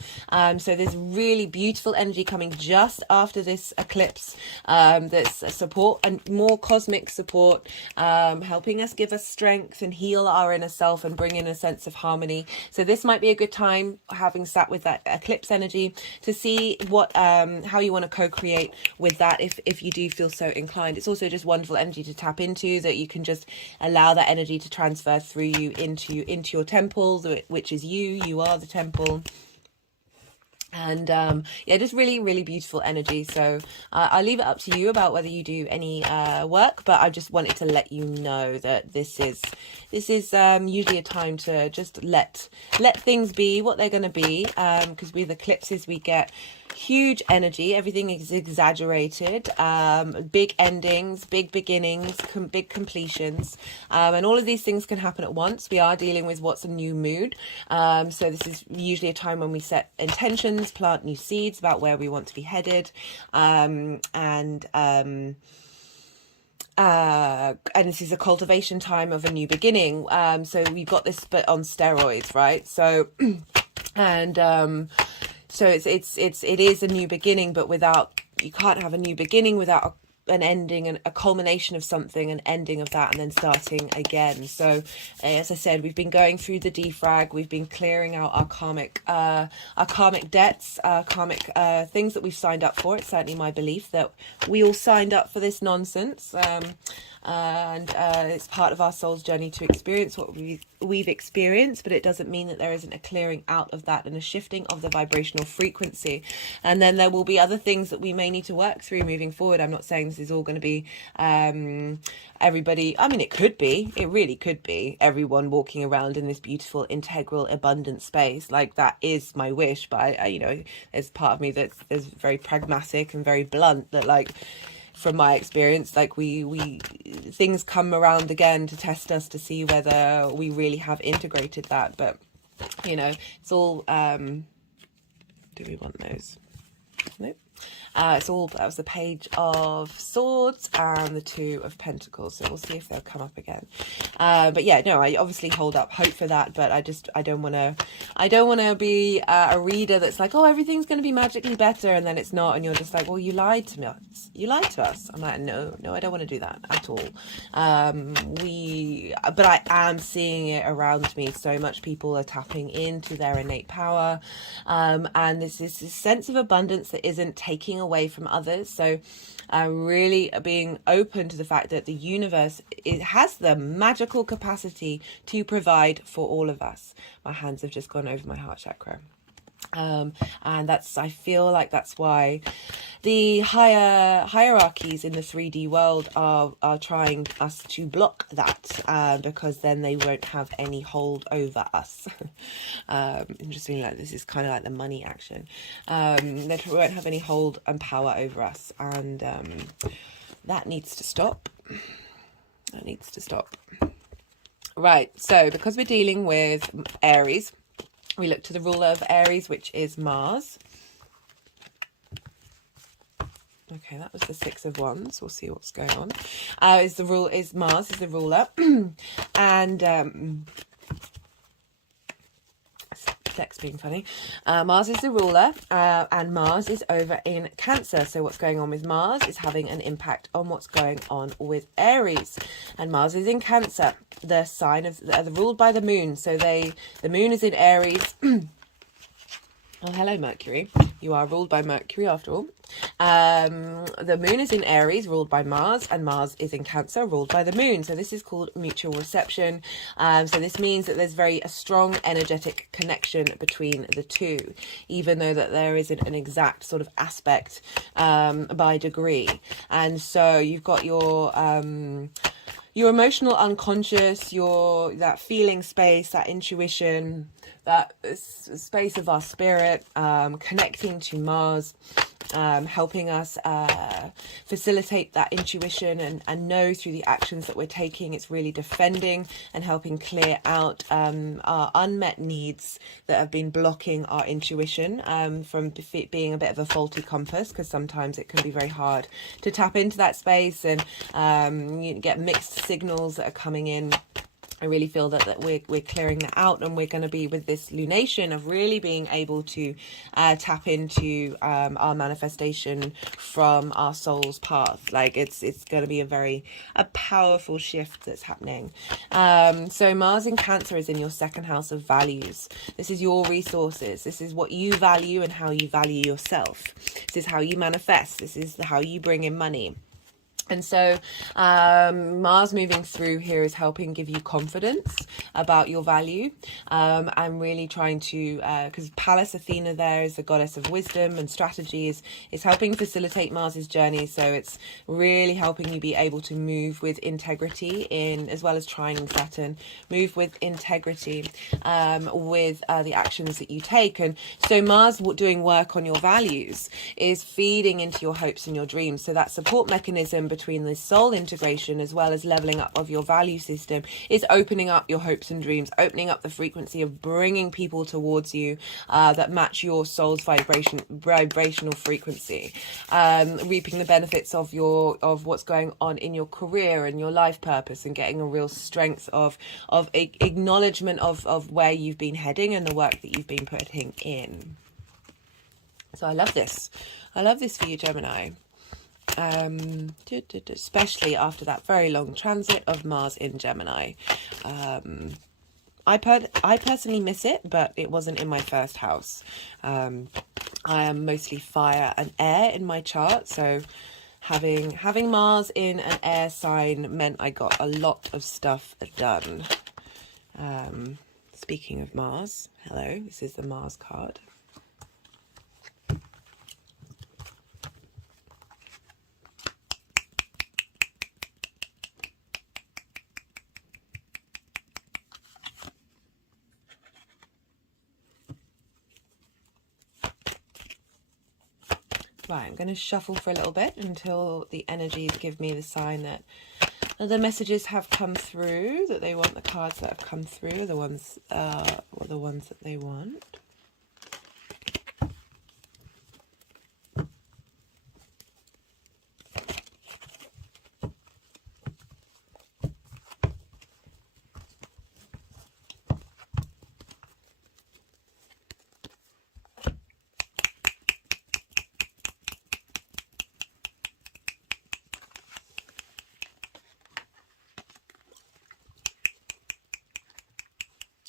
So there's really beautiful energy coming just after this eclipse, that's support and more cosmic support, helping us, give us strength and heal our inner self and bring in a sense of harmony. So this might be a good time, having sat with that eclipse energy, to see what how you want to co-create with that if you do feel so inclined. It's also just wonderful energy to tap into, that you can just allow that energy to transfer through you into your temple, which is you are the temple. And yeah, just really, really beautiful energy. So I'll leave it up to you about whether you do any work, but I just wanted to let you know that this is usually a time to just let things be what they're going to be, because with eclipses we get huge energy, everything is exaggerated, big endings, big beginnings, big completions, and all of these things can happen at once. We are dealing with what's a new mood, so this is usually a time when we set intentions, plant new seeds about where we want to be headed, and this is a cultivation time of a new beginning. So we've got this, but on steroids, right? So and so it is a new beginning, but you can't have a new beginning without an ending and a culmination of something, an ending of that, and then starting again. So as I said, we've been going through the defrag, we've been clearing out our karmic debts, karmic things that we've signed up for. It's certainly my belief that we all signed up for this nonsense, and it's part of our soul's journey to experience what we've experienced, but it doesn't mean that there isn't a clearing out of that and a shifting of the vibrational frequency. And then there will be other things that we may need to work through moving forward. I'm not saying this is all going to be everybody. I mean, it really could be everyone walking around in this beautiful, integral, abundant space. Like, that is my wish, but I there's part of me that's very pragmatic and very blunt, that, like, from my experience, like we things come around again to test us, to see whether we really have integrated that. But it's all do we want those? Nope. It's all, that was the Page of Swords and the Two of Pentacles, so we'll see if they'll come up again. But yeah, no, I obviously hold up hope for that, but I don't want to be a reader that's like, oh, everything's going to be magically better, and then it's not, and you're just like, well, you lied to us. I'm like, no, I don't want to do that at all. But I am seeing it around me so much. People are tapping into their innate power, and there's this sense of abundance that isn't taking away from others. So really being open to the fact that the universe, it has the magical capacity to provide for all of us. My hands have just gone over my heart chakra. And I feel like that's why the hierarchies in the 3D world are trying us to block that, because then they won't have any hold over us. Interestingly, like, this is kind of like the money action. They won't have any hold and power over us, and that needs to stop. Right, so because we're dealing with Aries, we look to the ruler of Aries, which is Mars. Okay, that was the Six of Wands. We'll see what's going on. Mars is the ruler, and sex being funny. Mars is the ruler, and Mars is over in Cancer. So what's going on with Mars is having an impact on what's going on with Aries. And Mars is in Cancer, the sign of they're ruled by the moon. So the moon is in Aries. Oh, hello, Mercury. You are ruled by Mercury after all. The moon is in Aries, ruled by Mars, and Mars is in Cancer, ruled by the moon. So this is called mutual reception. So this means that there's a strong energetic connection between the two, even though that there isn't an exact sort of aspect by degree. And so you've got your emotional unconscious, that feeling space, that intuition, that space of our spirit, connecting to Mars, helping us facilitate that intuition and know through the actions that we're taking. It's really defending and helping clear out our unmet needs that have been blocking our intuition from being a bit of a faulty compass, because sometimes it can be very hard to tap into that space, and you get mixed signals that are coming in. I really feel that we're clearing that out, and we're going to be, with this lunation, of really being able to tap into our manifestation from our soul's path. Like, it's going to be a powerful shift that's happening. So Mars in Cancer is in your second house of values. This is your resources. This is what you value and how you value yourself. This is how you manifest. This is how you bring in money. And so Mars moving through here is helping give you confidence about your value. I'm really trying to, because Pallas Athena there is the goddess of wisdom and strategy, is helping facilitate Mars's journey. So it's really helping you be able to move with integrity in, as well as trining Saturn, move with integrity with the actions that you take. And so Mars doing work on your values is feeding into your hopes and your dreams. So that support mechanism between the soul integration as well as leveling up of your value system is opening up your hopes and dreams, opening up the frequency of bringing people towards you that match your soul's vibrational frequency, reaping the benefits of what's going on in your career and your life purpose, and getting a real strength of acknowledgement of where you've been heading and the work that you've been putting in. So I love this. I love this for you, Gemini. Especially after that very long transit of Mars in Gemini. I personally miss it, but it wasn't in my first house. I am mostly fire and air in my chart, so having Mars in an air sign meant I got a lot of stuff done. Speaking of Mars, hello, this is the Mars card. Right, I'm going to shuffle for a little bit until the energies give me the sign that the messages have come through, that they want. The cards that have come through, the ones that they want.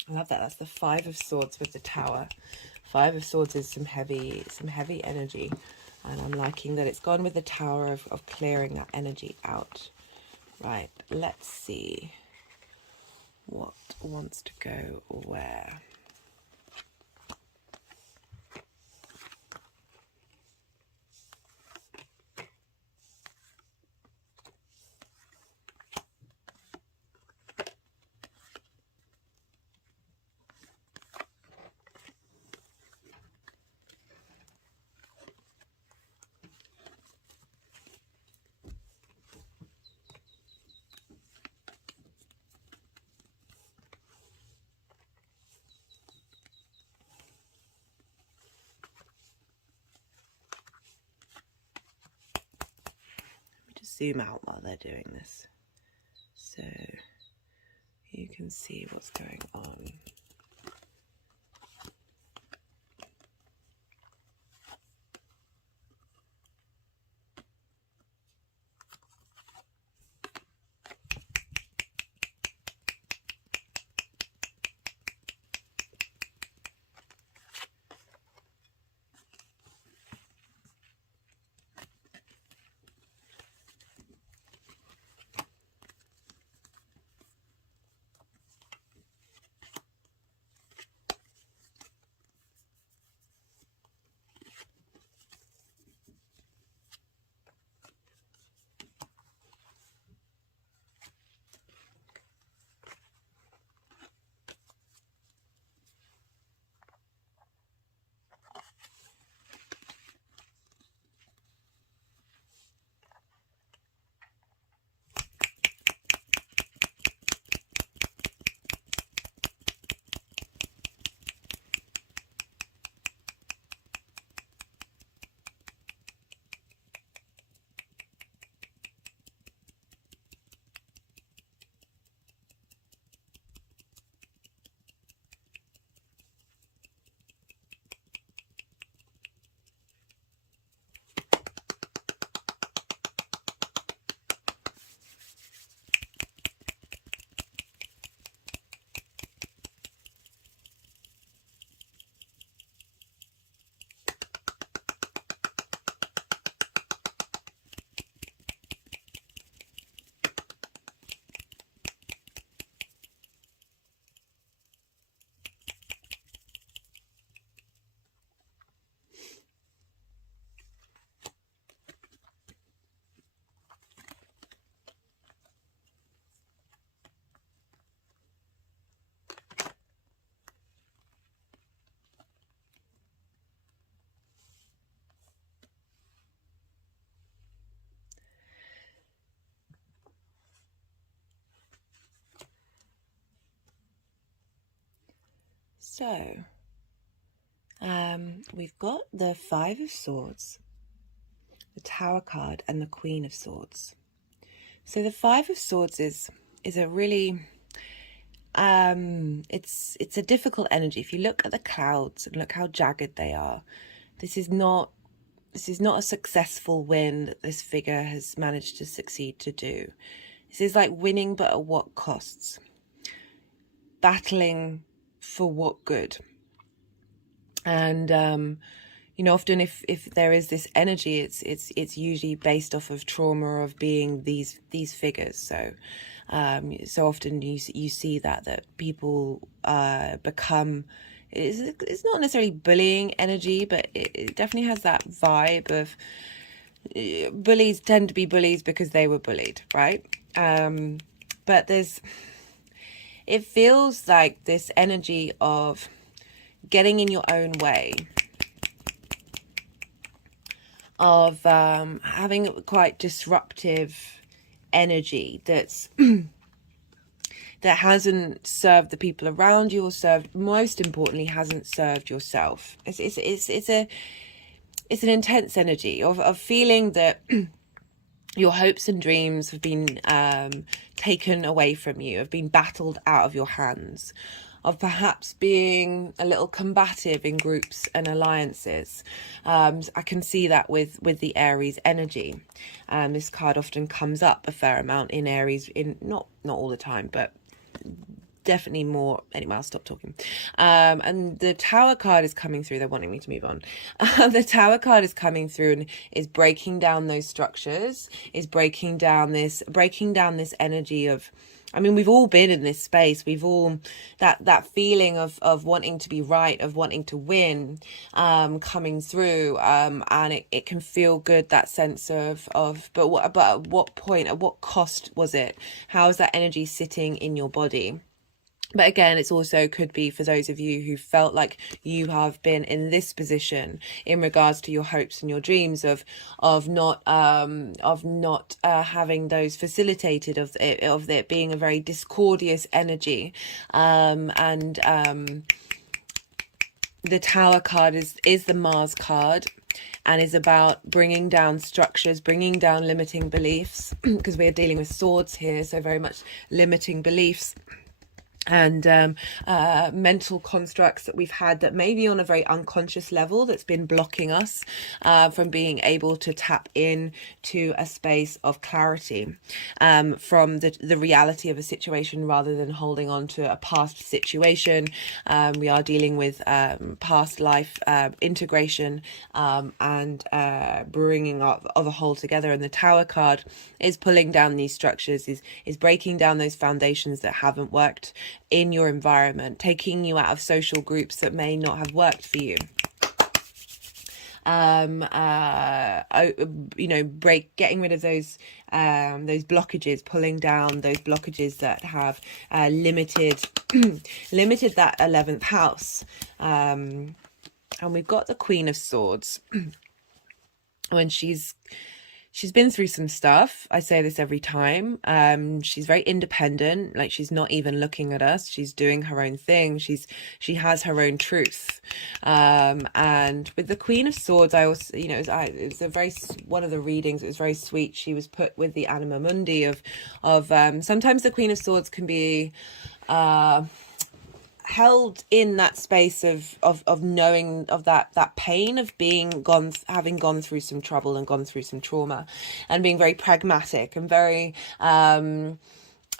I love that. That's the Five of Swords with the Tower. Five of Swords is some heavy energy, and I'm liking that it's gone with the Tower of clearing that energy out. Right, let's see what wants to go where. Zoom out while they're doing this so you can see what's going on. So we've got the Five of Swords, the Tower card, and the Queen of Swords. So the Five of Swords is a really it's a difficult energy. If you look at the clouds and look how jagged they are, this is not a successful win that this figure has managed to succeed to do. This is like winning, but at what costs? Battling for what good? And you know, often if there is this energy, it's usually based off of trauma of being these figures. So so often you see that people become, it's not necessarily bullying energy, but it definitely has that vibe of bullies tend to be bullies because they were bullied, right? But it feels like this energy of getting in your own way, of having quite disruptive energy that hasn't served the people around you, or most importantly hasn't served yourself. It's an intense energy of feeling that your hopes and dreams have been taken away from you, have been battled out of your hands, of perhaps being a little combative in groups and alliances. I can see that with the Aries energy. This card often comes up a fair amount in Aries, in not all the time, but definitely more. Anyway, I'll stop talking. And the Tower card is coming through. They're wanting me to move on. The Tower card is coming through and is breaking down those structures, is breaking down this energy of, I mean, we've all been in this space. We've all that feeling of wanting to be right, of wanting to win, coming through, and it can feel good, that sense of but at what point, at what cost was it? How is that energy sitting in your body? But again, it's also could be for those of you who felt like you have been in this position in regards to your hopes and your dreams of not having those facilitated, of it being a very discordious energy, and the Tower card is the Mars card, and is about bringing down structures, bringing down limiting beliefs, because we're dealing with swords here, so very much limiting beliefs and mental constructs that we've had that maybe on a very unconscious level that's been blocking us from being able to tap in to a space of clarity from the reality of a situation, rather than holding on to a past situation. We are dealing with past life integration and bringing of a whole together, and the Tower card is pulling down these structures, is breaking down those foundations that haven't worked in your environment, taking you out of social groups that may not have worked for you. You know, getting rid of those blockages, pulling down those blockages that have limited that 11th house. And we've got the Queen of Swords. When she's been through some stuff. I say this every time. She's very independent. Like, she's not even looking at us. She's doing her own thing. She has her own truth. And with the Queen of Swords, I also, you know, it's a very, one of the readings, it was very sweet. She was put with the Anima Mundi of sometimes the Queen of Swords can be held in that space of knowing of that pain of having gone through some trouble and gone through some trauma, and being very pragmatic and very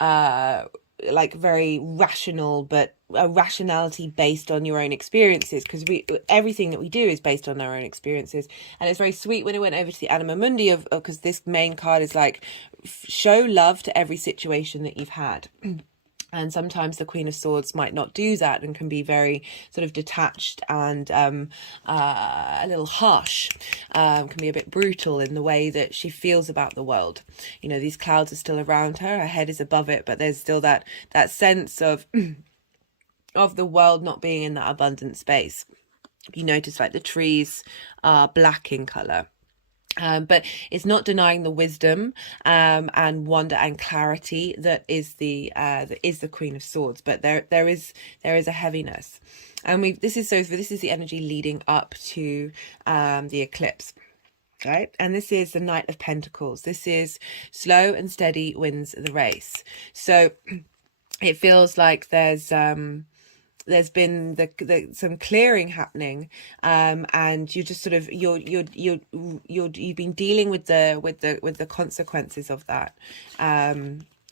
like very rational, but a rationality based on your own experiences, because everything that we do is based on our own experiences. And it's very sweet when it went over to the Anima Mundi of because this main card is like, show love to every situation that you've had. And sometimes the Queen of Swords might not do that and can be very sort of detached and a little harsh, can be a bit brutal in the way that she feels about the world. You know, these clouds are still around her, her head is above it, but there's still that sense of the world not being in that abundant space. You notice like the trees are black in colour. But it's not denying the wisdom and wonder and clarity that is the Queen of Swords. But there is a heaviness. And this is the energy leading up to the eclipse. Right, and this is the Knight of Pentacles. This is slow and steady wins the race. So it feels like there's been some clearing happening, and you just sort of you've been dealing with the consequences of that.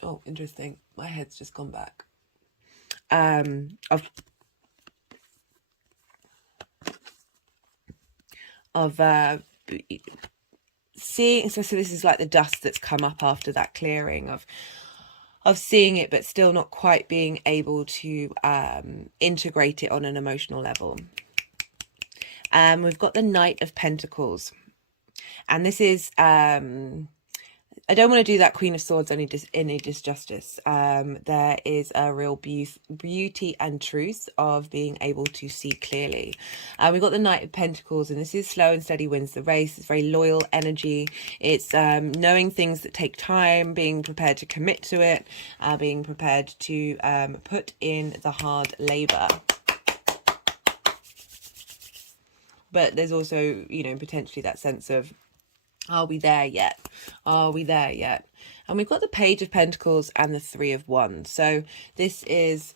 Oh, interesting. My head's just gone back. Of seeing, so this is like the dust that's come up after that clearing of seeing it, but still not quite being able to integrate it on an emotional level. We've got the Knight of Pentacles, and this is I don't want to do that Queen of Swords any disjustice. There is a real beauty and truth of being able to see clearly. We've got the Knight of Pentacles, and this is slow and steady wins the race. It's very loyal energy. It's knowing things that take time, being prepared to commit to it, being prepared to put in the hard labor. But there's also, you know, potentially that sense of, are we there yet? Are we there yet? And we've got the Page of Pentacles and the Three of Wands. So this is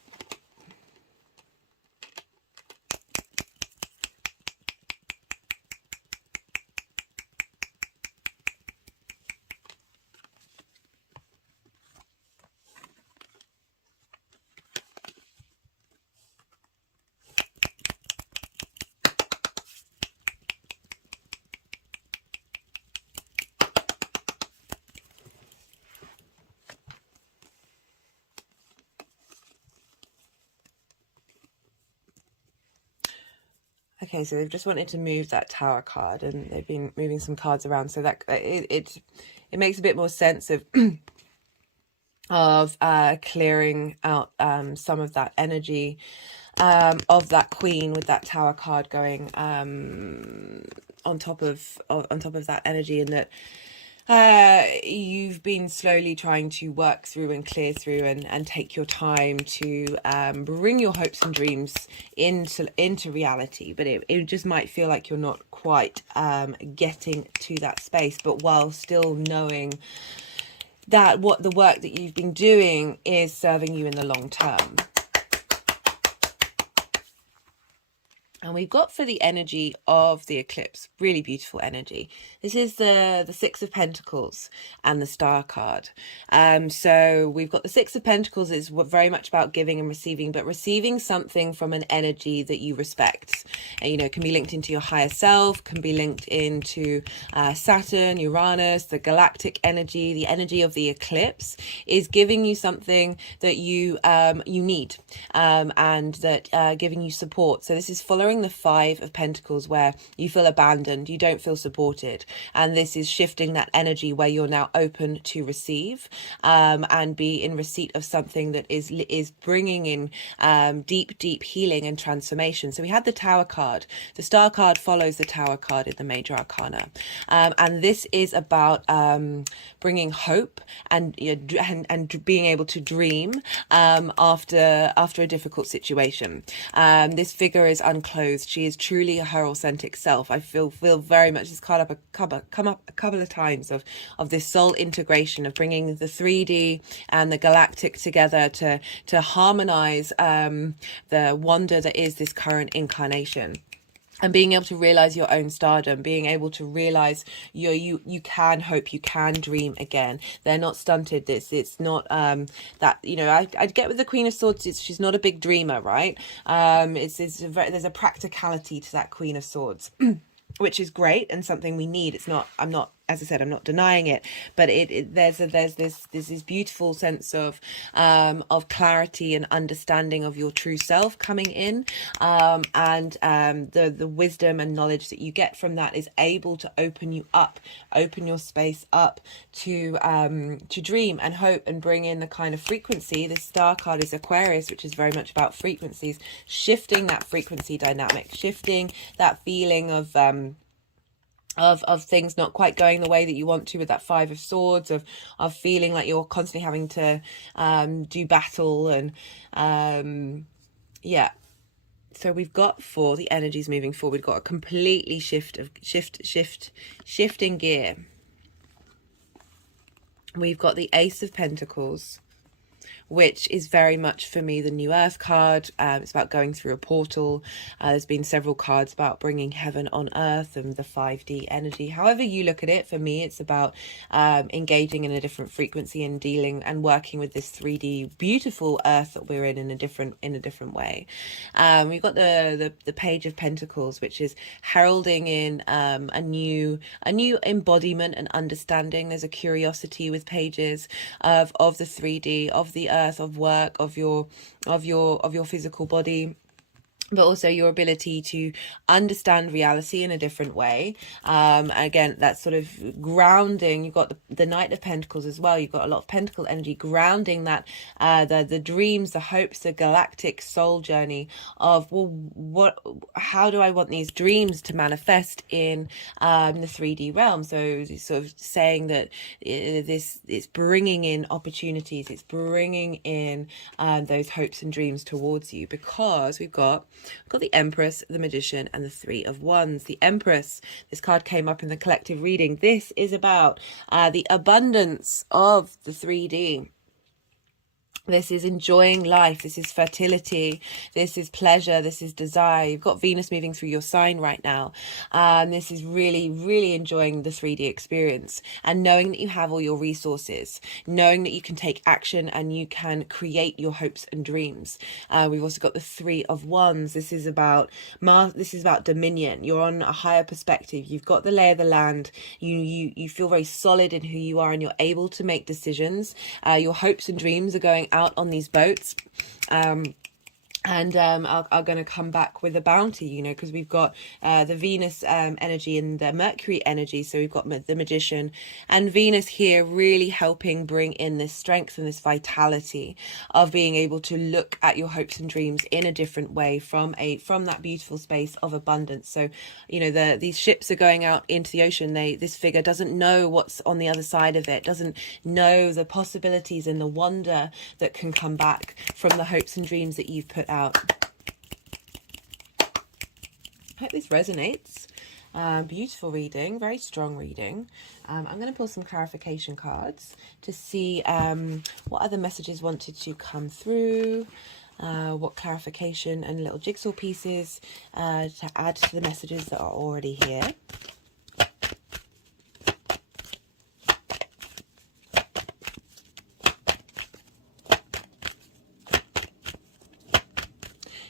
okay, so they've just wanted to move that Tower card, and they've been moving some cards around, so that it makes a bit more sense of of clearing out some of that energy of that Queen with that Tower card going on top of that energy, and that you've been slowly trying to work through and clear through and take your time to bring your hopes and dreams into reality. But it just might feel like you're not quite getting to that space, but while still knowing that what the work that you've been doing is serving you in the long term. And we've got, for the energy of the eclipse, really beautiful energy. This is the Six of Pentacles and the Star card. So we've got the Six of Pentacles is very much about giving and receiving, but receiving something from an energy that you respect. And, you know, it can be linked into your higher self, can be linked into Saturn, Uranus, the galactic energy. The energy of the eclipse is giving you something that you need, and that giving you support. So this is following the Five of Pentacles, where you feel abandoned, you don't feel supported, and this is shifting that energy where you're now open to receive and be in receipt of something that is bringing in deep healing and transformation. So we had the Tower card. The Star card follows the Tower card in the Major Arcana, and this is about bringing hope and being able to dream after a difficult situation. This figure is unclothed. She is truly her authentic self. I feel very much, it's come up a couple of times of this soul integration, of bringing the 3D and the galactic together to harmonize the wonder that is this current incarnation. And being able to realize your own stardom, being able to realize you can hope, you can dream again. They're not stunted. It's not that, you know, I'd get with the Queen of Swords. She's not a big dreamer, right? There's a practicality to that Queen of Swords, which is great and something we need. As I said, I'm not denying it, but there's this beautiful sense of clarity and understanding of your true self coming in, and the wisdom and knowledge that you get from that is able to open your space up to dream and hope and bring in the kind of frequency. This Star card is Aquarius, which is very much about frequencies, shifting that frequency dynamic, shifting that feeling of things not quite going the way that you want to, with that Five of Swords, of feeling like you're constantly having to do battle, and So we've got, for the energies moving forward, we've got a completely shifting gear. We've got the Ace of Pentacles, which is very much for me the New Earth card. It's about going through a portal. There's been several cards about bringing heaven on earth and the 5D energy. However you look at it, for me, it's about engaging in a different frequency and dealing and working with this 3D beautiful earth that we're in a different way. We've got the Page of Pentacles, which is heralding in a new embodiment and understanding. There's a curiosity with pages of the 3D, of the earth, of work, of your physical body, but also your ability to understand reality in a different way. Again, that's sort of grounding. You've got the Knight of Pentacles as well. You've got a lot of pentacle energy grounding that, the dreams, the hopes, the galactic soul journey of, well, how do I want these dreams to manifest in the 3D realm? So sort of saying that this it's bringing in opportunities, it's bringing in those hopes and dreams towards you, because we've got the Empress, the Magician, and the Three of Wands. The Empress, this card came up in the collective reading. This is about the abundance of the 3D. This is enjoying life. This is fertility. This is pleasure. This is desire. You've got Venus moving through your sign right now. This is really, really enjoying the 3D experience and knowing that you have all your resources, knowing that you can take action and you can create your hopes and dreams. We've also got the Three of Wands. This is about dominion. You're on a higher perspective. You've got the lay of the land. You feel very solid in who you are and you're able to make decisions. Your hopes and dreams are going out on these boats, and are going to come back with a bounty, you know, because we've got the Venus energy and the Mercury energy. So we've got the Magician and Venus here really helping bring in this strength and this vitality of being able to look at your hopes and dreams in a different way from that beautiful space of abundance. So, you know, these ships are going out into the ocean. This figure doesn't know what's on the other side of it, doesn't know the possibilities and the wonder that can come back from the hopes and dreams that you've put out. I hope this resonates. Beautiful reading, very strong reading. I'm going to pull some clarification cards to see what other messages wanted to come through, what clarification and little jigsaw pieces to add to the messages that are already here.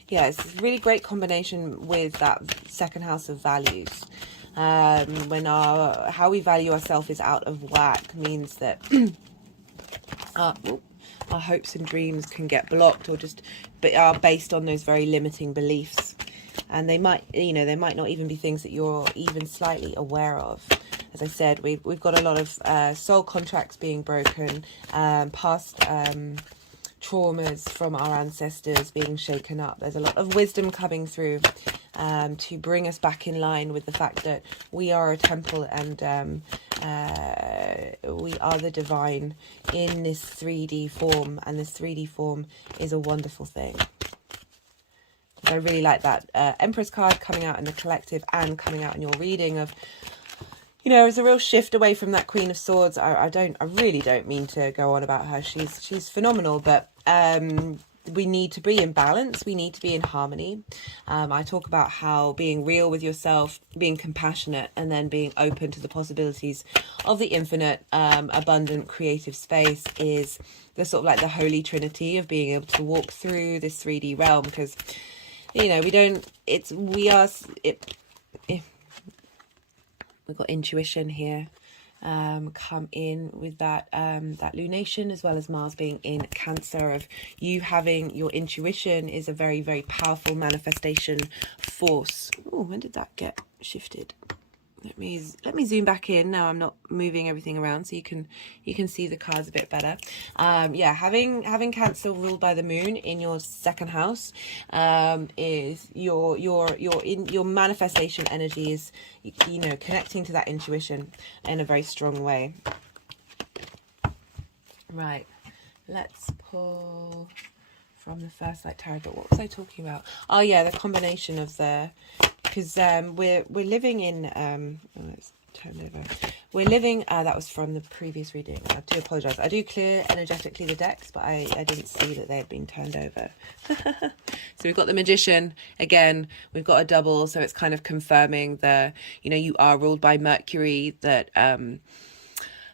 Yeah, it's a really great combination with that second house of values. When how we value ourselves is out of whack, means that our hopes and dreams can get blocked, or just are based on those very limiting beliefs. And they might not even be things that you're even slightly aware of. As I said, we've got a lot of soul contracts being broken, past traumas from our ancestors being shaken up. There's a lot of wisdom coming through to bring us back in line with the fact that we are a temple and we are the divine in this 3D form, and this 3D form is a wonderful thing. I really like that Empress card coming out in the collective and coming out in your reading of, you know, there's a real shift away from that Queen of Swords. I really don't mean to go on about her. She's phenomenal, but we need to be in balance. We need to be in harmony. I talk about how being real with yourself, being compassionate, and then being open to the possibilities of the infinite, abundant, creative space is the sort of like the holy trinity of being able to walk through this 3D realm. Because, you know, we've got intuition here come in with that that lunation, as well as Mars being in Cancer. Of you having your intuition is a very, very powerful manifestation force. Oh, when did that get shifted? Let me zoom back in. Now I'm not moving everything around, so you can see the cards a bit better. Yeah, having Cancer ruled by the moon in your second house is your manifestation energy is, you know, connecting to that intuition in a very strong way. Right, let's pull from the first light tarot. But what was I talking about? Oh yeah, the combination of because we're living in oh, it's turned over. We're living that was from the previous reading. I do apologize. I do clear energetically the decks, but I didn't see that they had been turned over. So we've got the Magician again. We've got a double, so it's kind of confirming you are ruled by Mercury, that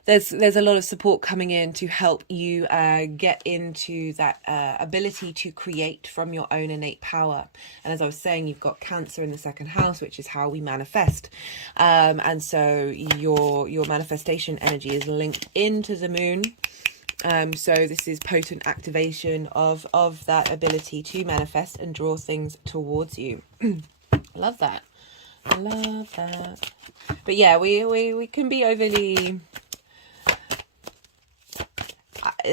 there's a lot of support coming in to help you get into that ability to create from your own innate power. And as I was saying, you've got Cancer in the second house, which is how we manifest. And so your manifestation energy is linked into the moon. So this is potent activation of that ability to manifest and draw things towards you. Love that. Love that. But yeah, we can be overly...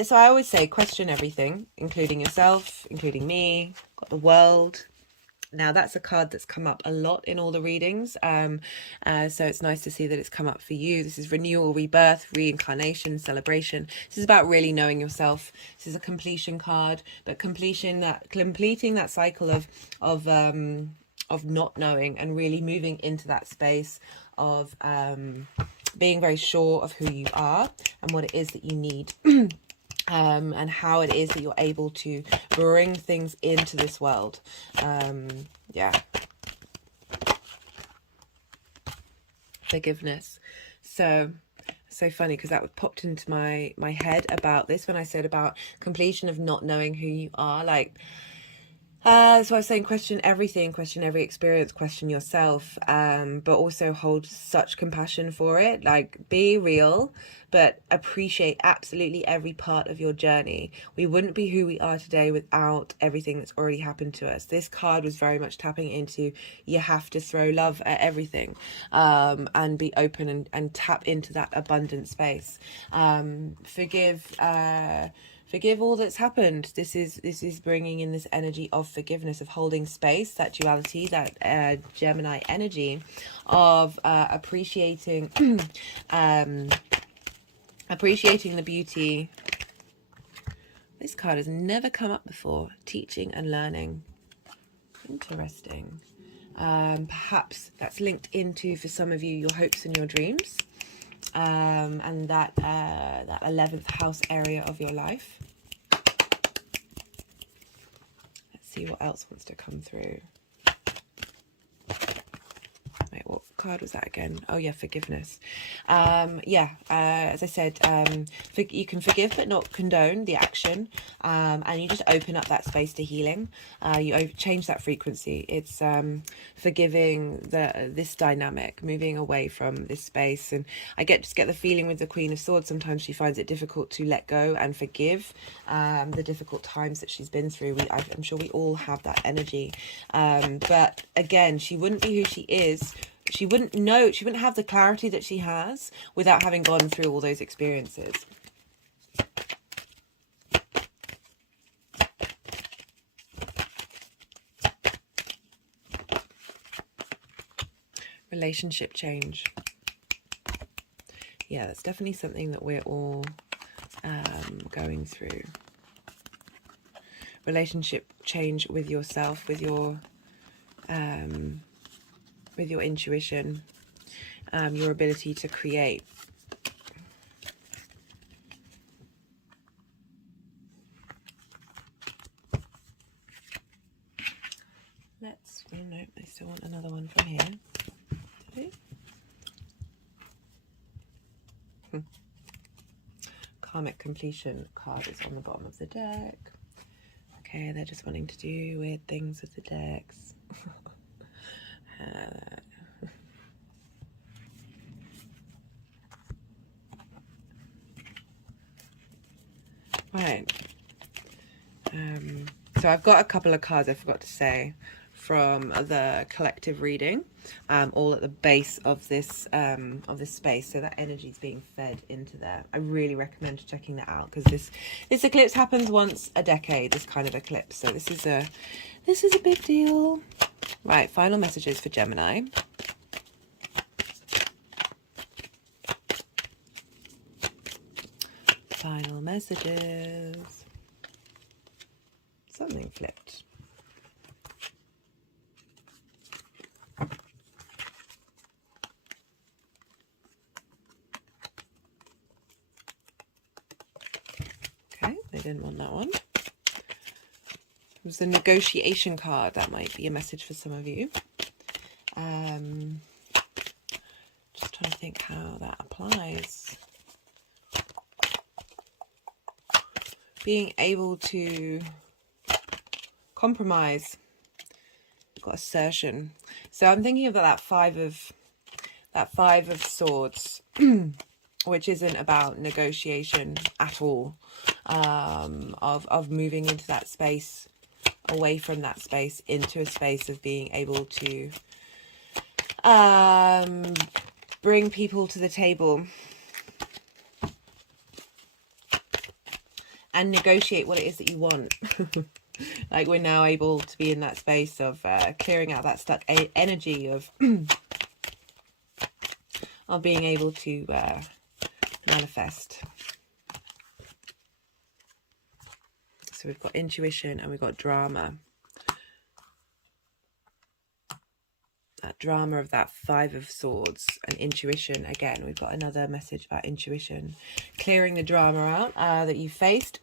So I always say question everything, including yourself, including me, got the world. Now that's a card that's come up a lot in all the readings. So it's nice to see that it's come up for you. This is renewal, rebirth, reincarnation, celebration. This is about really knowing yourself. This is a completion card, but completing that cycle of not knowing and really moving into that space of being very sure of who you are and what it is that you need. And how it is that you're able to bring things into this world. Yeah. Forgiveness. So funny, because that popped into my head about this when I said about completion of not knowing who you are. So I was saying question everything, question every experience, question yourself, but also hold such compassion for it. Like, be real, but appreciate absolutely every part of your journey. We wouldn't be who we are today without everything that's already happened to us. This card was very much tapping into, you have to throw love at everything, and be open and tap into that abundant space. Forgive all that's happened. This is bringing in this energy of forgiveness, of holding space, that duality, that Gemini energy of appreciating appreciating the beauty. This card has never come up before. Teaching and learning. Interesting. Perhaps that's linked into, for some of you, your hopes and your dreams. And that 11th house area of your life. Let's see what else wants to come through. Wait, what card was that again? Oh yeah, forgiveness. As I said, you can forgive but not condone the action, and you just open up that space to healing. You change that frequency. It's forgiving this dynamic, moving away from this space. And I just get the feeling with the Queen of Swords, sometimes she finds it difficult to let go and forgive the difficult times that she's been through. I'm sure we all have that energy, but again, she wouldn't be who she is. She wouldn't have the clarity that she has without having gone through all those experiences. Relationship change. Yeah, that's definitely something that we're all going through. Relationship change with yourself, with your intuition, your ability to create. No, I still want another one from here. Karmic completion card is on the bottom of the deck. Okay, they're just wanting to do weird things with the decks. Right. So I've got a couple of cards I forgot to say from the collective reading, all at the base of this space, so that energy is being fed into there. I really recommend checking that out, because this eclipse happens once a decade, this kind of eclipse, so this is a big deal. Right, final messages for Gemini. Final messages. So something flipped. Okay, they didn't want that one. It was the negotiation card. That might be a message for some of you. Just trying to think how that applies. Being able to compromise. Got assertion. So I'm thinking about that five of swords, which isn't about negotiation at all. Of moving into that space, away from that space, into a space of being able to bring people to the table and negotiate what it is that you want. Like, we're now able to be in that space of clearing out that stuck energy of of being able to manifest. So we've got intuition and we've got drama. That drama of that five of swords and intuition. Again, we've got another message about intuition. Clearing the drama out that you faced,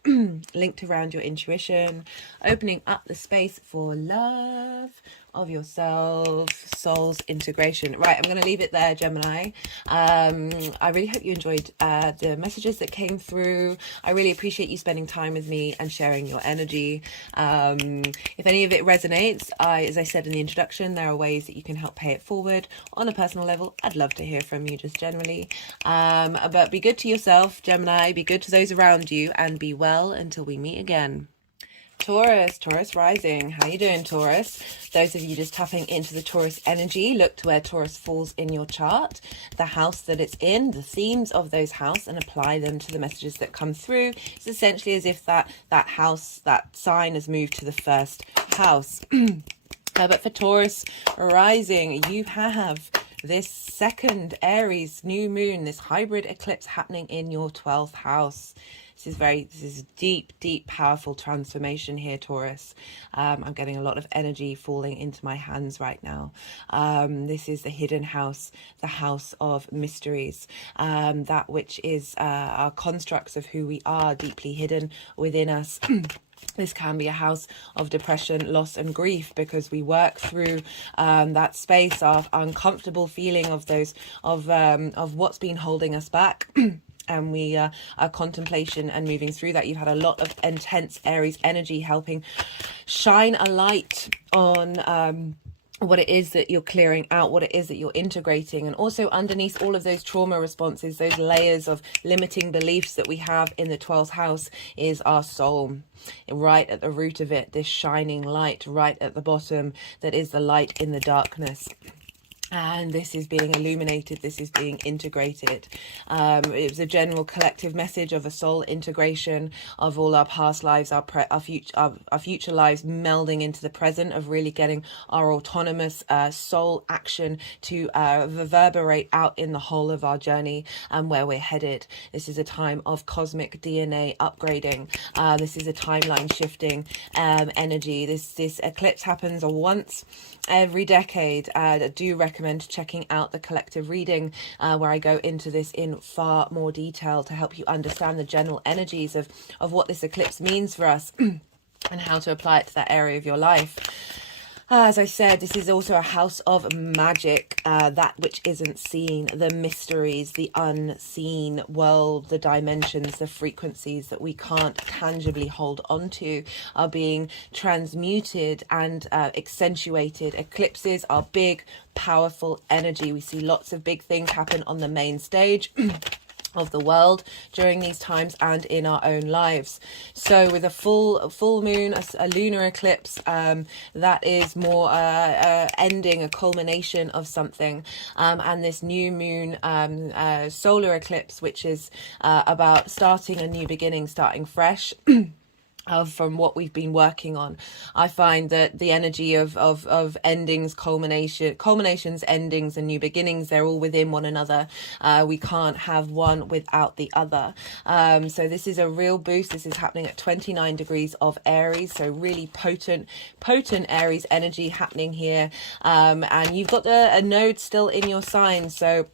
linked around your intuition, opening up the space for love of yourself, soul's integration. Right, I'm going to leave it there, Gemini. I really hope you enjoyed the messages that came through. I really appreciate you spending time with me and sharing your energy. If any of it resonates, as I said in the introduction, there are ways that you can help pay it forward on a personal level. I'd love to hear from you just generally. But be good to yourself, Gemini. Be good to those around you, and be well until we meet again. Taurus rising. How you doing, Taurus? Those of you just tapping into the Taurus energy, look to where Taurus falls in your chart, the house that it's in, the themes of those houses, and apply them to the messages that come through. It's essentially as if that house, that sign, has moved to the first house. But for Taurus rising, you have this second Aries new moon, this hybrid eclipse happening in your 12th house. This is deep, powerful transformation here, Taurus. I'm getting a lot of energy falling into my hands right now. This is the hidden house, the house of mysteries, that which is our constructs of who we are, deeply hidden within us. This can be a house of depression, loss and grief, because we work through that space of uncomfortable feeling of those of what's been holding us back. And we are contemplation and moving through that. You've had a lot of intense Aries energy helping shine a light on what it is that you're clearing out, what it is that you're integrating. And also underneath all of those trauma responses, those layers of limiting beliefs that we have in the 12th house, is our soul. Right at the root of it, this shining light right at the bottom, that is the light in the darkness. And this is being illuminated, this is being integrated. It was a general collective message of a soul integration of all our past lives, our future lives melding into the present, of really getting our autonomous soul action to reverberate out in the whole of our journey and where we're headed. This is a time of cosmic DNA upgrading. This is a timeline shifting energy. This eclipse happens once every decade. I do recommend checking out the collective reading where I go into this in far more detail to help you understand the general energies of what this eclipse means for us and how to apply it to that area of your life. As I said, this is also a house of magic, that which isn't seen, the mysteries, the unseen world, the dimensions, the frequencies that we can't tangibly hold on to are being transmuted and accentuated. Eclipses are big, powerful energy. We see lots of big things happen on the main stage of the world during these times and in our own lives. So with a full moon, a lunar eclipse, that is more ending, a culmination of something, and this new moon solar eclipse, which is about starting a new beginning, starting fresh. from what we've been working on. I find that the energy of endings, culminations, endings, and new beginnings, they're all within one another. We can't have one without the other. So this is a real boost. This is happening at 29 degrees of Aries, so really potent Aries energy happening here. And you've got a node still in your sign, so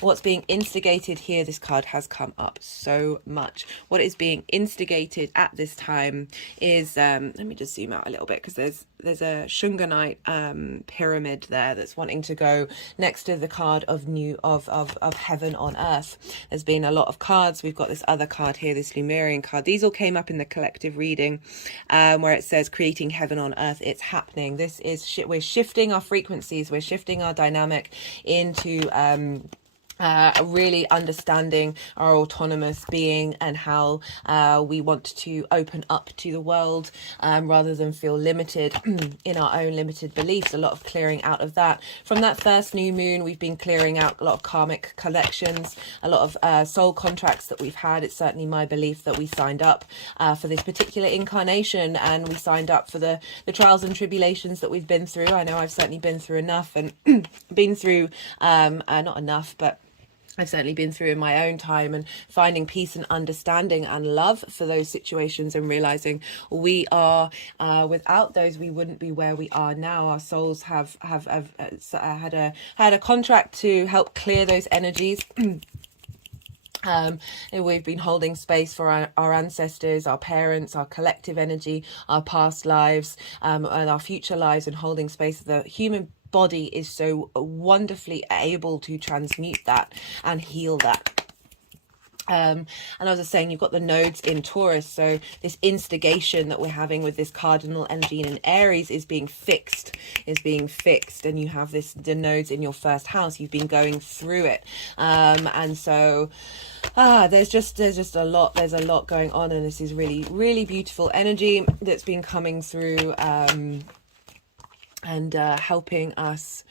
what's being instigated here, this card has come up so much. What is being instigated at this time is let me just zoom out a little bit, because there's a Shunganite pyramid there that's wanting to go next to the card of heaven on earth. There's been a lot of cards. We've got this other card here, this Lemurian card. These all came up in the collective reading, where it says creating heaven on earth. It's happening. This is we're shifting our frequencies, we're shifting our dynamic into really understanding our autonomous being, and how we want to open up to the world, rather than feel limited in our own limited beliefs. A lot of clearing out of that. From that first new moon, we've been clearing out a lot of karmic collections, a lot of soul contracts that we've had. It's certainly my belief that we signed up for this particular incarnation, and we signed up for the trials and tribulations that we've been through. I know I've certainly been through enough, and been through not enough, but I've certainly been through in my own time, and finding peace and understanding and love for those situations, and realizing we are without those, we wouldn't be where we are now. Our souls have had a contract to help clear those energies. And we've been holding space for our ancestors, our parents, our collective energy, our past lives, and our future lives, and holding space. The human body is so wonderfully able to transmute that and heal that. And as I was saying, you've got the nodes in Taurus, so this instigation that we're having with this cardinal energy in Aries is being fixed, and you have the nodes in your first house. You've been going through it, and so there's just a lot going on, and this is really beautiful energy that's been coming through, and helping us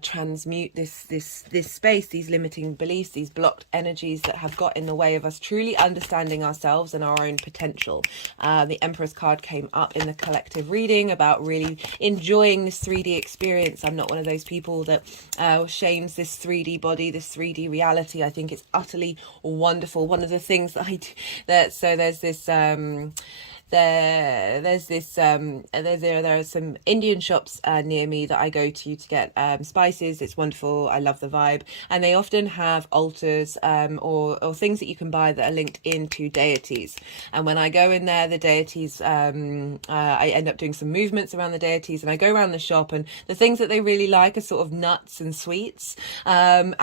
transmute this space, these limiting beliefs, these blocked energies that have got in the way of us truly understanding ourselves and our own potential. The Empress card came up in the collective reading about really enjoying this 3D experience. I'm not one of those people that shames this 3D body, this 3D reality. I think it's utterly wonderful. One of the things that I do, so there's this there are some Indian shops near me that I go to get spices. It's wonderful. I love the vibe, and they often have altars or things that you can buy that are linked into deities. And when I go in there, the deities, I end up doing some movements around the deities, and I go around the shop, and the things that they really like are sort of nuts and sweets, and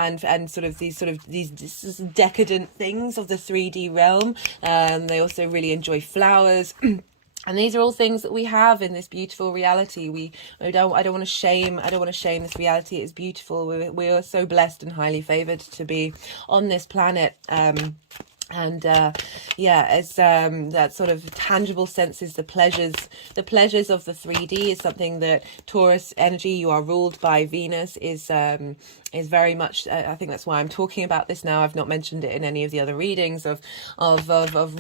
these decadent things of the 3D realm. They also really enjoy flowers. And these are all things that we have in this beautiful reality. I don't want to shame this reality. It's beautiful. We are so blessed and highly favored to be on this planet. It's that sort of tangible senses, the pleasures of the 3D is something that Taurus energy, you are ruled by Venus, is very much. I think that's why I'm talking about this now. I've not mentioned it in any of the other readings of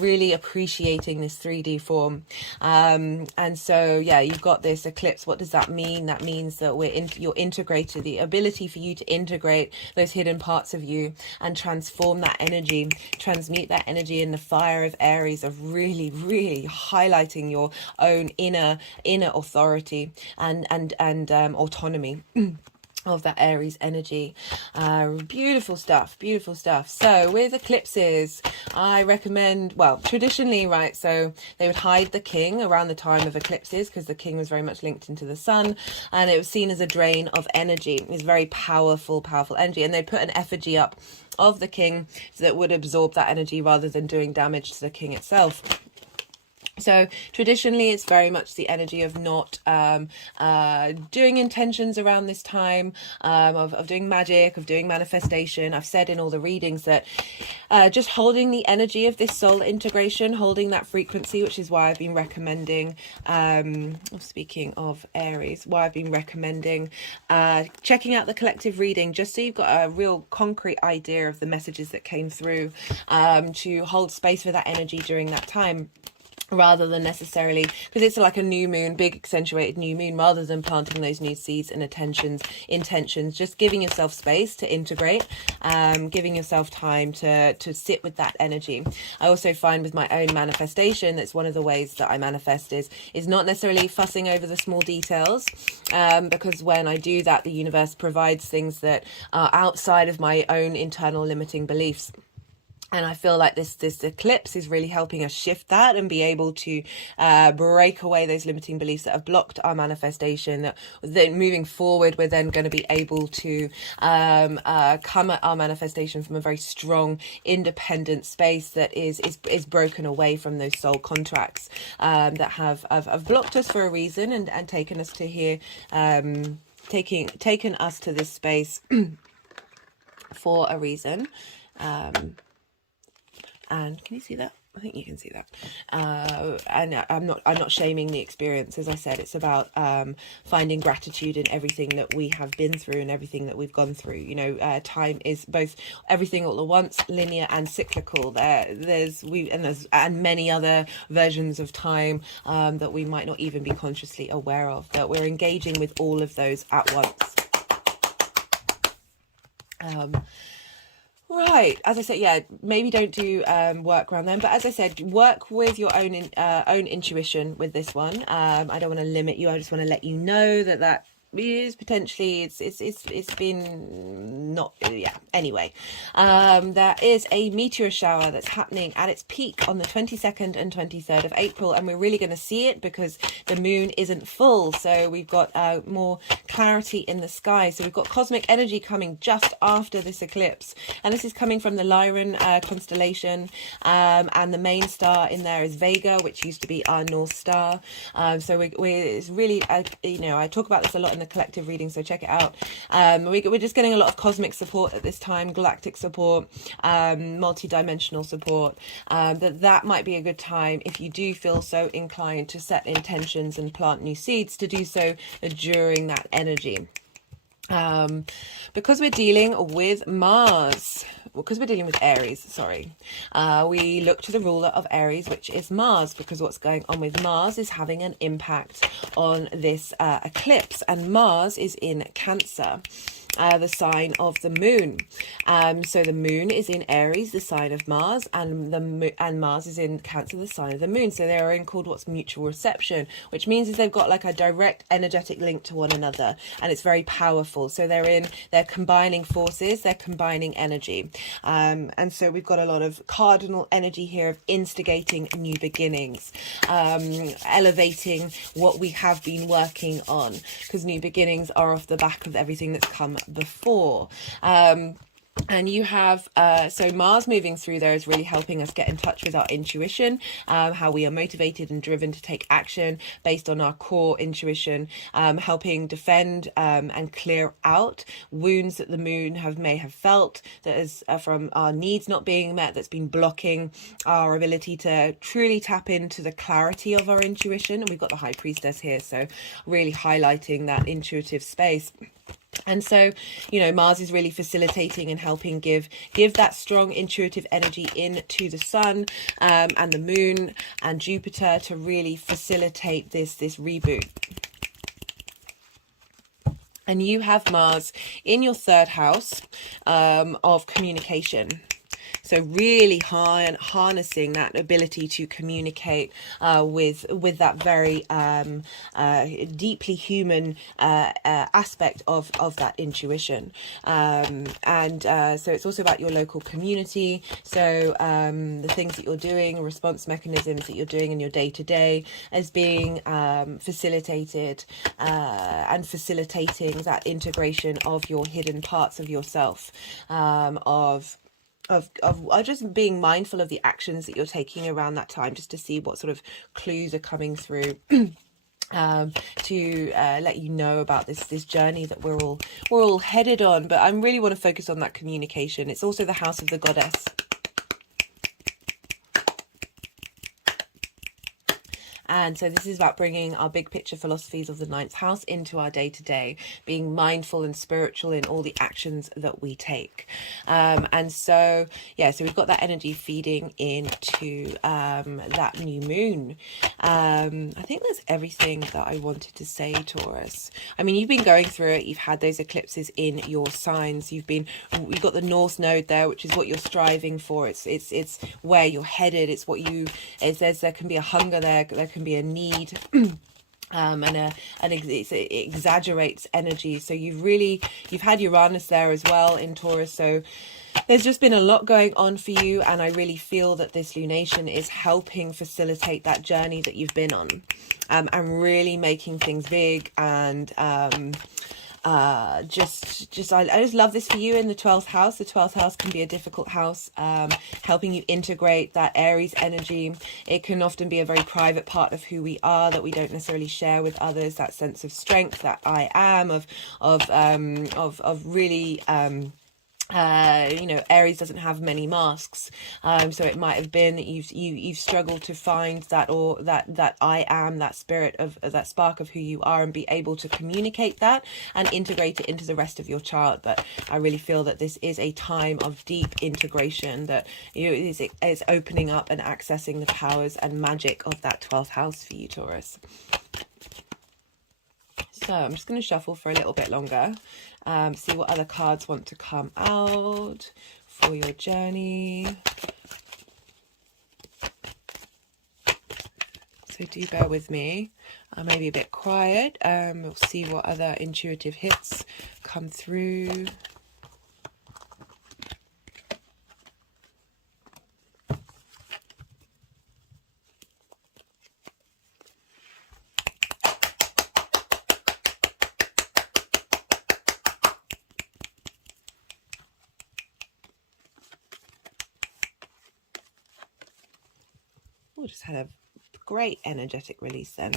really appreciating this 3D form. And so you've got this eclipse. What does that mean? That means that you're integrated, the ability for you to integrate those hidden parts of you and transform that energy, transmute that energy in the fire of Aries, of really highlighting your own inner authority and autonomy of that Aries energy. Beautiful stuff. So with eclipses, I recommend, well, traditionally, right, so they would hide the king around the time of eclipses, because the king was very much linked into the sun, and it was seen as a drain of energy. It's very powerful energy, and they put an effigy up of the king that would absorb that energy rather than doing damage to the king itself. So traditionally, it's very much the energy of not doing intentions around this time, of doing magic, of doing manifestation. I've said in all the readings that just holding the energy of this soul integration, holding that frequency, which is why I've been recommending, speaking of Aries, why I've been recommending checking out the collective reading, just so you've got a real concrete idea of the messages that came through, to hold space for that energy during that time. rather than necessarily, because it's like a new moon, big accentuated new moon, rather than planting those new seeds and intentions, just giving yourself space to integrate, giving yourself time to sit with that energy. I also find with my own manifestation, that's one of the ways that I manifest is not necessarily fussing over the small details, because when I do that, the universe provides things that are outside of my own internal limiting beliefs. And I feel like this eclipse is really helping us shift that and be able to break away those limiting beliefs that have blocked our manifestation. That moving forward, we're then going to be able to come at our manifestation from a very strong, independent space that is broken away from those soul contracts that have blocked us for a reason and taken us to here, taken us to this space for a reason. And can you see that? I think you can see that. And I'm not shaming the experience. As I said, it's about finding gratitude in everything that we have been through and everything that we've gone through. You know, time is both everything all at once, linear and cyclical. There's many other versions of time that we might not even be consciously aware of. That we're engaging with all of those at once. Right, as I said, yeah, maybe don't do work around them, but as I said, work with your own intuition with this one. I don't want to limit you. I just want to let you know that is potentially it's been not, yeah, anyway. There is a meteor shower that's happening at its peak on the 22nd and 23rd of April, and we're really going to see it because the moon isn't full, so we've got more clarity in the sky. So we've got cosmic energy coming just after this eclipse, and this is coming from the Lyran constellation, and the main star in there is Vega, which used to be our North Star. So it's really, you know, I talk about this a lot in the collective reading, so check it out. We're just getting a lot of cosmic support at this time, galactic support, multi-dimensional support. That might be a good time, if you do feel so inclined, to set intentions and plant new seeds, to do so during that energy. Because we're dealing with Mars, because we're dealing with Aries, sorry, we look to the ruler of Aries, which is Mars, because what's going on with Mars is having an impact on this eclipse, and Mars is in Cancer, the sign of the moon. So the moon is in Aries, the sign of Mars, and Mars is in Cancer, the sign of the moon. So they're in called what's mutual reception, which means is they've got like a direct energetic link to one another, and it's very powerful. So they're combining forces, they're combining energy, and so we've got a lot of cardinal energy here of instigating new beginnings, elevating what we have been working on, because new beginnings are off the back of everything that's come before. And you have, so Mars moving through there is really helping us get in touch with our intuition, how we are motivated and driven to take action based on our core intuition, helping defend and clear out wounds that the moon may have felt, that is from our needs not being met, that's been blocking our ability to truly tap into the clarity of our intuition. And we've got the High Priestess here, so really highlighting that intuitive space. And so, you know, Mars is really facilitating and helping give that strong intuitive energy into the sun, and the moon and Jupiter to really facilitate this reboot. And you have Mars in your third house of communication. So really harnessing that ability to communicate with that very deeply human aspect of that intuition. So it's also about your local community. So the things that you're doing, response mechanisms that you're doing in your day-to-day as being facilitated and facilitating that integration of your hidden parts of yourself, of just being mindful of the actions that you're taking around that time, just to see what sort of clues are coming through to let you know about this journey that we're all headed on. But I really want to focus on that communication. It's also the house of the goddess. And so this is about bringing our big picture philosophies of the ninth house into our day-to-day, being mindful and spiritual in all the actions that we take. And so, yeah, so we've got that energy feeding into that new moon. I think that's everything that I wanted to say, Taurus. I mean, you've been going through it. You've had those eclipses in your signs. You've got the North Node there, which is what you're striving for. It's where you're headed. It's what there can be a hunger there. There can be a need. It exaggerates energy. So you've had Uranus there as well in Taurus. So there's just been a lot going on for you, and I really feel that this lunation is helping facilitate that journey that you've been on, and really making things big. And I just love this for you in the 12th house. The 12th house can be a difficult house, helping you integrate that Aries energy. It can often be a very private part of who we are that we don't necessarily share with others. That sense of strength, that I am, of really Aries doesn't have many masks, so it might have been that you've struggled to find that, or that I am, that spirit of that spark of who you are, and be able to communicate that and integrate it into the rest of your chart. But I really feel that this is a time of deep integration, that is opening up and accessing the powers and magic of that 12th house for you, Taurus. So I'm just going to shuffle for a little bit longer, see what other cards want to come out for your journey. So do bear with me. I may be a bit quiet. We'll see what other intuitive hits come through. Oh, just had a great energetic release then.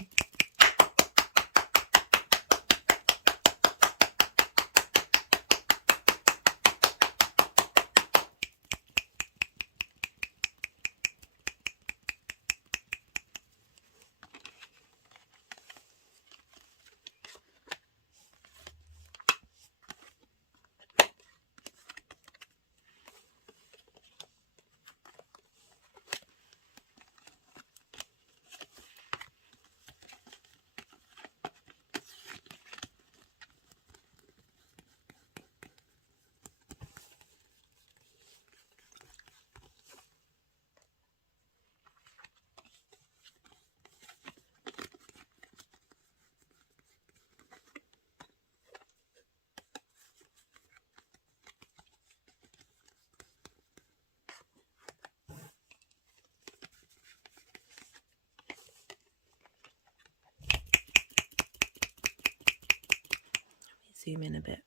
Zoom in a bit.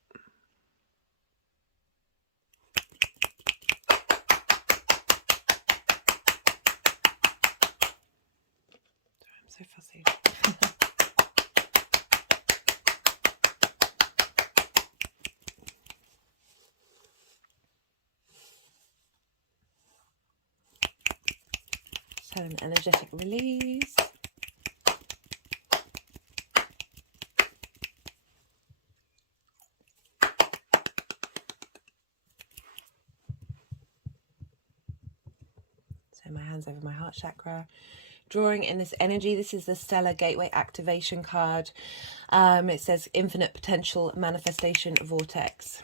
Sorry, I'm so fussy. Just had an energetic release. My hands over my heart chakra, drawing in this energy. This is the Stellar Gateway activation card. It says infinite potential manifestation vortex,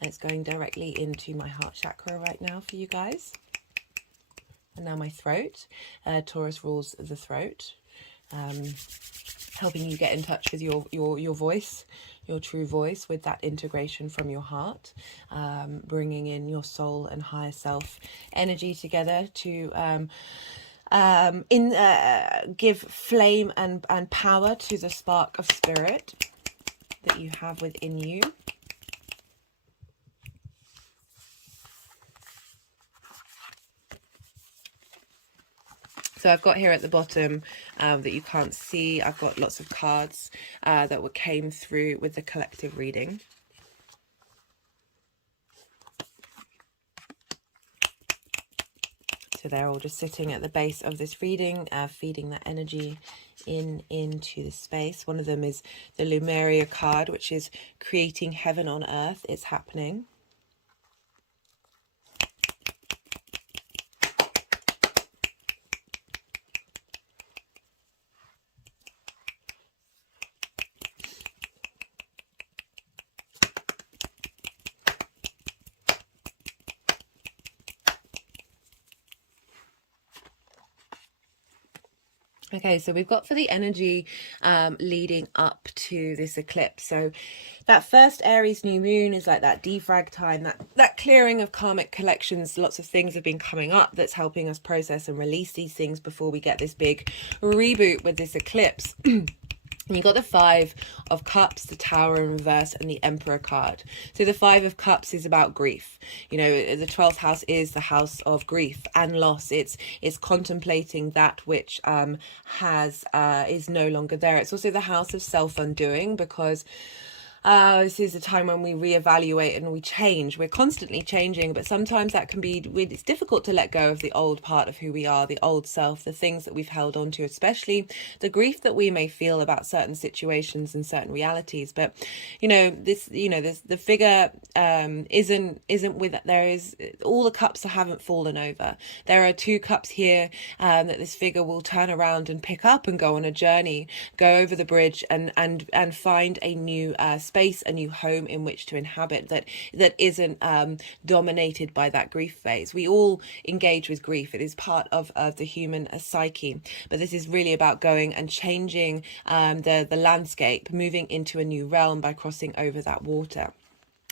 and it's going directly into my heart chakra right now for you guys. And now my throat. Taurus rules the throat, helping you get in touch with your voice, your true voice, with that integration from your heart, bringing in your soul and higher self energy together to give flame and power to the spark of spirit that you have within you. So I've got here at the bottom that you can't see, I've got lots of cards that came through with the collective reading. So they're all just sitting at the base of this reading, feeding that energy into the space. One of them is the Lumeria card, which is creating heaven on earth. It's happening. Okay, so we've got for the energy leading up to this eclipse. So that first Aries new moon is like that defrag time, that clearing of karmic collections. Lots of things have been coming up that's helping us process and release these things before we get this big reboot with this eclipse. You've got the Five of Cups, the Tower in reverse, and the Emperor card. So the Five of Cups is about grief. You know, the 12th house is the house of grief and loss. It's contemplating that which is no longer there. It's also the house of self-undoing, because this is a time when we reevaluate and we change. We're constantly changing, but sometimes that can be, it's difficult to let go of the old part of who we are, the old self, the things that we've held on to, especially the grief that we may feel about certain situations and certain realities. But the figure isn't with, there is, all the cups haven't fallen over. There are two cups here that this figure will turn around and pick up and go on a journey, go over the bridge and find a new space, a new home in which to inhabit that isn't dominated by that grief phase. We all engage with grief. It is part of the human psyche, but this is really about going and changing the landscape, moving into a new realm by crossing over that water.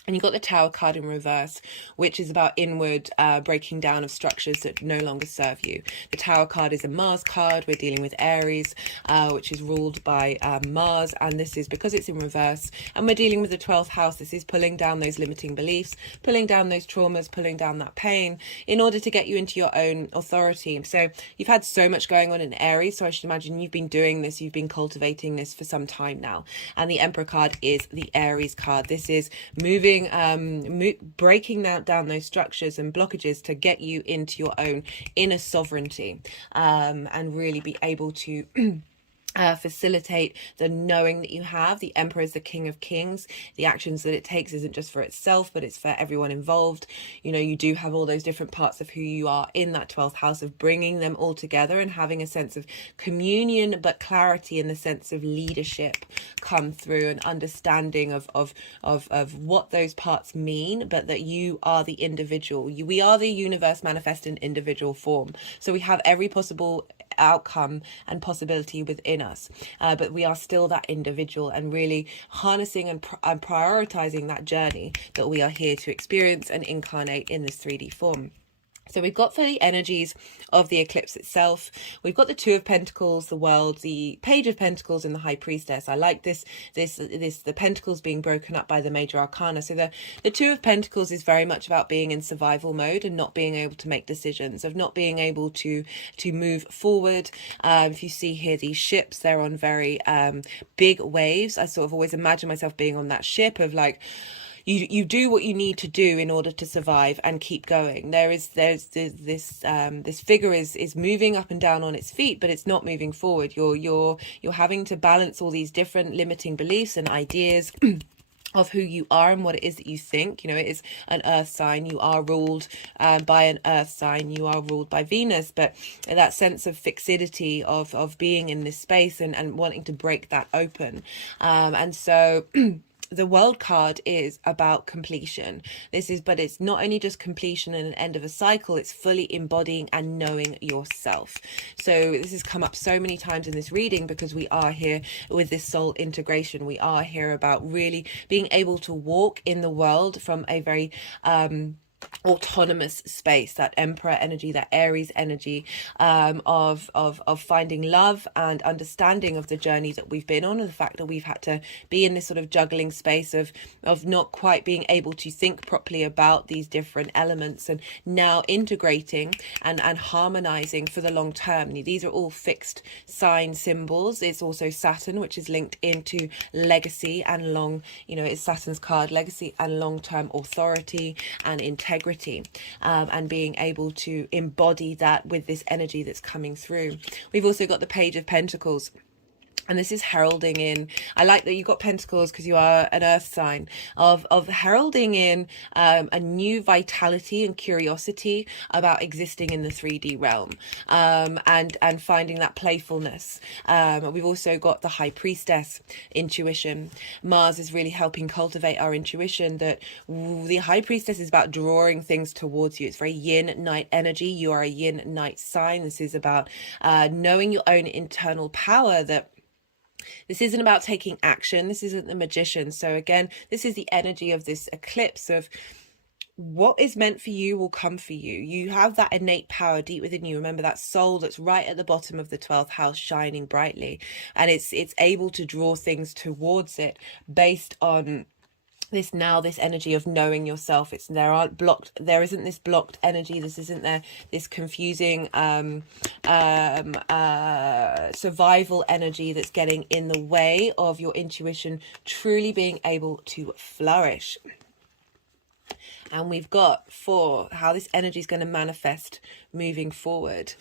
And you've got the Tower card in reverse, which is about inward breaking down of structures that no longer serve you. The Tower card is a Mars card. We're dealing with Aries, which is ruled by Mars. And this is because it's in reverse. And we're dealing with the 12th house. This is pulling down those limiting beliefs, pulling down those traumas, pulling down that pain in order to get you into your own authority. So you've had so much going on in Aries. So I should imagine you've been doing this. You've been cultivating this for some time now. And the Emperor card is the Aries card. This is moving, breaking down those structures and blockages to get you into your own inner sovereignty, and really be able to facilitate the knowing that you have. The Emperor is the King of Kings. The actions that it takes isn't just for itself, but it's for everyone involved. You know, you do have all those different parts of who you are in that 12th house, of bringing them all together and having a sense of communion, but clarity in the sense of leadership come through, and understanding of what those parts mean, but that you are the individual. We are the universe manifest in individual form. So we have every possible outcome and possibility within us, but we are still that individual, and really harnessing and prioritizing that journey that we are here to experience and incarnate in this 3D form. So we've got for the energies of the eclipse itself, we've got the Two of Pentacles, the World, the Page of Pentacles, and the High Priestess. I like the Pentacles being broken up by the Major Arcana. So the Two of Pentacles is very much about being in survival mode and not being able to make decisions, of not being able to move forward. If you see here these ships, they're on very big waves. I sort of always imagine myself being on that ship of like, you do what you need to do in order to survive and keep going. There's this figure is moving up and down on its feet, but it's not moving forward. You're having to balance all these different limiting beliefs and ideas of who you are and what it is that you think. You know, it is an earth sign. You are ruled by an earth sign. You are ruled by Venus, but that sense of fixity of being in this space and wanting to break that open. And so the World card is about completion. But it's not only just completion and an end of a cycle, it's fully embodying and knowing yourself. So this has come up so many times in this reading because we are here with this soul integration. We are here about really being able to walk in the world from a very autonomous space, that Emperor energy, that Aries energy, of finding love and understanding of the journey that we've been on, and the fact that we've had to be in this sort of juggling space of not quite being able to think properly about these different elements, and now integrating and harmonizing for the long term. These are all fixed sign symbols. It's also Saturn, which is linked into legacy and it's Saturn's card, legacy and long-term authority and integrity integrity, and being able to embody that with this energy that's coming through. We've also got the Page of Pentacles. And this is heralding in, I like that you've got Pentacles because you are an earth sign, of heralding in a new vitality and curiosity about existing in the 3D realm, and finding that playfulness. We've also got the High Priestess, intuition. Mars is really helping cultivate our intuition, that the High Priestess is about drawing things towards you. It's very yin-night energy. You are a yin-night sign. This is about knowing your own internal power, that this isn't about taking action. This isn't the Magician. So again, this is the energy of this eclipse of what is meant for you will come for you. You have that innate power deep within you. Remember that soul that's right at the bottom of the 12th house shining brightly, and it's able to draw things towards it based on this energy of knowing yourself. There isn't this blocked energy. This isn't this confusing survival energy that's getting in the way of your intuition truly being able to flourish. And we've got for how this energy is going to manifest moving forward.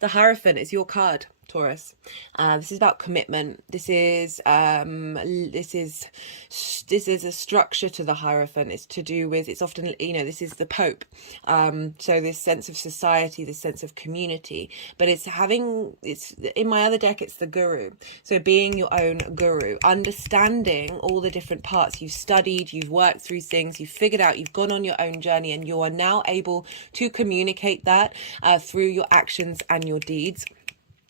The Hierophant is your card, Taurus. This is about commitment. This is a structure to the Hierophant. It's to do with, it's often, this is the Pope. So this sense of society, this sense of community, but it's in my other deck, it's the Guru. So being your own guru, understanding all the different parts. You've studied, you've worked through things, you've figured out, you've gone on your own journey, and you are now able to communicate that through your actions and your deeds.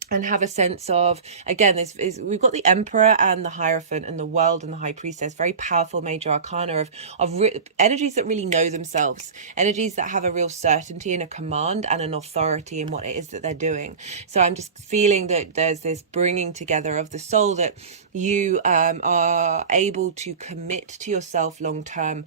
And have a sense of, again, we've got the Emperor and the Hierophant and the World and the High Priestess, very powerful major arcana of energies that really know themselves, energies that have a real certainty and a command and an authority in what it is that they're doing. So I'm just feeling that there's this bringing together of the soul, that you are able to commit to yourself long term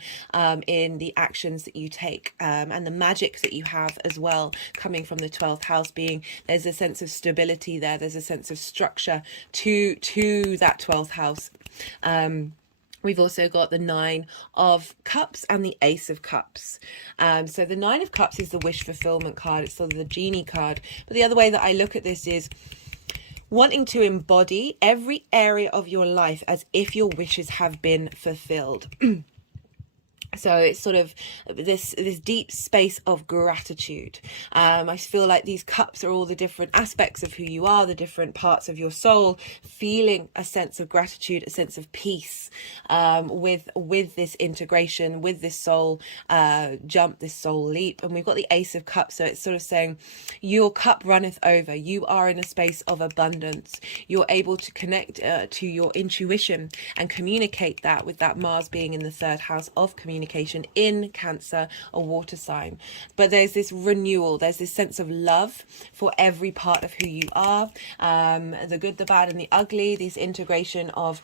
in the actions that you take, and the magic that you have as well, coming from the 12th house, being there's a sense of stability there's a sense of structure to that 12th house. We've also got the 9 of Cups and the Ace of Cups. So the 9 of Cups is the wish fulfillment card. It's sort of the genie card. But the other way that I look at this is wanting to embody every area of your life as if your wishes have been fulfilled. So it's sort of this deep space of gratitude. I feel like these cups are all the different aspects of who you are, the different parts of your soul, feeling a sense of gratitude, a sense of peace, with this integration, with this soul jump, this soul leap. And we've got the Ace of Cups, so it's sort of saying your cup runneth over. You are in a space of abundance. You're able to connect to your intuition and communicate that, with that Mars being in the 3rd house of communication in Cancer, a water sign. But there's this renewal, there's this sense of love for every part of who you are, the good, the bad and the ugly, this integration of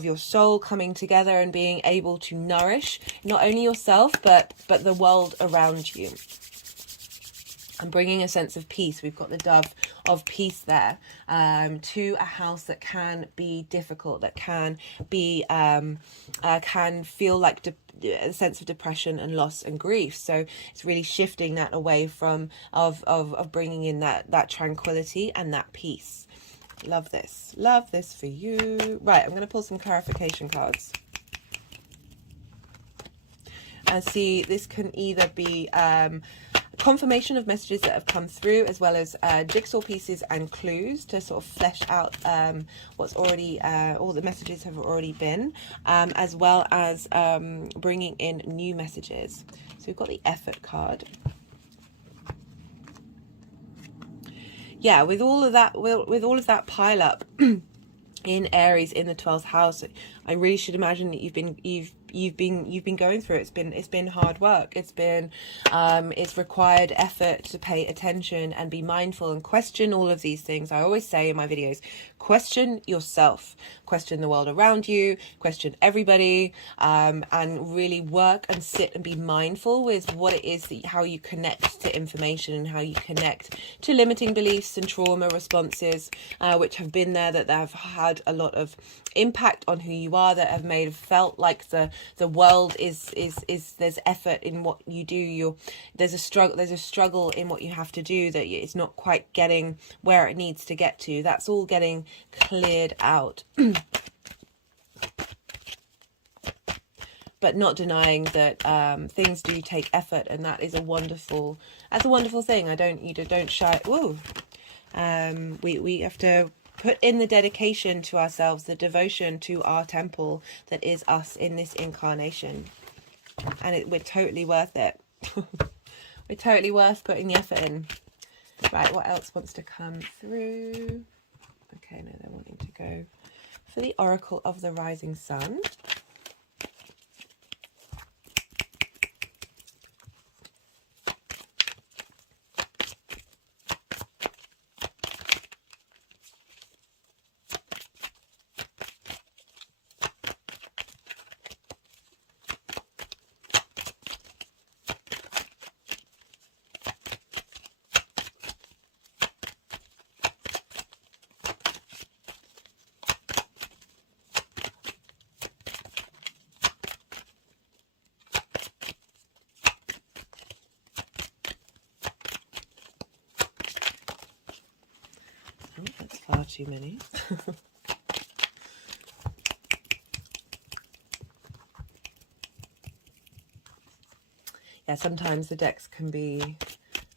your soul coming together and being able to nourish not only yourself but the world around you, and bringing a sense of peace. We've got the Dove of peace there, to a house that can be difficult, that can be can feel like a sense of depression and loss and grief. So it's really shifting that away from of bringing in that tranquility and that peace. Love this for you. Right, I'm going to pull some clarification cards. And see, this can either be confirmation of messages that have come through, as well as jigsaw pieces and clues to sort of flesh out what's already, all the messages have already been, as well as bringing in new messages. So we've got the Effort card. Yeah, with all of that pile up in Aries in the 12th house, I really should imagine that you've been going through it. It's been hard work. It's required effort to pay attention and be mindful and question all of these things. I always say in my videos, question yourself, question the world around you, question everybody, and really work and sit and be mindful with what it is how you connect to information and how you connect to limiting beliefs and trauma responses, which have been there, that have had a lot of impact on who you are, that have felt like the the world is there's effort in what you do. There's a struggle in what you have to do, that it's not quite getting where it needs to get to. That's all getting cleared out. But not denying that things do take effort, and that is a wonderful thing. You don't shy. Whoa. We have to put in the dedication to ourselves, the devotion to our temple that is us in this incarnation, and we're totally worth it. We're totally worth putting the effort in. Right, what else wants to come through? Okay, no, they're wanting to go for the Oracle of the Rising Sun. Oh, that's far too many. Yeah, sometimes the decks can be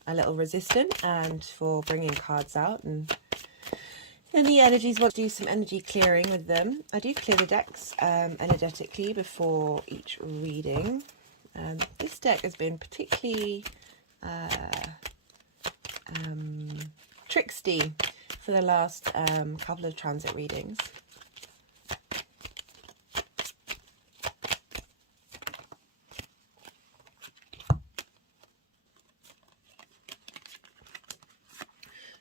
a little resistant and for bringing cards out, and the energies want to do some energy clearing with them. I do clear the decks energetically before each reading. This deck has been particularly tricksty for the last couple of transit readings.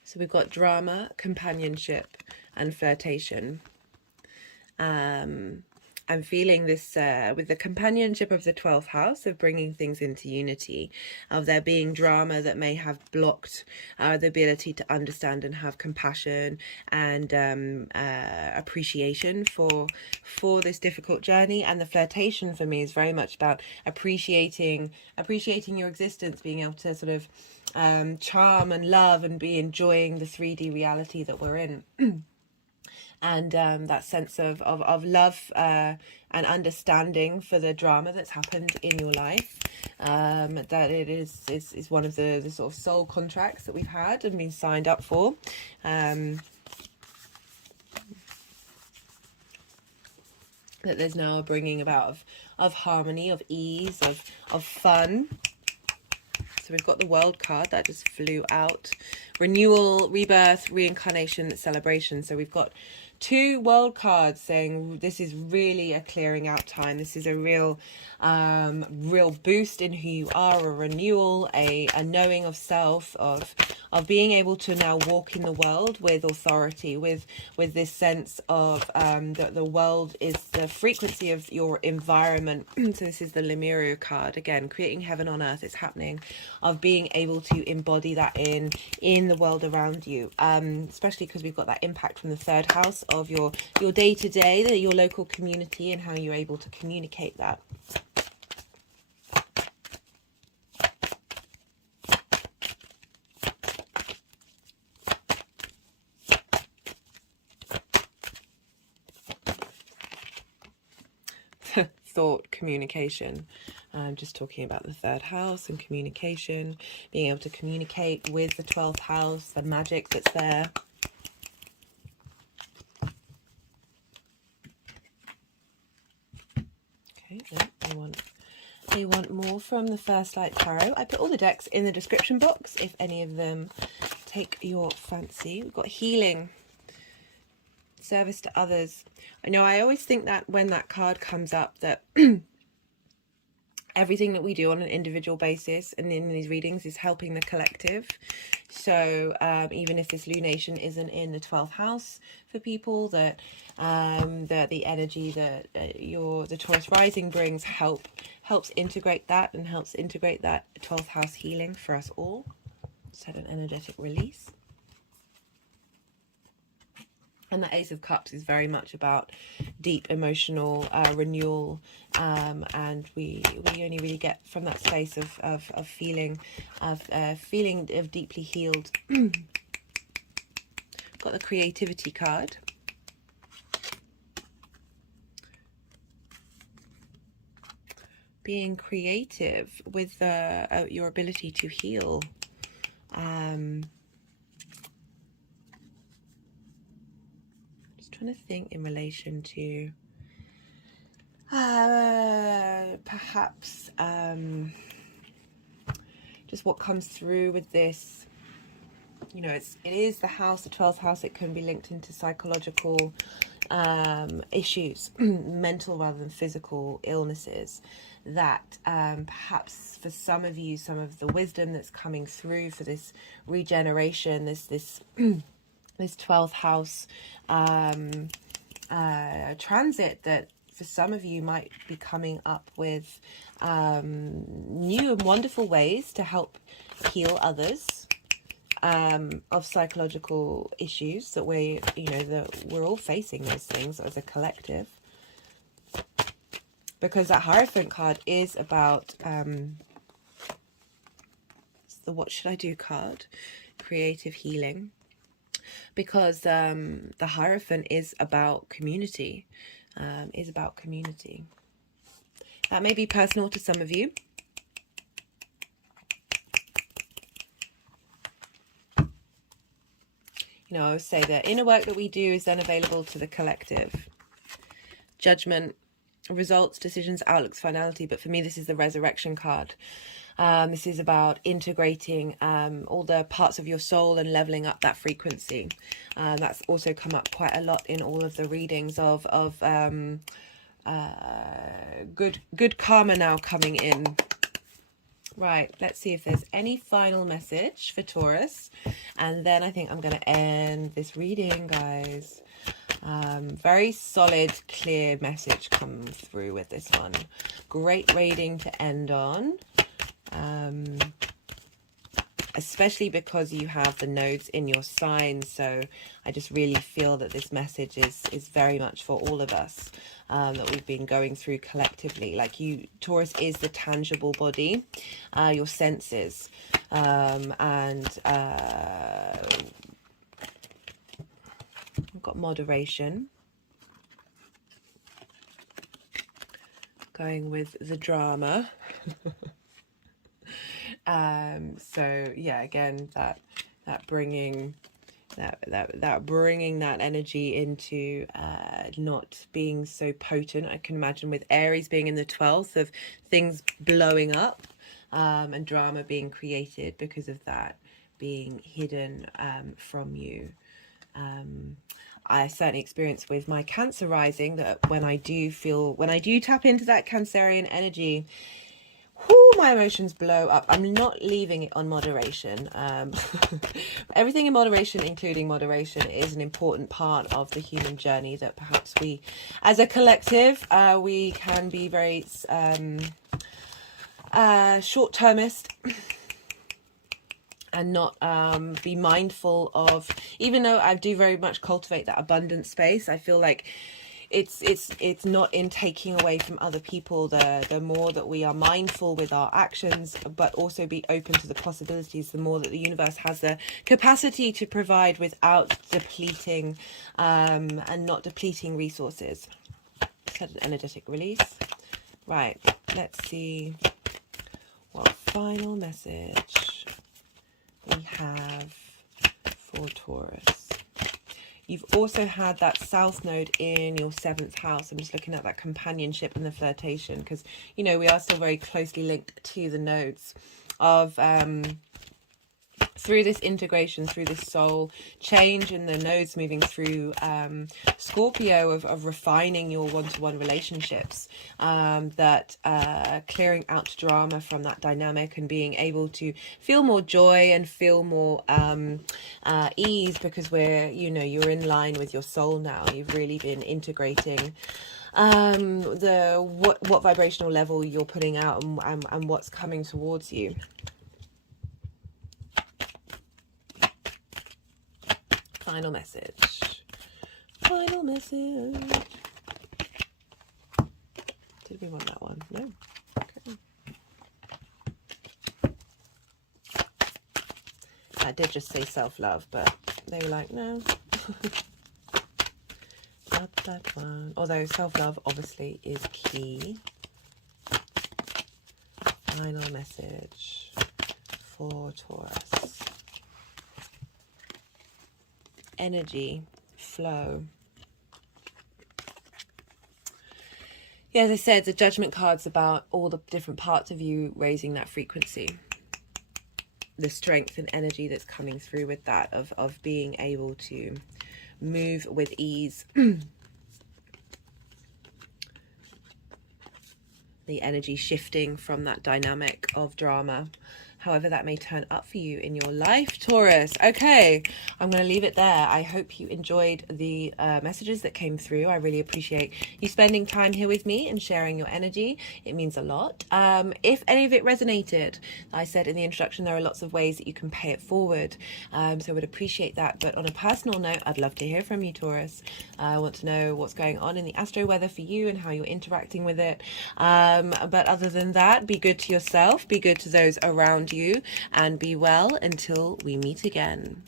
So we've got drama, companionship, and flirtation. I'm feeling this with the companionship of the 12th house, of bringing things into unity, of there being drama that may have blocked the ability to understand and have compassion and appreciation for this difficult journey. And the flirtation for me is very much about appreciating your existence, being able to sort of charm and love and be enjoying the 3D reality that we're in. And that sense of love and understanding for the drama that's happened in your life, that it is one of the sort of soul contracts that we've had and been signed up for. That there's now a bringing about of harmony, of ease, of fun. So we've got the World card that just flew out. Renewal, rebirth, reincarnation, celebration. So we've got 2 World cards saying this is really a clearing out time. This is a real boost in who you are, a renewal, a knowing of self, of being able to now walk in the world with authority, with this sense of that the world is the frequency of your environment. So this is the Lemuria card, again, creating heaven on earth is happening, of being able to embody that in the world around you, especially because we've got that impact from the 3rd house of your day-to-day, your local community, and how you're able to communicate that. Thought, communication. I'm just talking about the 3rd house and communication, being able to communicate with the 12th house, the magic that's there. Okay, yeah, they want more from the First Light Tarot. I put all the decks in the description box if any of them take your fancy. We've got healing, service to others. I know I always think that when that card comes up, that everything that we do on an individual basis and in these readings is helping the collective. So even if this lunation isn't in the 12th house for people, that the energy that the Taurus rising brings helps integrate that, and helps integrate that 12th house healing for us all. Set an energetic release. And the Ace of Cups is very much about deep emotional renewal, and we only really get from that space of feeling of deeply healed. Got the creativity card. Being creative with your ability to heal. Just trying to think in relation to perhaps just what comes through with this. You know, it is the house, the 12th house. It can be linked into psychological issues, mental rather than physical illnesses, that perhaps for some of you, some of the wisdom that's coming through for this regeneration, this this 12th house transit, that for some of you might be coming up with new and wonderful ways to help heal others of psychological issues that we're all facing those things as a collective, because that Hierophant card is about the what should I do card, creative healing, because the Hierophant is about community, That may be personal to some of you. You know, I would say the inner work that we do is then available to the collective. Judgment, results, decisions, outlooks, finality. But for me, this is the Resurrection card. This is about integrating all the parts of your soul and leveling up that frequency. That's also come up quite a lot in all of the readings of good karma now coming in. Right, let's see if there's any final message for Taurus, and then I think I'm going to end this reading, guys. Very solid, clear message come through with this one. Great reading to end on, especially because you have the nodes in your sign. So I just really feel that this message is very much for all of us, that we've been going through collectively. Like Taurus is the tangible body, your senses, and I've got moderation, going with the drama. So yeah, again, that bringing that energy into not being so potent. I can imagine with Aries being in the 12th, of things blowing up, and drama being created because of that being hidden from you. I certainly experience with my Cancer rising that when I do tap into that Cancerian energy, my emotions blow up. I'm not leaving it on moderation. Everything in moderation, including moderation, is an important part of the human journey, that perhaps we, as a collective, we can be very short-termist and not be mindful of, even though I do very much cultivate that abundant space, I feel like it's not in taking away from other people. The more that we are mindful with our actions, but also be open to the possibilities, the more that the universe has the capacity to provide without depleting and not depleting resources. Set an energetic release. Right, let's see what final message we have for Taurus. You've also had that South Node in your 7th house. I'm just looking at that companionship and the flirtation, because, you know, we are still very closely linked to the nodes of, through this integration, through this soul change, and the nodes moving through Scorpio, of refining your one-to-one relationships, that clearing out drama from that dynamic and being able to feel more joy and feel more ease, because you're in line with your soul now. You've really been integrating what vibrational level you're putting out and what's coming towards you. Final message Final message. Did we want that one? No. Okay. I did just say self-love, but they were like, no. Not that one. Although self-love obviously is key. Final message for Taurus. Energy, flow. Yeah, as I said, the Judgment card's about all the different parts of you raising that frequency. The strength and energy that's coming through with that, of being able to move with ease. The energy shifting from that dynamic of drama, however that may turn up for you in your life, Taurus. Okay, I'm going to leave it there. I hope you enjoyed the messages that came through. I really appreciate you spending time here with me and sharing your energy. It means a lot. If any of it resonated, I said in the introduction, there are lots of ways that you can pay it forward. So I would appreciate that. But on a personal note, I'd love to hear from you, Taurus. I want to know what's going on in the astro weather for you and how you're interacting with it. But other than that, be good to yourself, be good to those around you, and be well until we meet again.